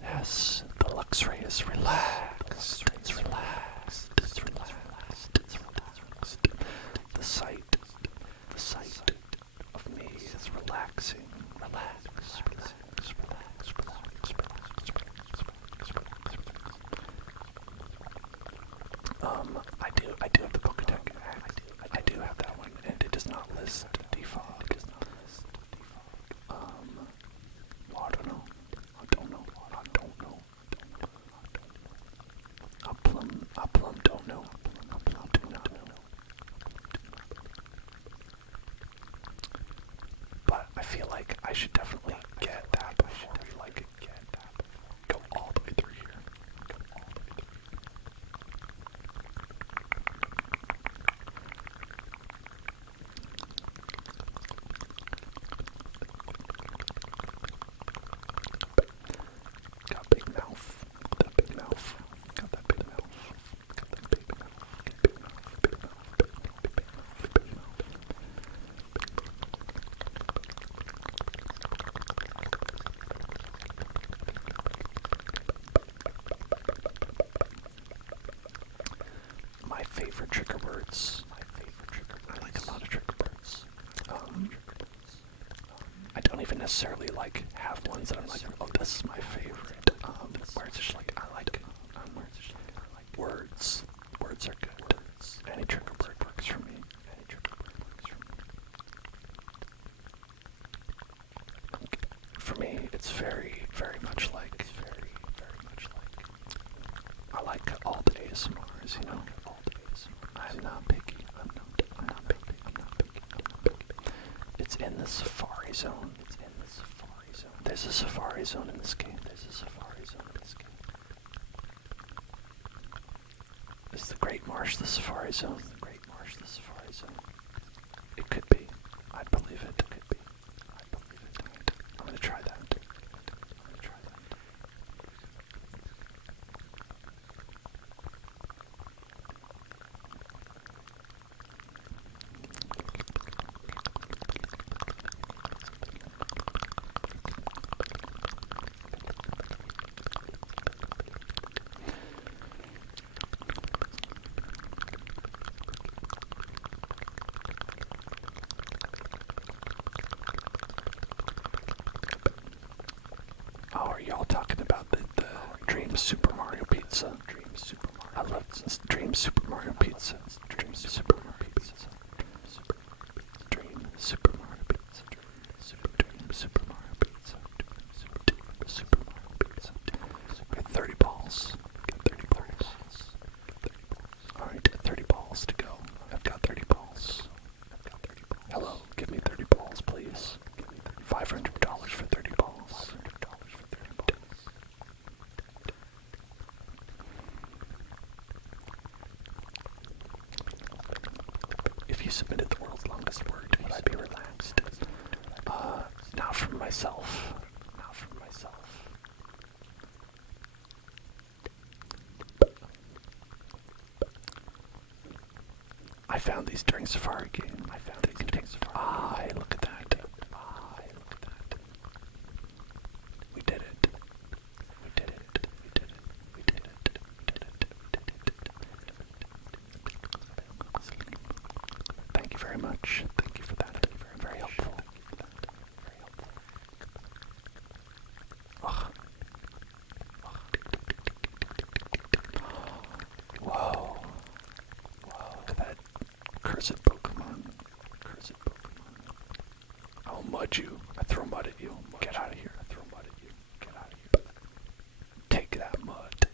Yes, the Luxray is relaxed. It's relaxed. It's relaxed. It's relaxed. The sight of me is relaxing. Relax. I do have the Pokédeck. I do have that one, and it does not list defog. Well, I don't know. Uplum don't know. Uplum do not know. But I feel like I should definitely get that before we go all the way through here. Got big mouth. Got that big mouth. Got that big mouth. Got that big mouth. Big mouth. Big mouth. Big mouth. Big mouth. Big mouth. My favorite trigger words. I like a lot of trigger words. I don't even necessarily like have ones that I'm like, oh, this is my favorite. Where it's just like I like words. Words are good. Any trigger word works for me. For me, it's very, very much like. I like all the ASMRs, you know. I'm not picky. I'm not picky. It's in the Safari Zone. There's a Safari Zone in this game. Is the Great Marsh the Safari Zone? It could be. I believe it. I'm gonna try that. Oh, are y'all talking about the Dream Super Mario Pizza? I love Dream Super Mario Pizza. Dream Super Mario Pizza. Dream Super Mario Pizza. Dream Super Mario Pizza. Super Mario Pizza. Get 30 balls. Alright, 30 balls to go. I've got 30 balls. Hello, give me 30 balls, please. $500 for 30 balls. If you submitted the world's longest word, would I be relaxed? Not from myself. I found these during Safari game. Hey, look at that. We did it. Thank you very much. Thank you for that. Very helpful. Whoa. Look at that cursed Pokemon. I'll mud you. I throw mud at you. Get out of here. Take that mud.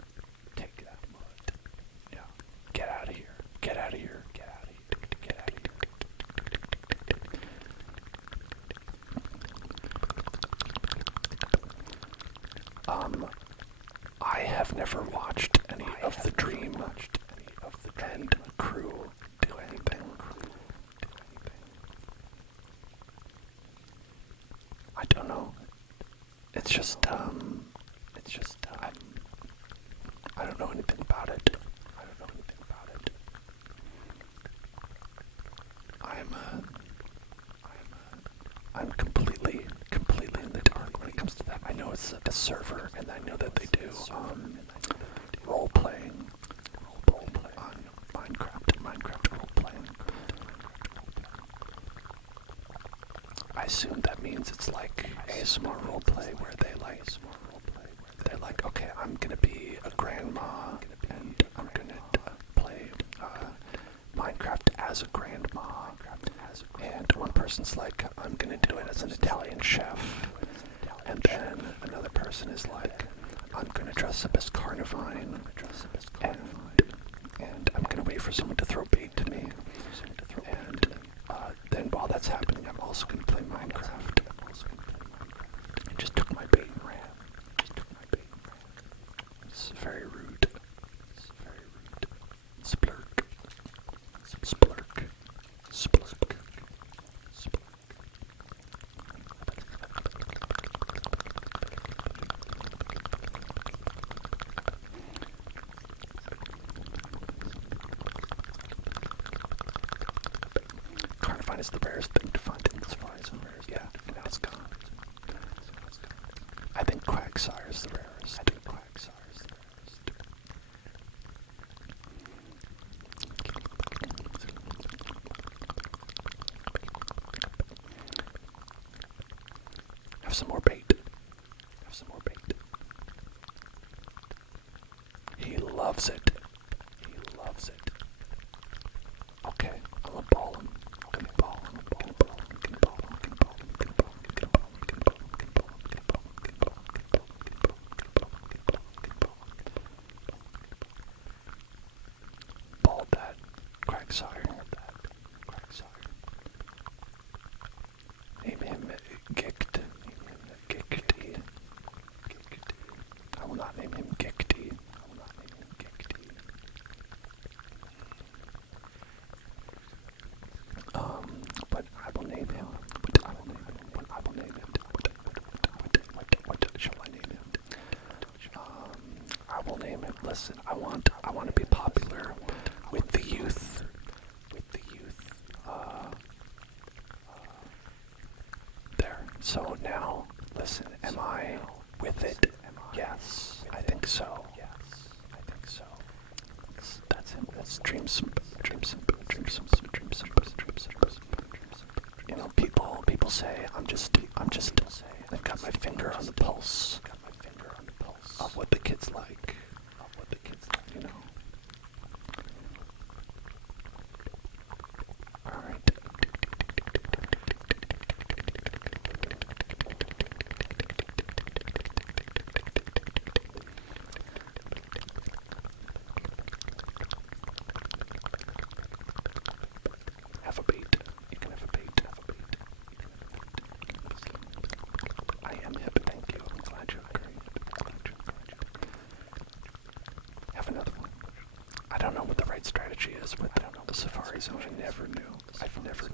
Yeah. Get out of here. I have never watched any of the Dream and crew do anything. I don't know. It's just, I don't know anything about it. I'm completely in the dark when it comes to that. I know it's a server, and I know that they do role playing on Minecraft role playing. I assume that means it's like ASMR role play where they're like, okay, I'm gonna be a grandma, and I'm gonna play Minecraft as a grandma. And one person's like, I'm gonna do it as an Italian chef. And then another person is like, I'm gonna dress up as Carnivine. And I'm gonna wait for someone to throw bait to me. And then while that's happening, I'm also gonna play Minecraft. I just took my bait and ran. It's very rude. Splurk. Carnivine is the rarest thing to find in this forest. Yeah, now it's gone. I think Quagsire is the rarest. Have some more bait. He loves it. Okay, I'm gonna ball him. Ball that Quagsire. Name him Gicked. I will not name him Gickety. But I will name him. What shall I name him? I will name him. Listen, I want to be popular with the youth. There. So now, listen. Am I with it? Yes, I think so. That's him. That's dream simp. You know, people say I've got my finger on the pulse of what the kids like. You know. All right. Have a bait. You can have a bait. I am hip, thank you. I'm glad you agree. Have another one. I don't know what the right strategy is with the Safari Zone. I never knew. I've never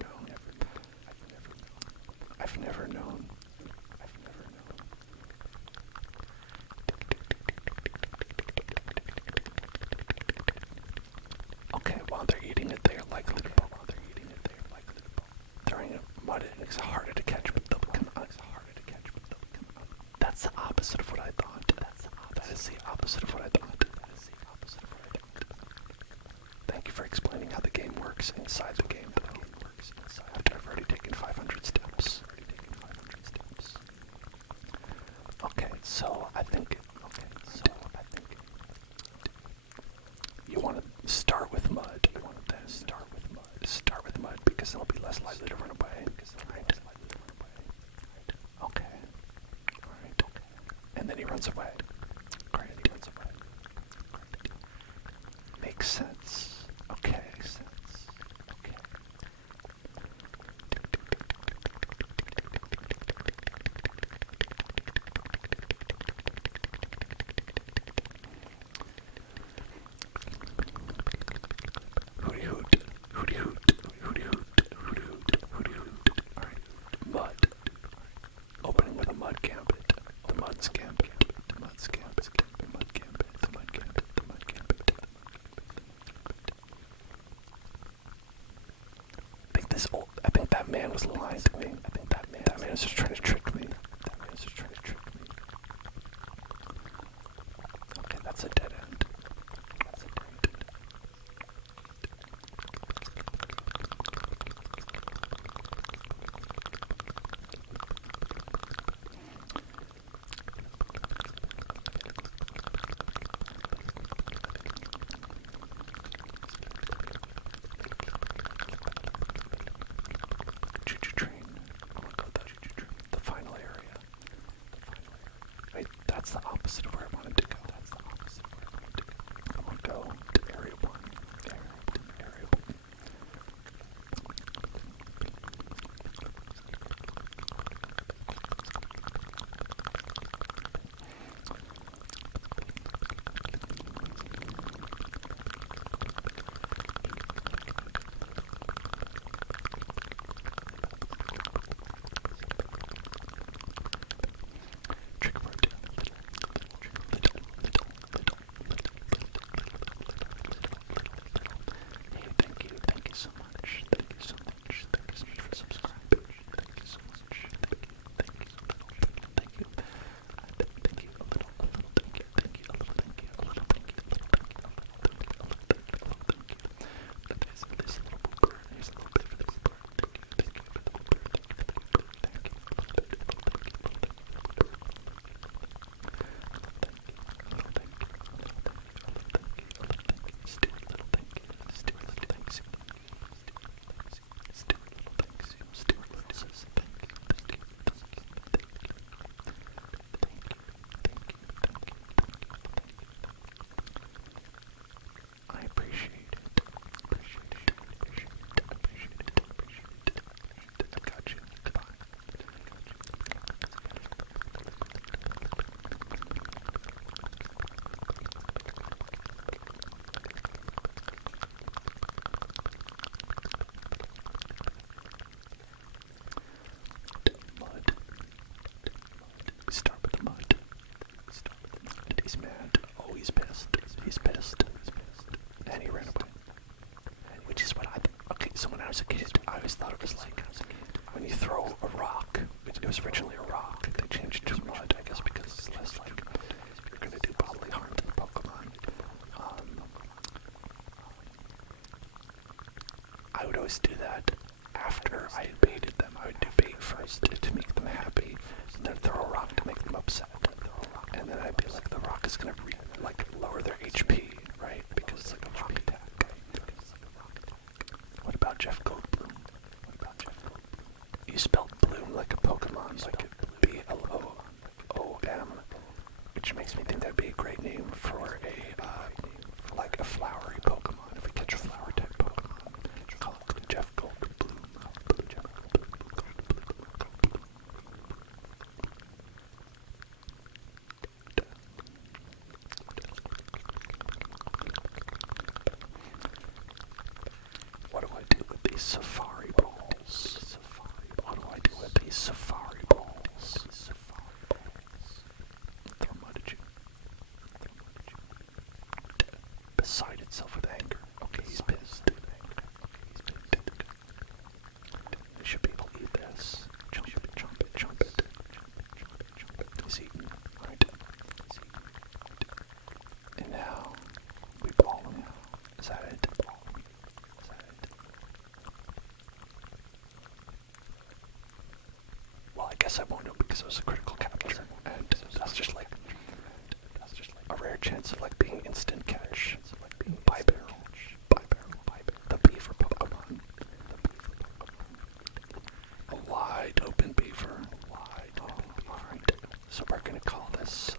known. Okay, while they're eating it, they're likely to ball. Throwing mud in is harder to catch, but they'll come out. That's the opposite of what I thought. That is the opposite of what I thought. Thank you for explaining how the game works inside the game, though. After I've already taken 500 steps. Okay, so I think you want to start with mud. Start with mud because they'll be less likely to run away. Right? Okay. Alright. And then he runs away. Great. Makes sense. Okay. Hooty hoot. Alright. Mud. man was lying to me. I think that man was just trying to trick me. Okay, that's a dead end. Choo-choo train. I want to go to the final area. Wait, that's the opposite of where I wanted to go. I want to go to area 1. Area 1. Thank you so much. Thank you so much for subscribing. Thank you so much. Thank you. Thank you. A little thank you. Thank you. A little thank you. A little thank you. A little thank you. A little thank you. There's a little booper. Here's a little bit for the booper. Thank you for the booper. Thank you. Stuart, little thank you. Stuart, little thanks. Stuart, little thanks. Stuart, little says thank you. I appreciate it. I got you. Goodbye. Mud. We start with the mud. He's mad. Oh, he's pissed. And he ran away. Which is what okay, so when I was a kid, I always thought it was like when you throw a rock. It was originally a rock. They changed it to mud, I guess, because it's less like you're gonna do bodily harm to the Pokemon. I would always do that after I had baited them. I would do bait first to make them happy, and then throw a rock to make them upset. And then I'd be like, the rock is gonna lower their HP, right? Because it's like a rock attack. What about Jeff Goldblum? You spelled bloom like a Pokemon, like B-L-O-O-M, which makes me think that'd be a great name for like a flowery Pokemon. If we catch a flower type Pokemon, call it Jeff Goldblum. What do I do with these safari balls? What do I do with these safari balls? Throw mud at you. Beside itself with anger. Okay, he's pissed. He should be able to eat this. Chomp it. He's eating. Right. And now we ball him. Is that it? Well, I guess I won't know because it was a critical capture, and that's just like a rare chance of like being instant catch. Bi-barrel. The beaver Pokemon. A wide open beaver. Alright. So we're gonna call this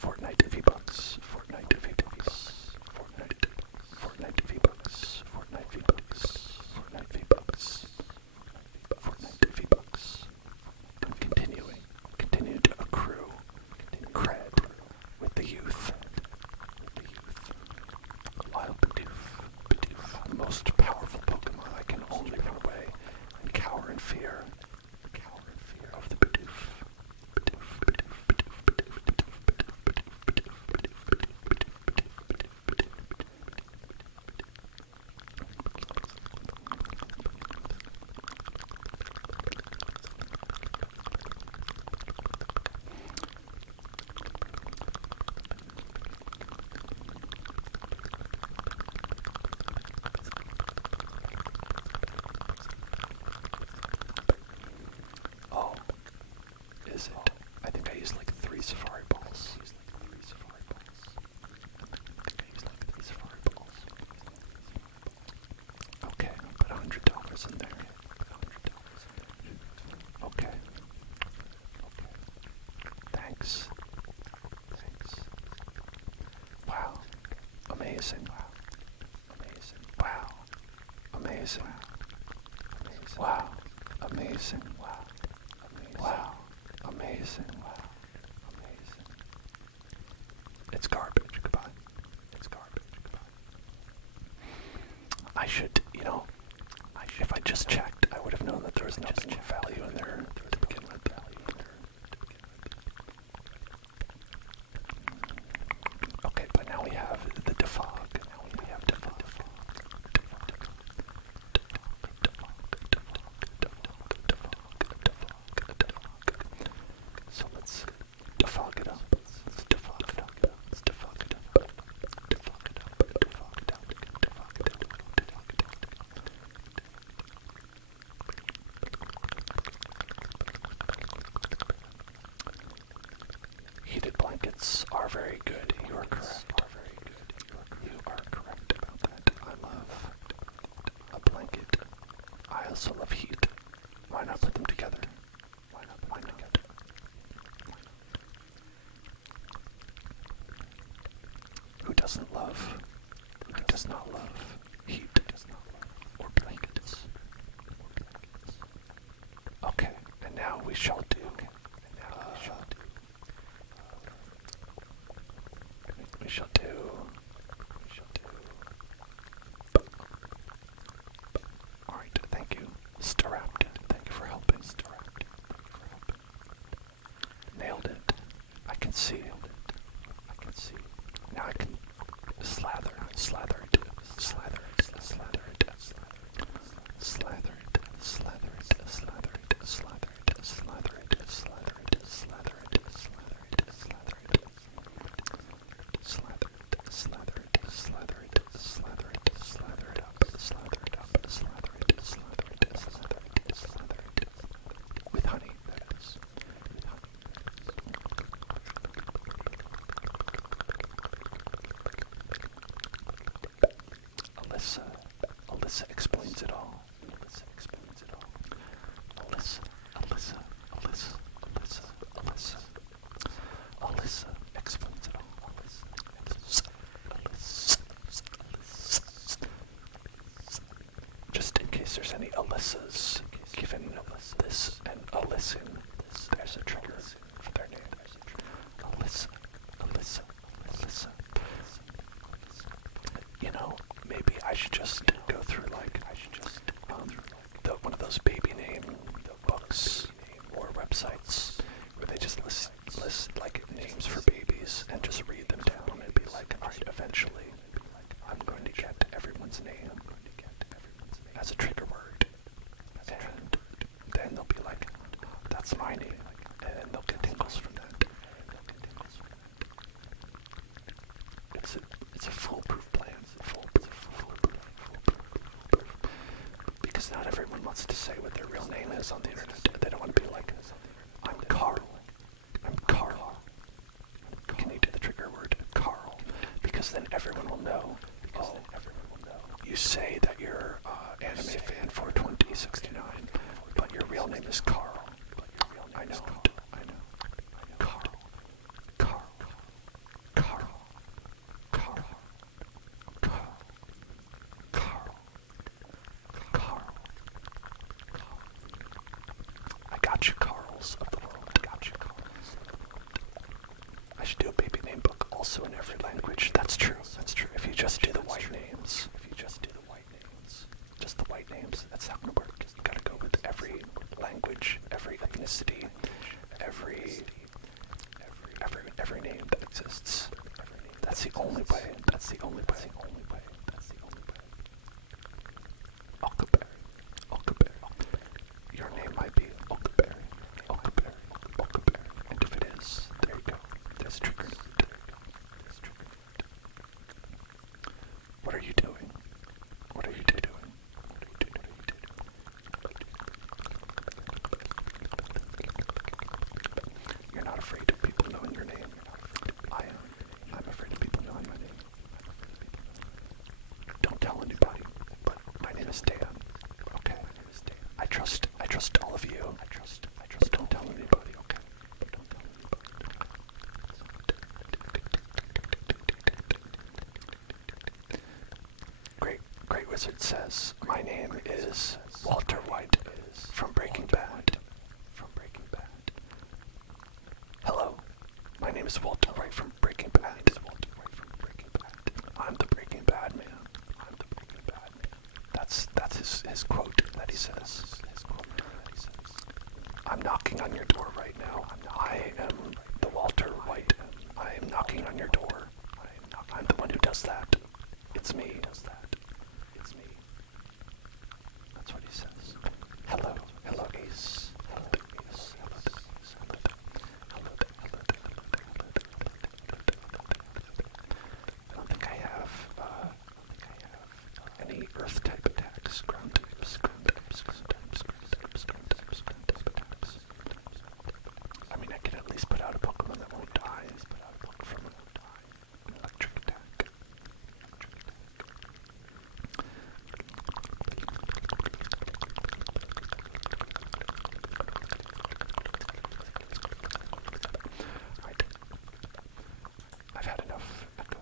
Fortnite Divvy Bucks. Fortnite Divvy. in there. Okay. Thanks. Wow. Amazing. Wow. Amazing. Wow. Amazing. Wow. Amazing. It's garbage. Goodbye. I should, if I just checked, I would have known that there was nothing of value in there to begin with. Okay, but now we have the defog. So let's defog it up. Heated blankets are very good. You are correct. You are correct about that. I love a blanket. I also love heat. Why not put them together? Why not? Who does not love heat? Or blankets? Okay, and now we shall do. We shall do. Alright, thank you. Starapt. Thank you for helping. Nailed it. I can see. Now I can slather it. With honey, that is. Alyssa explains it all. Alyssa explains it all. Alyssa explains it all. Just in case there's any Alyssas, given this and Alyssin, there's a trigger for their name. Alyssa. Maybe I should just go through one of those baby name books or websites where they just list names for babies and just read them down and be like, alright, eventually I'm going to get everyone's name as a trigger word, and then they'll be like, that's my name, and then they'll get tingles from that. It's a foolproof plan. Because not everyone wants to say what their real name is on the internet. They don't want to be like, I'm Carl. Can you do the trigger word Carl? Because then everyone will know. You say that you're anime fan for 2069, but your real name is Carl. I know. Carl. I got you, Carls of the world. I should do a baby name book also in every language. That's true. If you just do the white names. Just the white names. That's not gonna work. You gotta go with every language, every ethnicity, every name that exists. That's the only way. Okaberry. Your name might be Okaberry. And if it is, there you go. That's triggered. What are you doing? You're not afraid of people knowing your name. I am. I'm afraid of people knowing my name. Don't tell anybody, but my name is Dan. Okay. I trust all of you. I trust. Don't tell anybody, okay? Don't tell anybody. Great Wizard says, my name is Walter White from Breaking Bad. Hello, my name is Walter White from Breaking Bad. I'm the Breaking Bad man. That's his quote that he says. I'm knocking on your door right now. I am the Walter White. I am knocking on your door. I'm the one who does that. It's me. That's what he says. Hello, Ace. I don't think I have any Earth type attacks. Ground types. I mean, I can at least put out a Pokemon that won't die. From an electric attack. Right. I've had enough echo.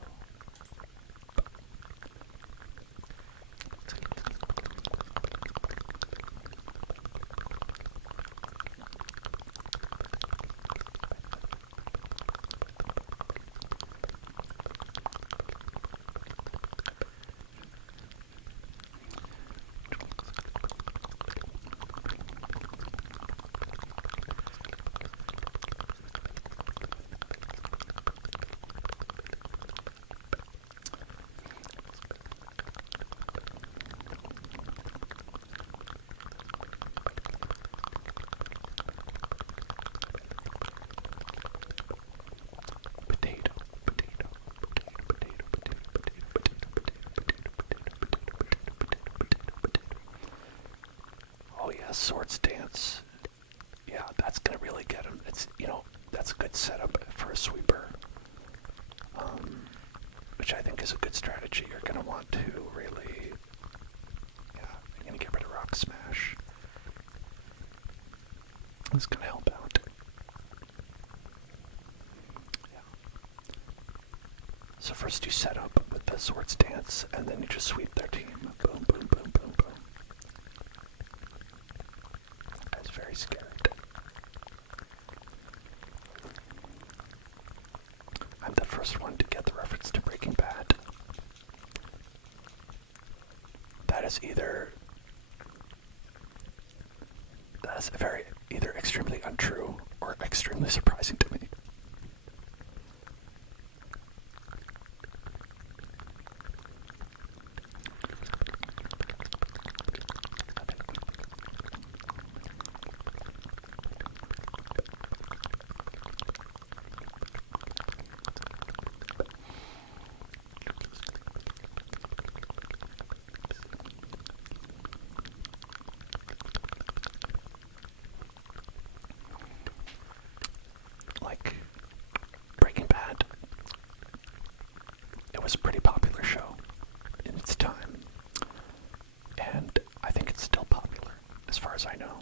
Oh yeah, Swords Dance. Yeah, that's gonna really get him. It's, that's a good setup for a sweeper. Which I think is a good strategy. You're gonna want to really, you're gonna get rid of Rock Smash. It's gonna help out. Yeah. So first you set up with the Swords Dance, and then you just sweep their team. Boom, boom, boom, boom, boom. I was very scared. I'm the first one to get the reference to Breaking Bad. That is either extremely untrue or extremely surprising to me. Like, Breaking Bad, it was a pretty popular show in its time, and I think it's still popular, as far as I know.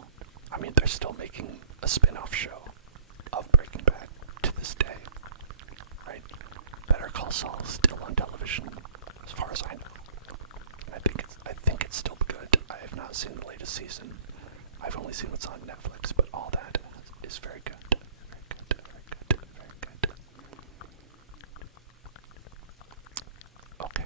I mean, they're still making a spin-off show of Breaking Bad to this day, right? Better Call Saul is still on television, as far as I know. And I think it's still good. I have not seen the latest season. I've only seen what's on Netflix, but all that is very good. Okay.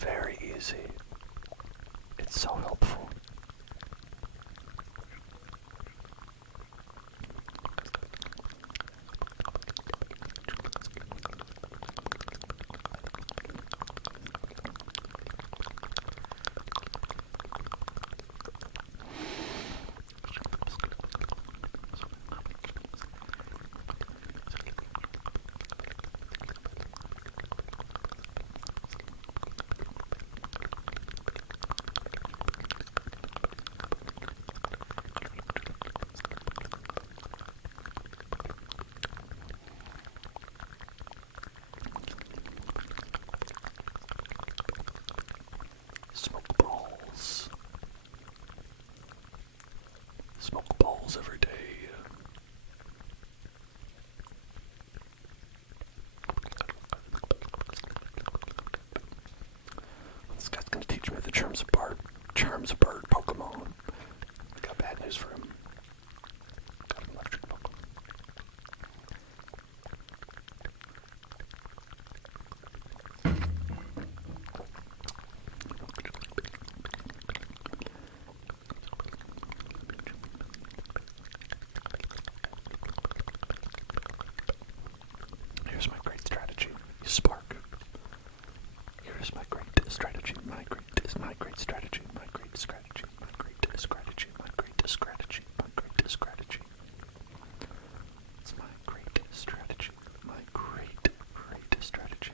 Very easy. It's so helpful. Smoke balls. Smoke balls every day. This guy's gonna teach me the charms of bird Pokemon. I got bad news for him. Got an electric Pokemon. Here's my great strategy. You spark. Here's my great strategy. My great strategy. My great strategy. My great strategy. My great strategy. My great strategy. It's my great strategy. My great strategy.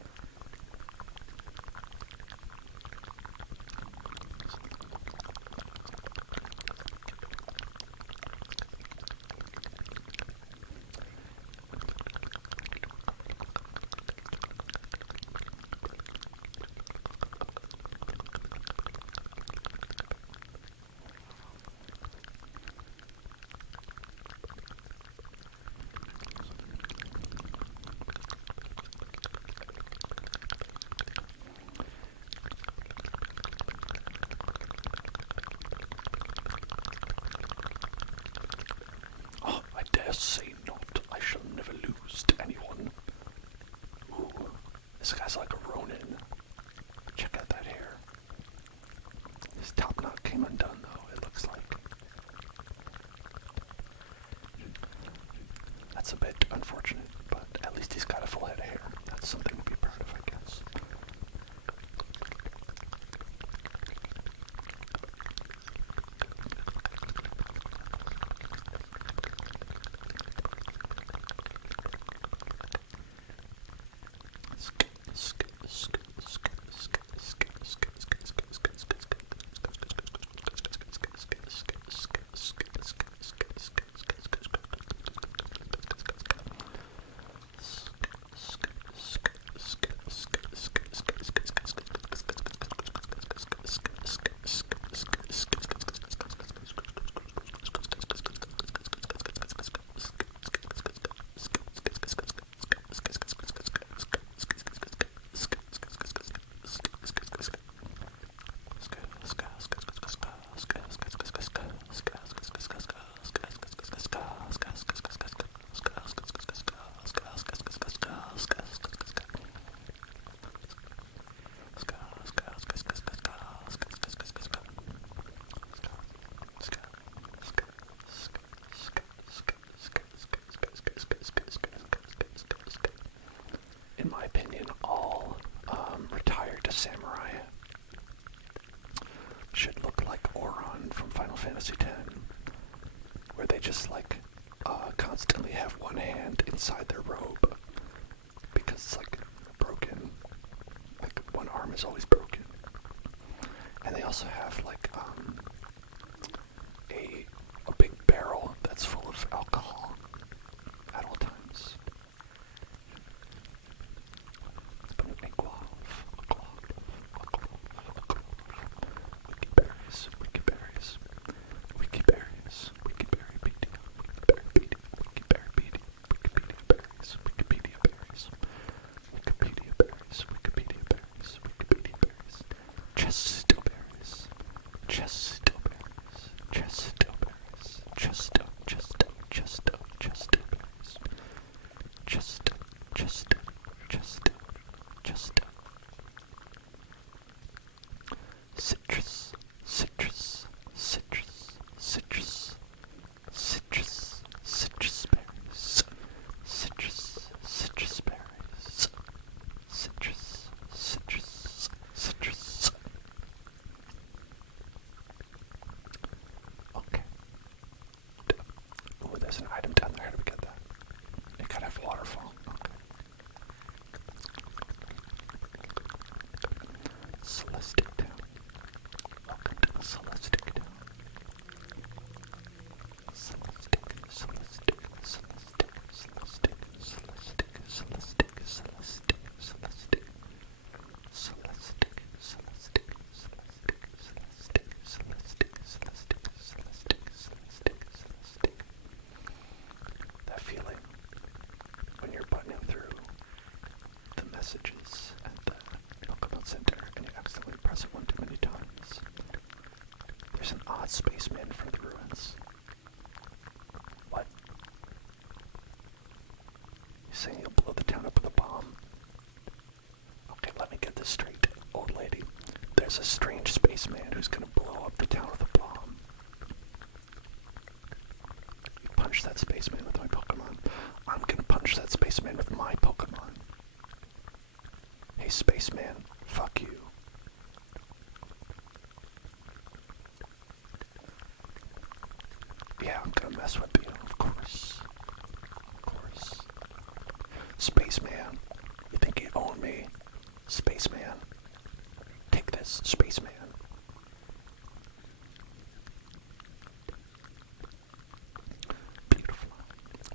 I dare say not. I shall never lose to anyone. Ooh, this guy's like a Ronin. Check out that hair. His top knot came undone, though, it looks like. That's a bit unfortunate, but at least he's got a full head of hair. That's something to be proud of, I guess. In my opinion, all retired samurai should look like Oron from Final Fantasy X, where they just constantly have one hand inside their robe because it's broken. Like one arm is always broken, and they also have a big barrel that's full of alcohol at all times. Celestic Town. Welcome to the Celestic Town. Celestic, Celestic, Celestic, Celestic, Celestic, Celestic, Celestic, Celestic, Celestic, Celestic, Celestic, Celestic, Celestic, Celestic, Celestic, Celestic. That feeling when you're buttoning through the messages at the Pokémon Center and you accidentally press it one too many times. There's an odd spaceman from the ruins. What? You saying you'll blow the town up with a bomb? Okay, let me get this straight, old lady. There's a strange spaceman who's gonna blow up the town with a bomb. You punch that spaceman with my Pokemon. I'm gonna punch that spaceman with my Pokemon. Hey, spaceman, fuck you. Yeah, I'm gonna mess with you, of course. Of course. Spaceman, you think you own me? Spaceman. Take this, spaceman. Beautiful,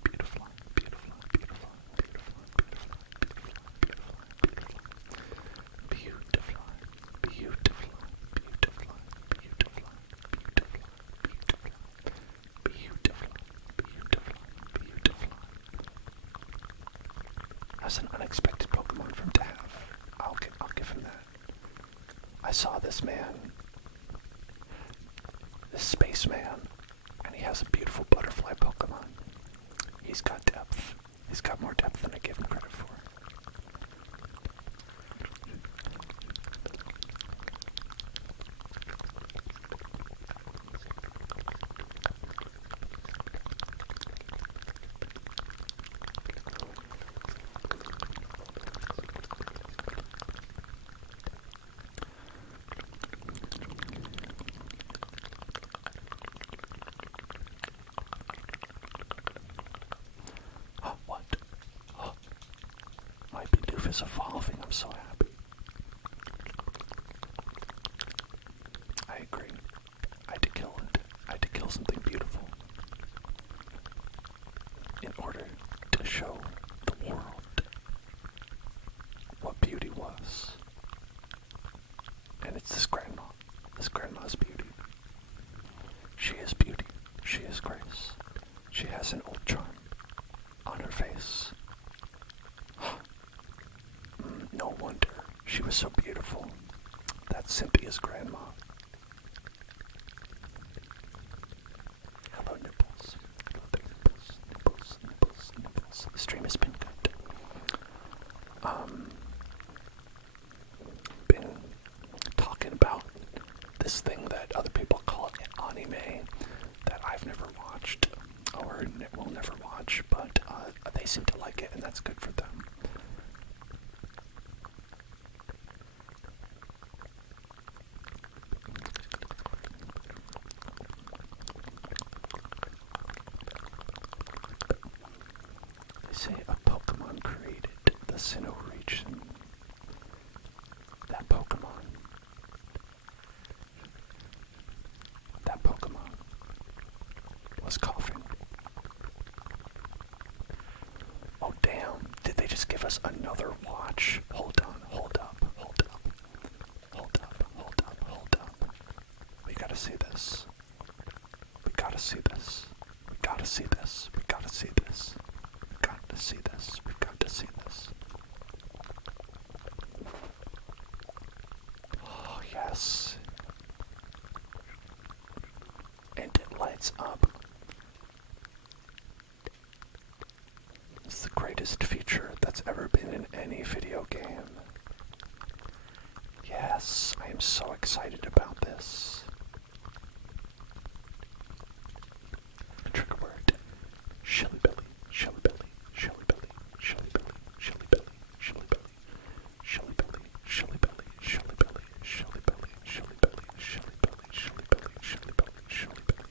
beautiful, beautiful, beautiful, beautiful, beautiful, beautiful, beautiful, beautiful, beautiful, beautiful, beautiful, beautiful, beautiful, beautiful. That's an unexpected Pokemon for him to have. I'll give him that. I saw this man, this spaceman, and he has a beautiful butterfly Pokemon. He's got depth. He's got more depth than I give him credit for. What? Oh, my Bidoof is evolving. I'm so happy. I agree. I had to kill it. I had to kill something beautiful in order to show the world what beauty was. And it's this grandma. This grandma's beauty. She is beauty. She is grace. She has an old charm on her face. No wonder she was so beautiful. That's Cynthia's grandma. Hello, nipples. Hello there, nipples. Nipples, nipples, nipples. The stream has been good. Been talking about this thing that other people call anime that I've never watched or will never watch, but they seem to like it, and that's good for them. They say a Pokemon created the Sinnoh region. That Pokemon was coughing. Oh damn, did they just give us another watch? Hold on, hold up, hold up, hold up, hold up, hold up. We gotta see this. We gotta see this. We gotta see this. We gotta see this. We got to see this. We've got to see this. Oh yes. And it lights up. It's the greatest feature that's ever been in any video game. Yes, I am so excited about this. Trigger word. Shelly belly, shelly belly, shelly belly, shelly belly, shelly belly, shelly belly, shelly belly, shelly belly, shelly belly, shelly belly, shelly belly, shelly belly, shelly belly, shelly belly, shelly belly,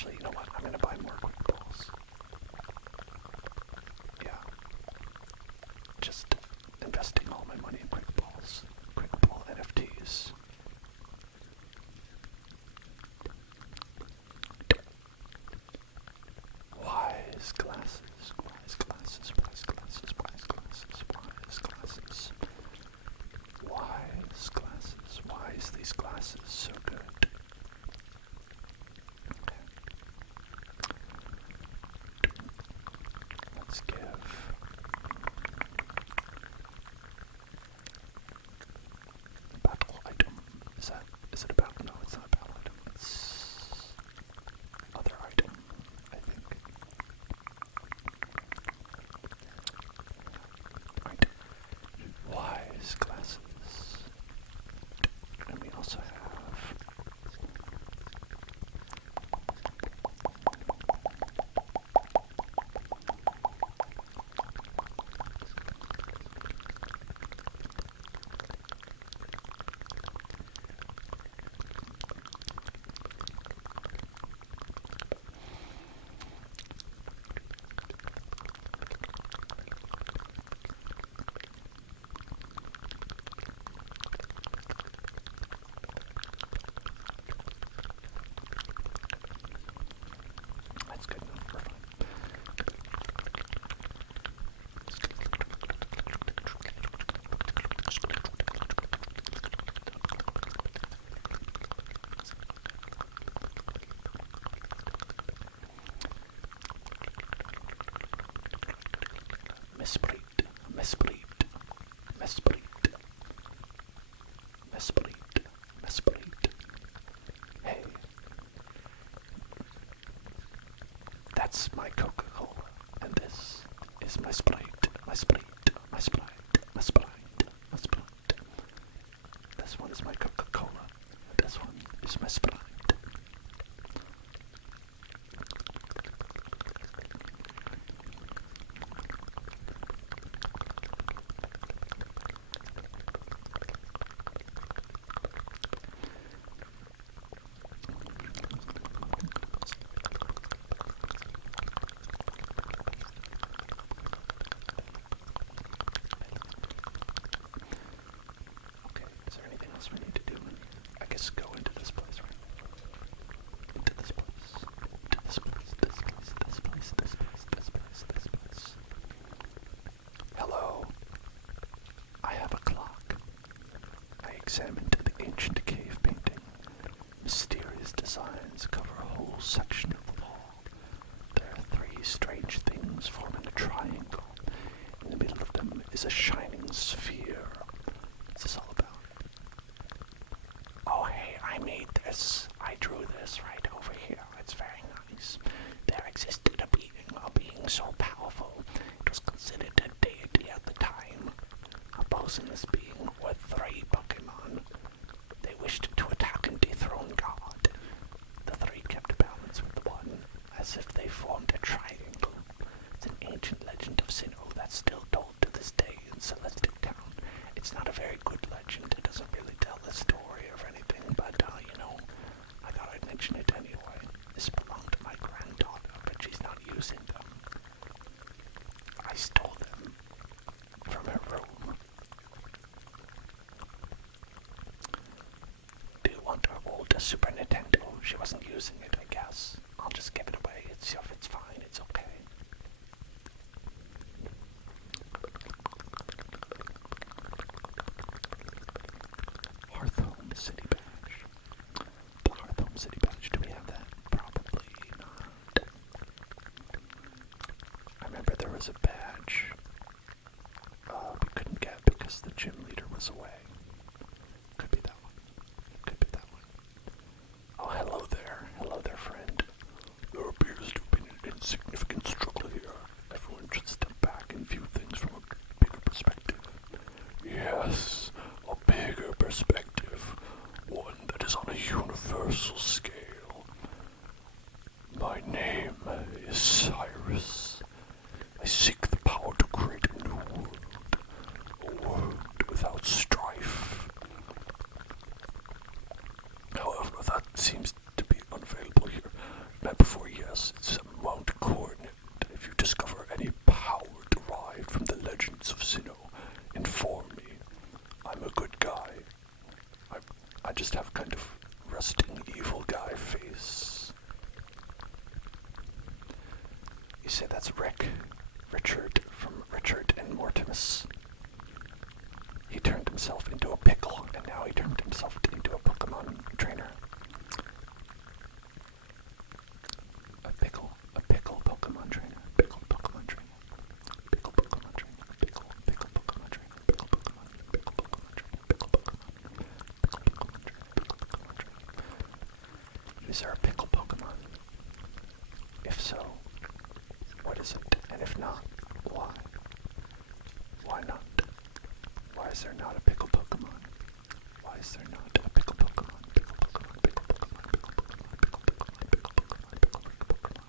Actually, you know what? I'm gonna buy more quick balls. Yeah. Just investing all my money in quick balls. Quick ball NFTs. Wise glasses, wise glasses, wise glasses, wise glasses, wise glasses. Wise glasses. Why is these glasses so good? Let's give battle item. Is it a battle? No, it's not a battle item. It's other item, I think. Right. Wise glasses. And we also have that's good enough. We're fine. Misplete, misplete, misplete, misplete, misplete. Hey, that's my Coca-Cola, and this is my Sprite, my Sprite, my Sprite, my Sprite, my Sprite. This one is my Coca-Cola, this one is my Sprite. Okay, is there anything else we need to do? I guess go into this place, right? Into this place. Into this place, this place, this place, this place, this place, this place. Hello. I have a clock. I examined the ancient cave painting. Mysterious designs cover a whole section of the wall. There are three strange things forming a triangle. In the middle of them is a shining sphere. What's this all about? Oh, hey, I made this. I drew this right over here. It's very nice. There existed a being so powerful, it was considered a deity at the time. Opposing this being were three Pokémon. They wished to attack and dethrone God. The three kept balance with the one, as if they formed a triangle. It's an ancient legend of Sinnoh that's still told to this day in Celestic Town. It's not a very good legend. It doesn't really tell the story of anything, but, I thought I'd mention it anyway. This belonged to my granddaughter, but she's not using them. I stole them from her room. Do you want her old Super Nintendo? She wasn't using it, I guess. I'll just give it away. It's fine. It's okay. Hearthhome City Badge. The Hearthhome City Badge. Do we have that? Probably not. I remember there was a badge we couldn't get because the gym leader was away. Could be that one. Could be that one. Oh, hello there. Hello there, friend. There appears to have been an insignificant struggle here. Everyone should step back and view things from a bigger perspective. Yes, a bigger perspective. One that is on a universal scale. My name is Cyrus. I seek the power to create a new world. A world without strife say that's Richard from Richard and Mortimus. He turned himself into a pickle, and now he turned himself into a Pokemon trainer. A pickle Pokemon trainer. Pickle Pokemon trainer. Pickle Pokemon trainer. Pickle Pokemon trainer. Pickle Pokemon trainer. Pickle Pokemon trainer. Pickle Pokemon trainer. Pickle Pokemon trainer. Is there a pickle Pokemon? If so, what is it? And if not, why? Why not? Why is there not a pickle Pokemon? Why is there not a pickle Pokemon? Pickle Pokemon, pickle Pokemon, pickle Pokemon, pickle Pokemon, pickle Pokemon, pickle Rick Pokemon.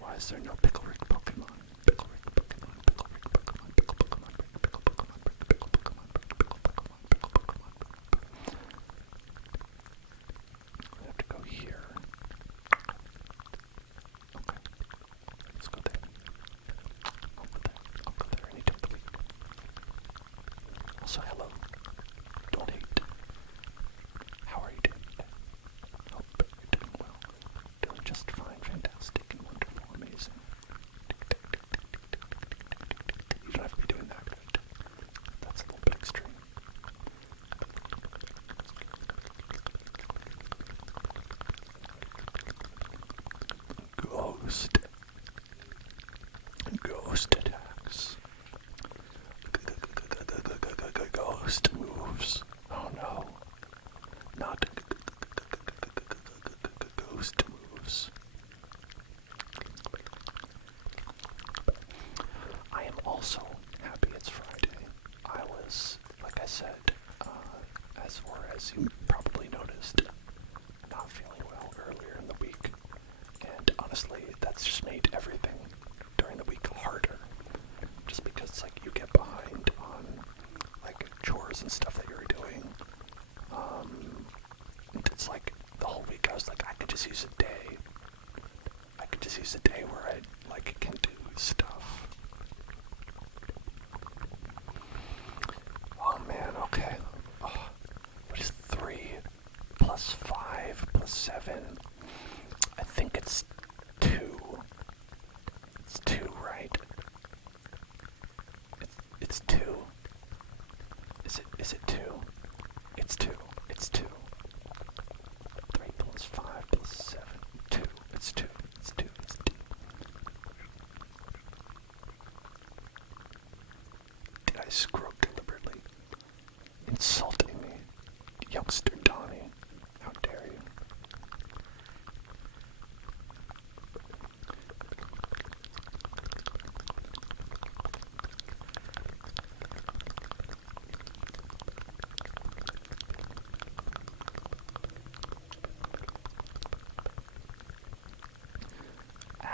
Why is there no pickle Rick Pokemon? Pickle Rick Pokemon, pickle Rick Pokemon, pickle Pokemon, pickle Pokemon, pickle Pokemon, pickle Pokemon, pickle Pokemon. We have to go here. Okay. Let's go there. I'll go there. I'll go there anytime of the week. Also, hello. Don't hate. How are you doing? Hope you're doing well. Doing just fine, fantastic, and wonderful, amazing. You don't have to be doing that, right? That's a little bit extreme. Ghost attacks. Ghost moves. Oh no. Not ghost moves. I am also happy it's Friday. I was, like I said, as you probably noticed, not feeling well earlier in the week. And honestly, that's just made everything during the week harder. Just because it's like you get behind on like chores and stuff that you're doing. It's like the whole week I was like, I could just use a day. I could just use a day where I like can do stuff. Oh man, okay. Oh, what is 3 plus 5 plus 7? I think it's 2. It's 2, right? It's 2. Is it 2? It's 2. It's 2. 3 plus 5 plus 7. 2. It's 2. It's 2. It's 2. Did I screw up deliberately? Insulting me. Youngster Donnie. How dare you?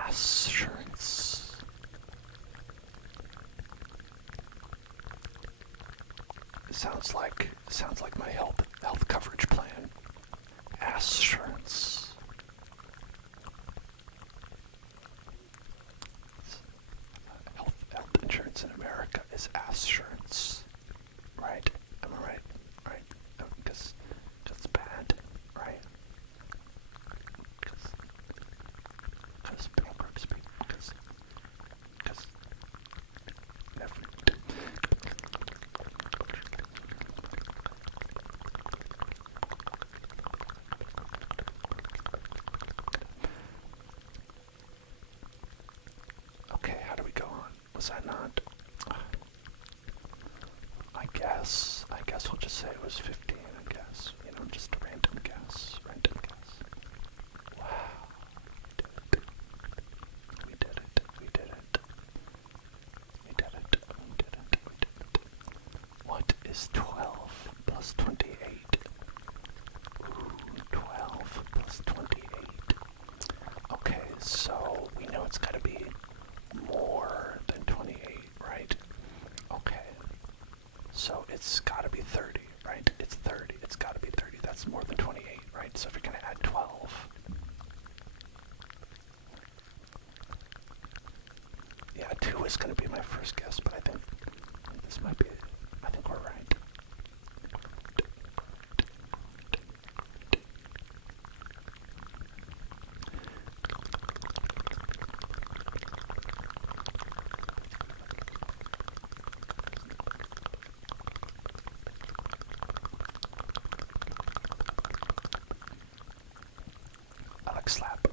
Assurance. Sounds like my health coverage plan. Assurance. Health insurance in America is assurance, right? Am I right? Right? Because it's bad, right? Because bankruptcy. Because never. Okay, how do we go on? Was that not? I guess we'll just say it was 15, I guess. You know, just a random guess. Wow. We did it. What is 12 plus 28? Ooh, 12 plus 28. Okay, so we know it's gotta be more than 28, right? Okay. So it's gotta be 30, right? It's 30. It's gotta be 30. That's more than 28, right? So if you're gonna add 12. Yeah, 2 is gonna be my first guess, but I think this might be it. I think we're right. I like slap.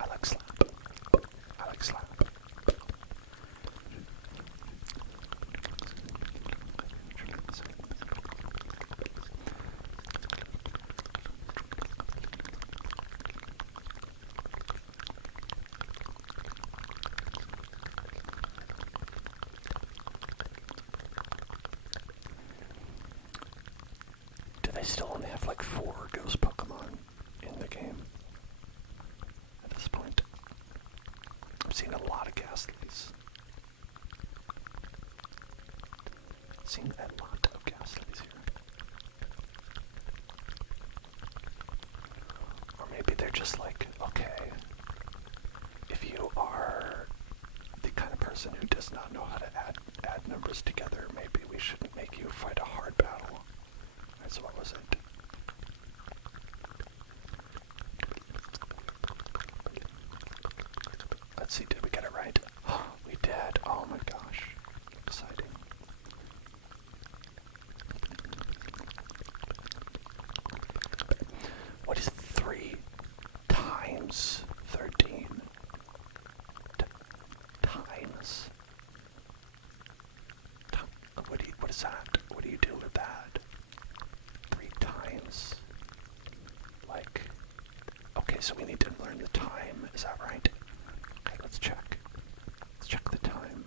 I like slap. I like slap. Do they still only have like 4 ghost Pokemon in the game at this point? I'm seeing a lot of Ghastlies. Seeing a lot of Ghastlies here. Or maybe they're just like, okay, if you are the kind of person who does not know how to add numbers together, maybe we shouldn't make you fight a hard battle. Alright, so what was it? Let's see, did we get it right? We did. Oh my gosh. Exciting. What is 3 times 13? Times? What is that? What do you do with that? 3 times? Like, okay, so we need to learn the time. Is that right? Okay, let's check. Let's check the time.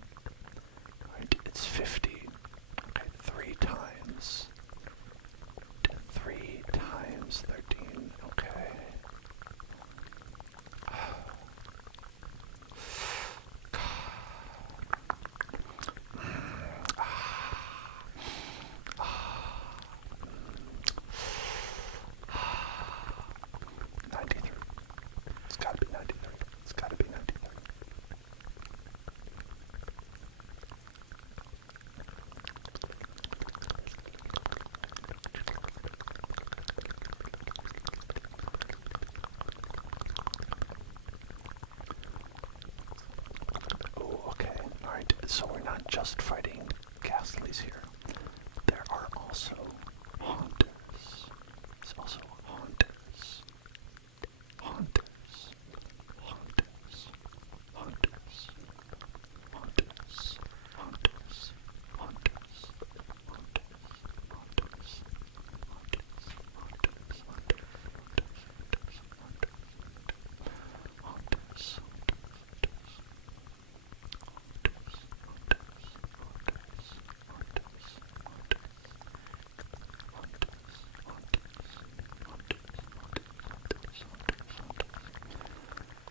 Alright, it's 50. Okay, 3 times. 3 times 13. Okay. It's gotta be 93. It's gotta be 93. Oh, okay. Alright, so we're not just fighting Ghastlies here. There are also Haunters. There's also Haunters. Haunters. Haunters. Haunters. Haunters. Haunters. Haunters. Haunters.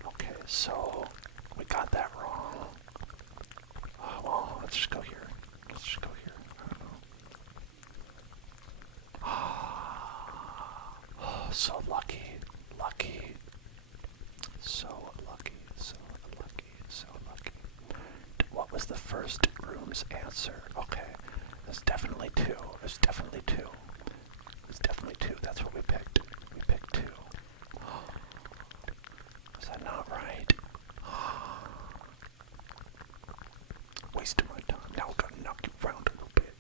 Okay, so we got that wrong. Well, let's just go here. Let's just go here. I don't know. Oh, so lucky. Lucky. So lucky. So lucky. So lucky. What was the first room's answer? Okay. There's definitely 2. There's definitely 2. There's definitely 2. That's what we picked. We picked 2. Is that not right? Wasting my time. Now we're gonna knock you around a little bit.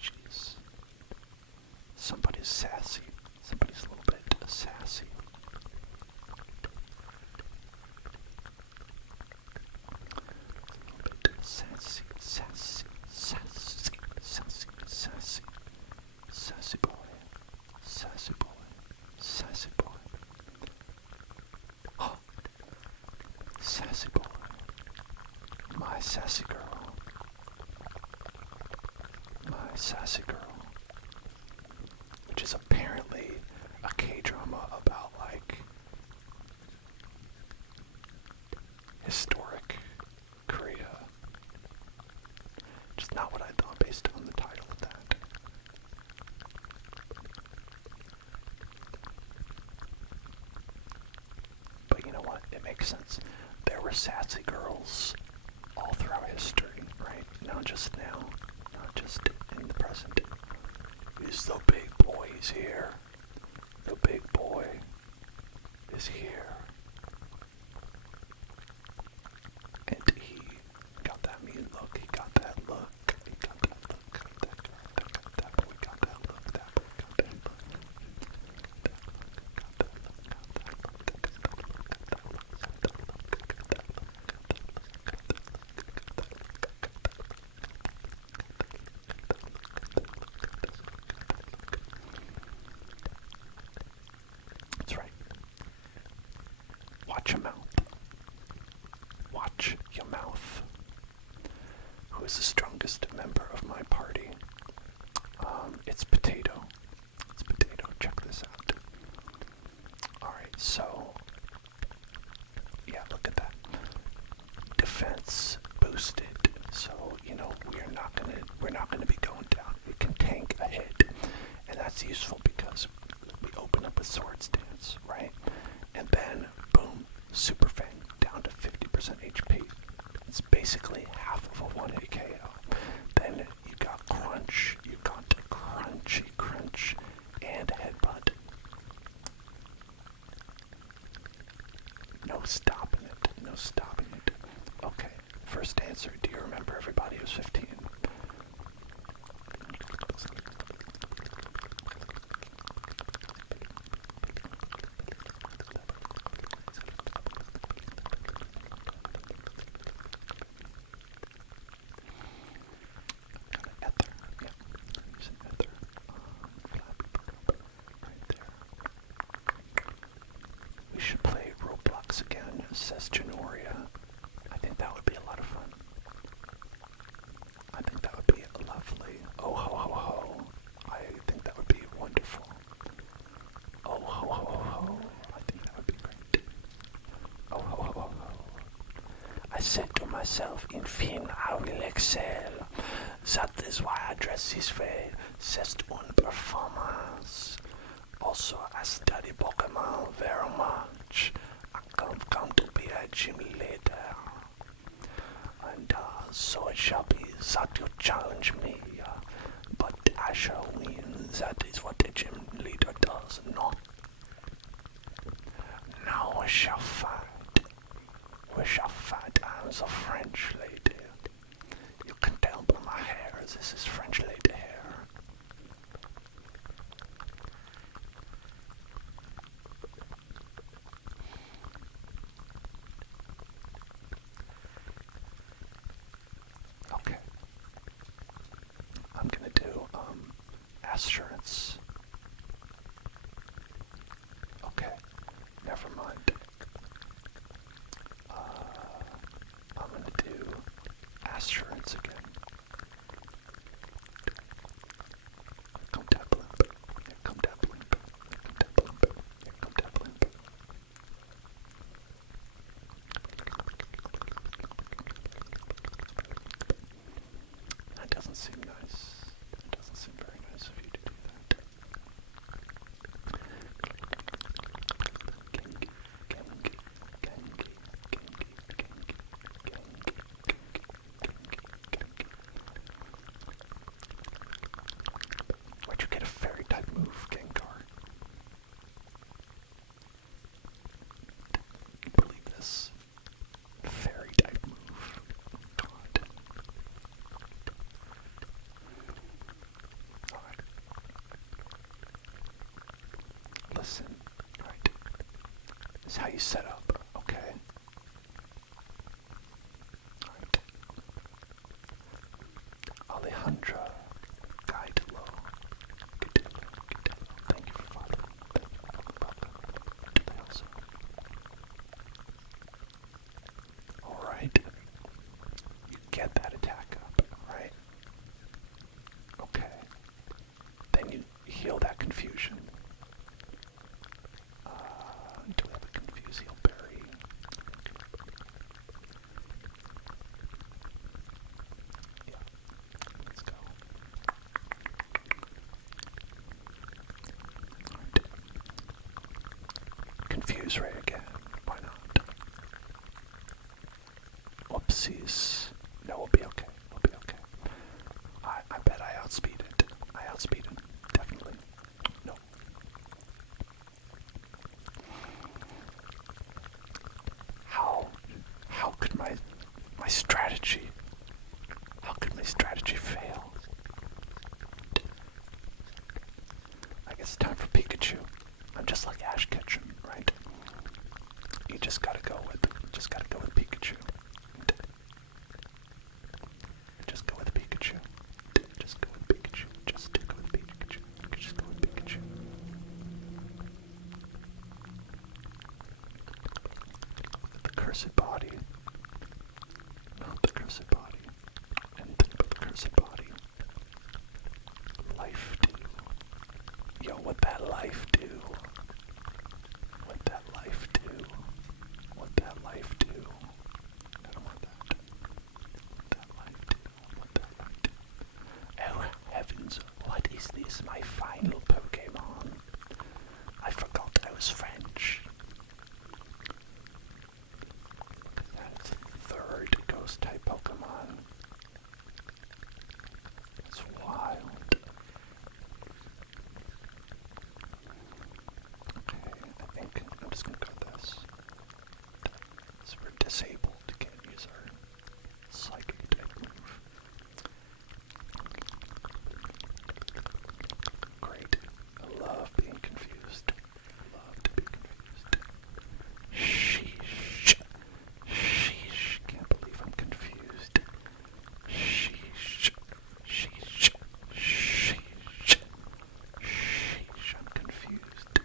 Jeez. Somebody's sassy. Somebody's a little bit sassy. A little bit sassy, sassy, sassy, sassy, sassy. Sassy boy. Sassy boy. Sassy boy. Oh. Sassy boy. My sassy girl. My sassy girl. Which is apparently a K-drama about, like, historic Korea. Which is not what I thought based on the title of that. But you know what? It makes sense. There were sassy girls all throughout history, right? Not just now. Not just in the present. Is the big boy is here. The big boy is here. And he got that mean look. He got that look. He got that look. That boy got that look. That boy got that look. That look got that look. Got that Watch your mouth. Watch your mouth. Who is the strongest member of my party? It's Potato. It's Potato. Check this out. Alright, so yeah, look at that. Defense boosted. So, we're not gonna be going down. We can tank a hit. And that's useful because we open up a sword stance, right? And then boom, Super Fang down to 50% HP. It's basically half of a 1-hit KO. Then you got Crunch, Crunch, and Headbutt. No stopping it. Okay, first answer. Do you remember everybody was 15? We should play Roblox again, says Janoria. I think that would be a lot of fun. I think that would be lovely. Oh ho ho ho. I think that would be wonderful. Oh ho ho ho. I think that would be great. Oh ho ho ho. I said to myself, in fin, I will excel. That is why I dress this way. C'est une performance. Also, I study Pokémon very much. I come to be a gym leader. And so it shall be that you challenge me. But I shall win. That is what a gym leader does, not. Now we shall fight. I'm the French lady. You can tell by my hair, this is French lady hair. Okay. I'm gonna do, assurance. Okay, never mind. I'm gonna do assurance again. Come tap limp. Here come tap limp. Here come tap limp. Here come tap limp. That doesn't seem nice. It doesn't seem very nice of you to do that. Where'd you get a fairy type move, Gengar? Can you believe this? Fairy type move. God. Alright. Listen. Right. This is how you set up, okay? Alright. Alejandra. Guide low. Thank you for following. Thank you for following. Also. Alright. You get that attack up, right? Okay. Then you heal that confusion. Do we have a confuse heal berry? Yeah. Let's go. Alright. Confuse Ray again. Why not? Whoopsies. No, we'll be okay. We'll be okay. I bet I outspeed it. I outspeed it. Definitely. No. How could my strategy, how could my strategy fail? I guess it's time for Pikachu. I'm just like Ash Ketchum, right? You just gotta go with Pikachu. Just go with Pikachu. Just go with Pikachu. Just go with Pikachu. Just go with Pikachu. cursed body. Not the cursed body. Anything but the cursed body. Life do. Yo, what that life do? What that life do? What that life do? I don't want that. What that life do? What that life do? Oh heavens, what is this? My final Pokémon? I forgot I was French. That's third ghost type Pokemon. That's wild. Okay, I think I'm just gonna cut this. So we're disabled, can't use our psychic type move. Great. I love being confused. Love to be confused. Sheesh. Sheesh. Can't believe I'm confused. Sheesh. Sheesh. Sheesh. Sheesh. I'm confused.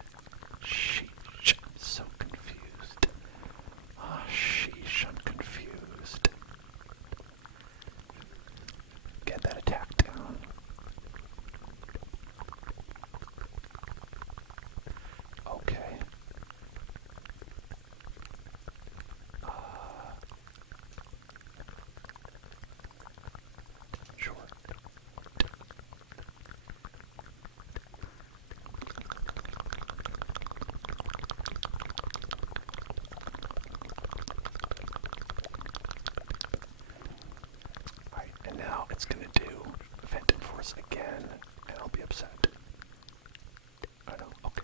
Sheesh. So confused. Ah, sheesh. I'm confused. Get that attack down. Okay. Sure. Alright, and now it's gonna do Phantom Force again, and I'll be upset. I know, okay.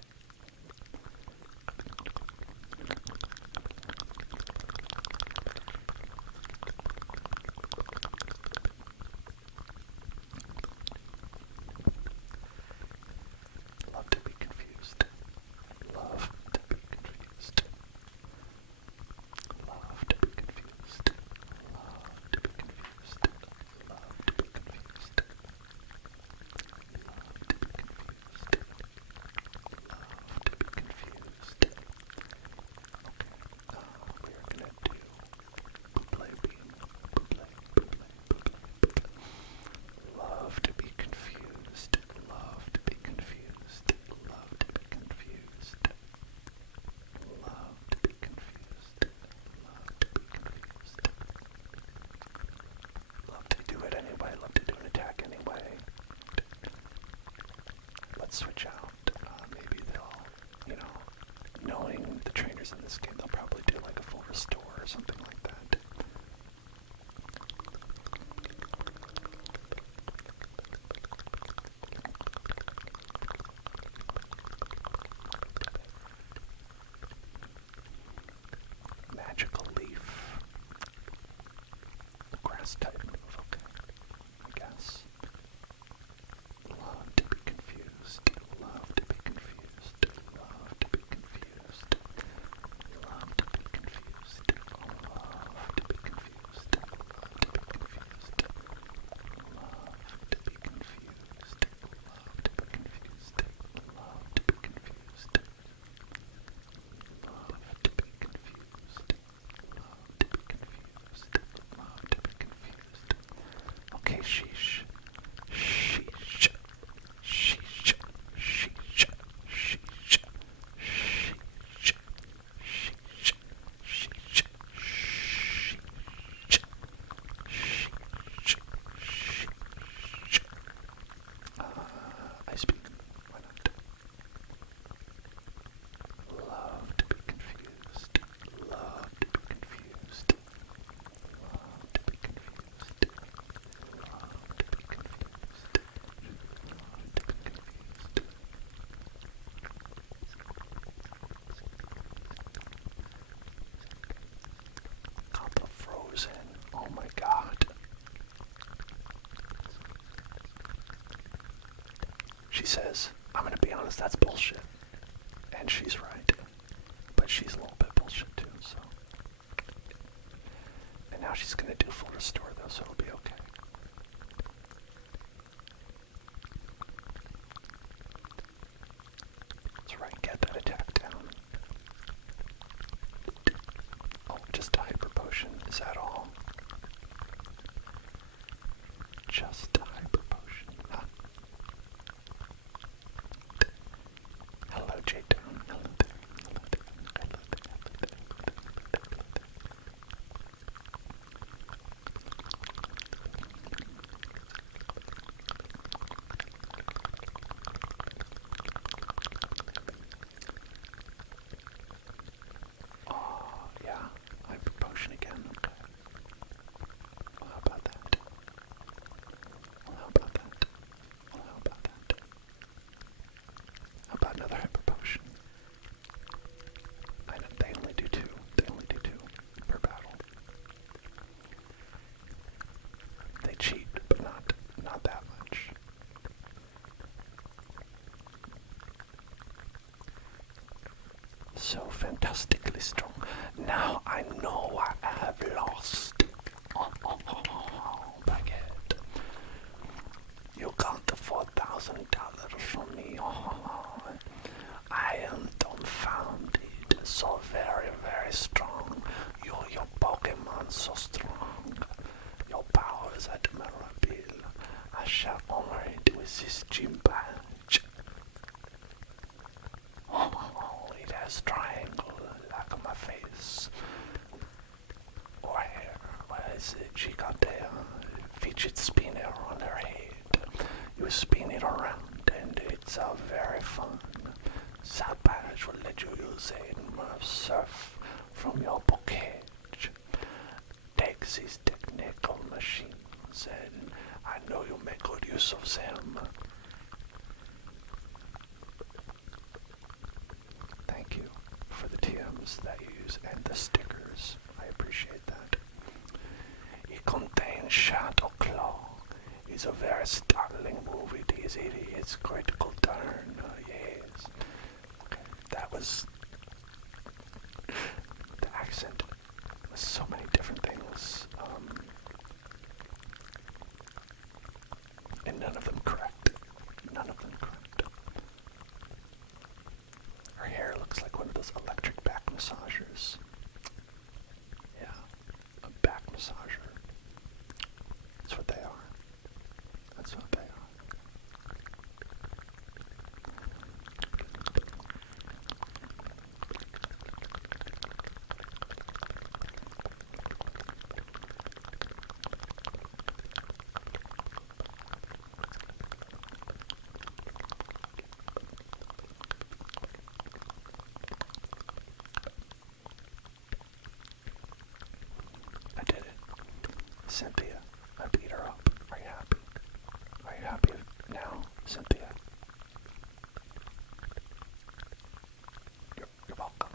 Love to be confused. Love to be confused. Love to be confused. Love to be confused. Love to be confused. Love to be confused. Love to be confused. Okay, we're gonna do Buble Beam. Buble, Buble, Buble. Love to be confused. Love to be confused. Love to be confused. Love to be confused. Love to be confused. Love to do it anyway. Love to do an attack anyway. Let's switch out. Maybe they'll, knowing the trainers in this game, they'll probably do like a full restore or something like that. Magical leaf. Grass type move, okay. I guess. Love to be confused. Love to be confused. Love to be confused. Love to be confused. Love to be confused. Love to be confused. Love to be confused. Love to be confused. Love to be confused. Love to be confused. Love to be confused. Love to be confused. Okay, sheesh. Sheesh. Sheesh. Sheesh. Sheesh. Sheesh. Sheesh. Sheesh. Sheesh. Sheesh. Ice beam. Why not? Love to be confused. Love to be confused. Love to be confused. Love to be confused. Love to be confused. Got the frozen. Oh my god. She says, I'm gonna be honest, that's bullshit. And she's right. But she's a little bit bullshit too, so. And now she's gonna do full restore though, so it'll be okay. That's right, get that attack down. Oh, Just a hyper potion, is that all? Just a hyper potion, huh? Hello, J-Town. Hello there. Hello there. Hello there. Hello there. Hello there. Oh, yeah. Hyper potion again. Okay. Well, how about that? Well, how about that? Well, how about that? How about another hyper potion? I know they only do two. They only do two per battle. They cheat, but not that much. So fantastically strong. Now I know I have lost. Baguette. You got the $4,000 from me. I am dumbfounded. So very, very strong. Your Pokemon so strong. Your power is admirable. I shall honor it with this gym badge. It has triangle like my face. Or hair. Where is it? She got a fidget spinner on her head. You spin it around and it's very fun. That badge will let you use it and surf from your package. Take these technical machines and I know you make good use of them. Thank you for the TMs that you use and the stickers. I appreciate that. It contains Shadow Claw. It's a very startling move. It is its critical turn. Yes. Okay, that was the accent. Was so many different things, and none of them correct. None of them correct. Her hair looks like one of those electric back massagers. Yeah, a back massager. That's what they are. That's what they are. I did it. Cynthia, I beat her up. Are you happy? Are you happy now, Cynthia? You're welcome.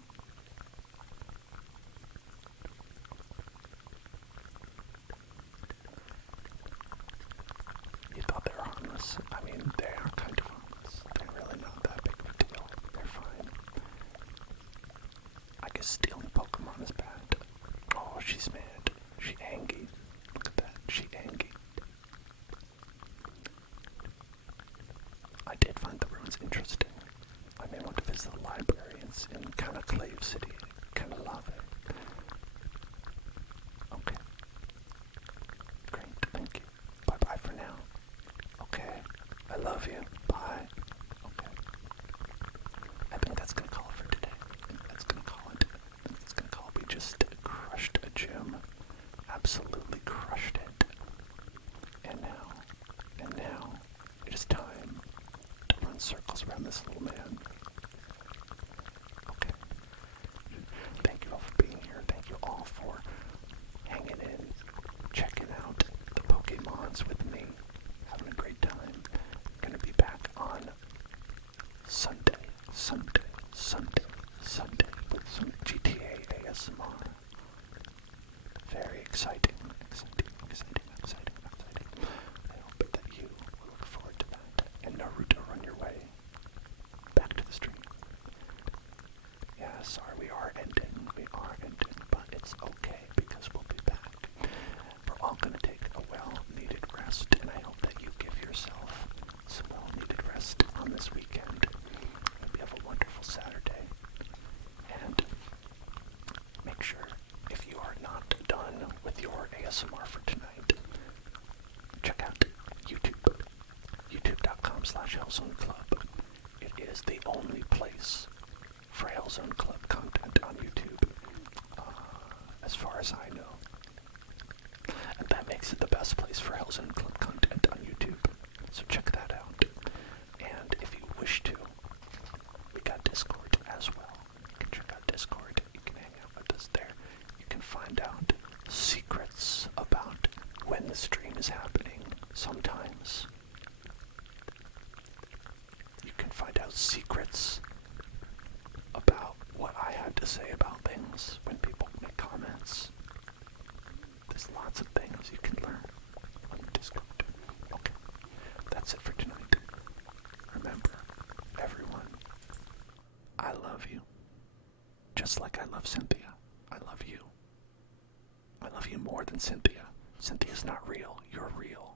You thought they were harmless? I mean, they are kind of harmless. They're really not that big of a deal. They're fine. I guess stealing Pokemon is bad. Oh, she's mad. She angry. Look at that. She angry. I did find the ruins interesting. I may want to visit the libraries in kind of Clave City. Kind of love it. Okay. Great. Thank you. Bye-bye for now. Okay. I love you. Bye. Okay. I think that's gonna call it for today. That's gonna call it. That's gonna call it. We just crushed a gym. Absolutely crushed it. And now, it is time to run circles around this little man. Okay. Thank you all for being here. Thank you all for hanging in, checking out the Pokemons with me, having a great time. Gonna be back on Sunday with some GTA ASMR. Very exciting. I hope that you will look forward to that. And Naruto, run your way back to the stream. Yeah, sorry, we are ending, but it's okay because we'll be back. We're all gonna take a well-needed rest, and I hope that you give yourself some well-needed rest on this weekend. Hope you have a wonderful Saturday. And make sure, if you your ASMR for tonight, check out YouTube. YouTube.com/HellZoneClub. It is the only place for Hellzone Club content on YouTube, as far as I know. And that makes it the best place for Hellzone Club content on YouTube. So check that out. And if you wish to, we got Discord as well. You can check out Discord. You can hang out with us there. You can find out secrets about when the stream is happening sometimes. You can find out secrets about what I had to say about things when people make comments. There's lots of things you can learn on Discord. Okay, that's it for tonight. Remember, everyone, I love you. Just like I love Cynthia. I love you. I love you more than Cynthia. Cynthia's not real. You're real.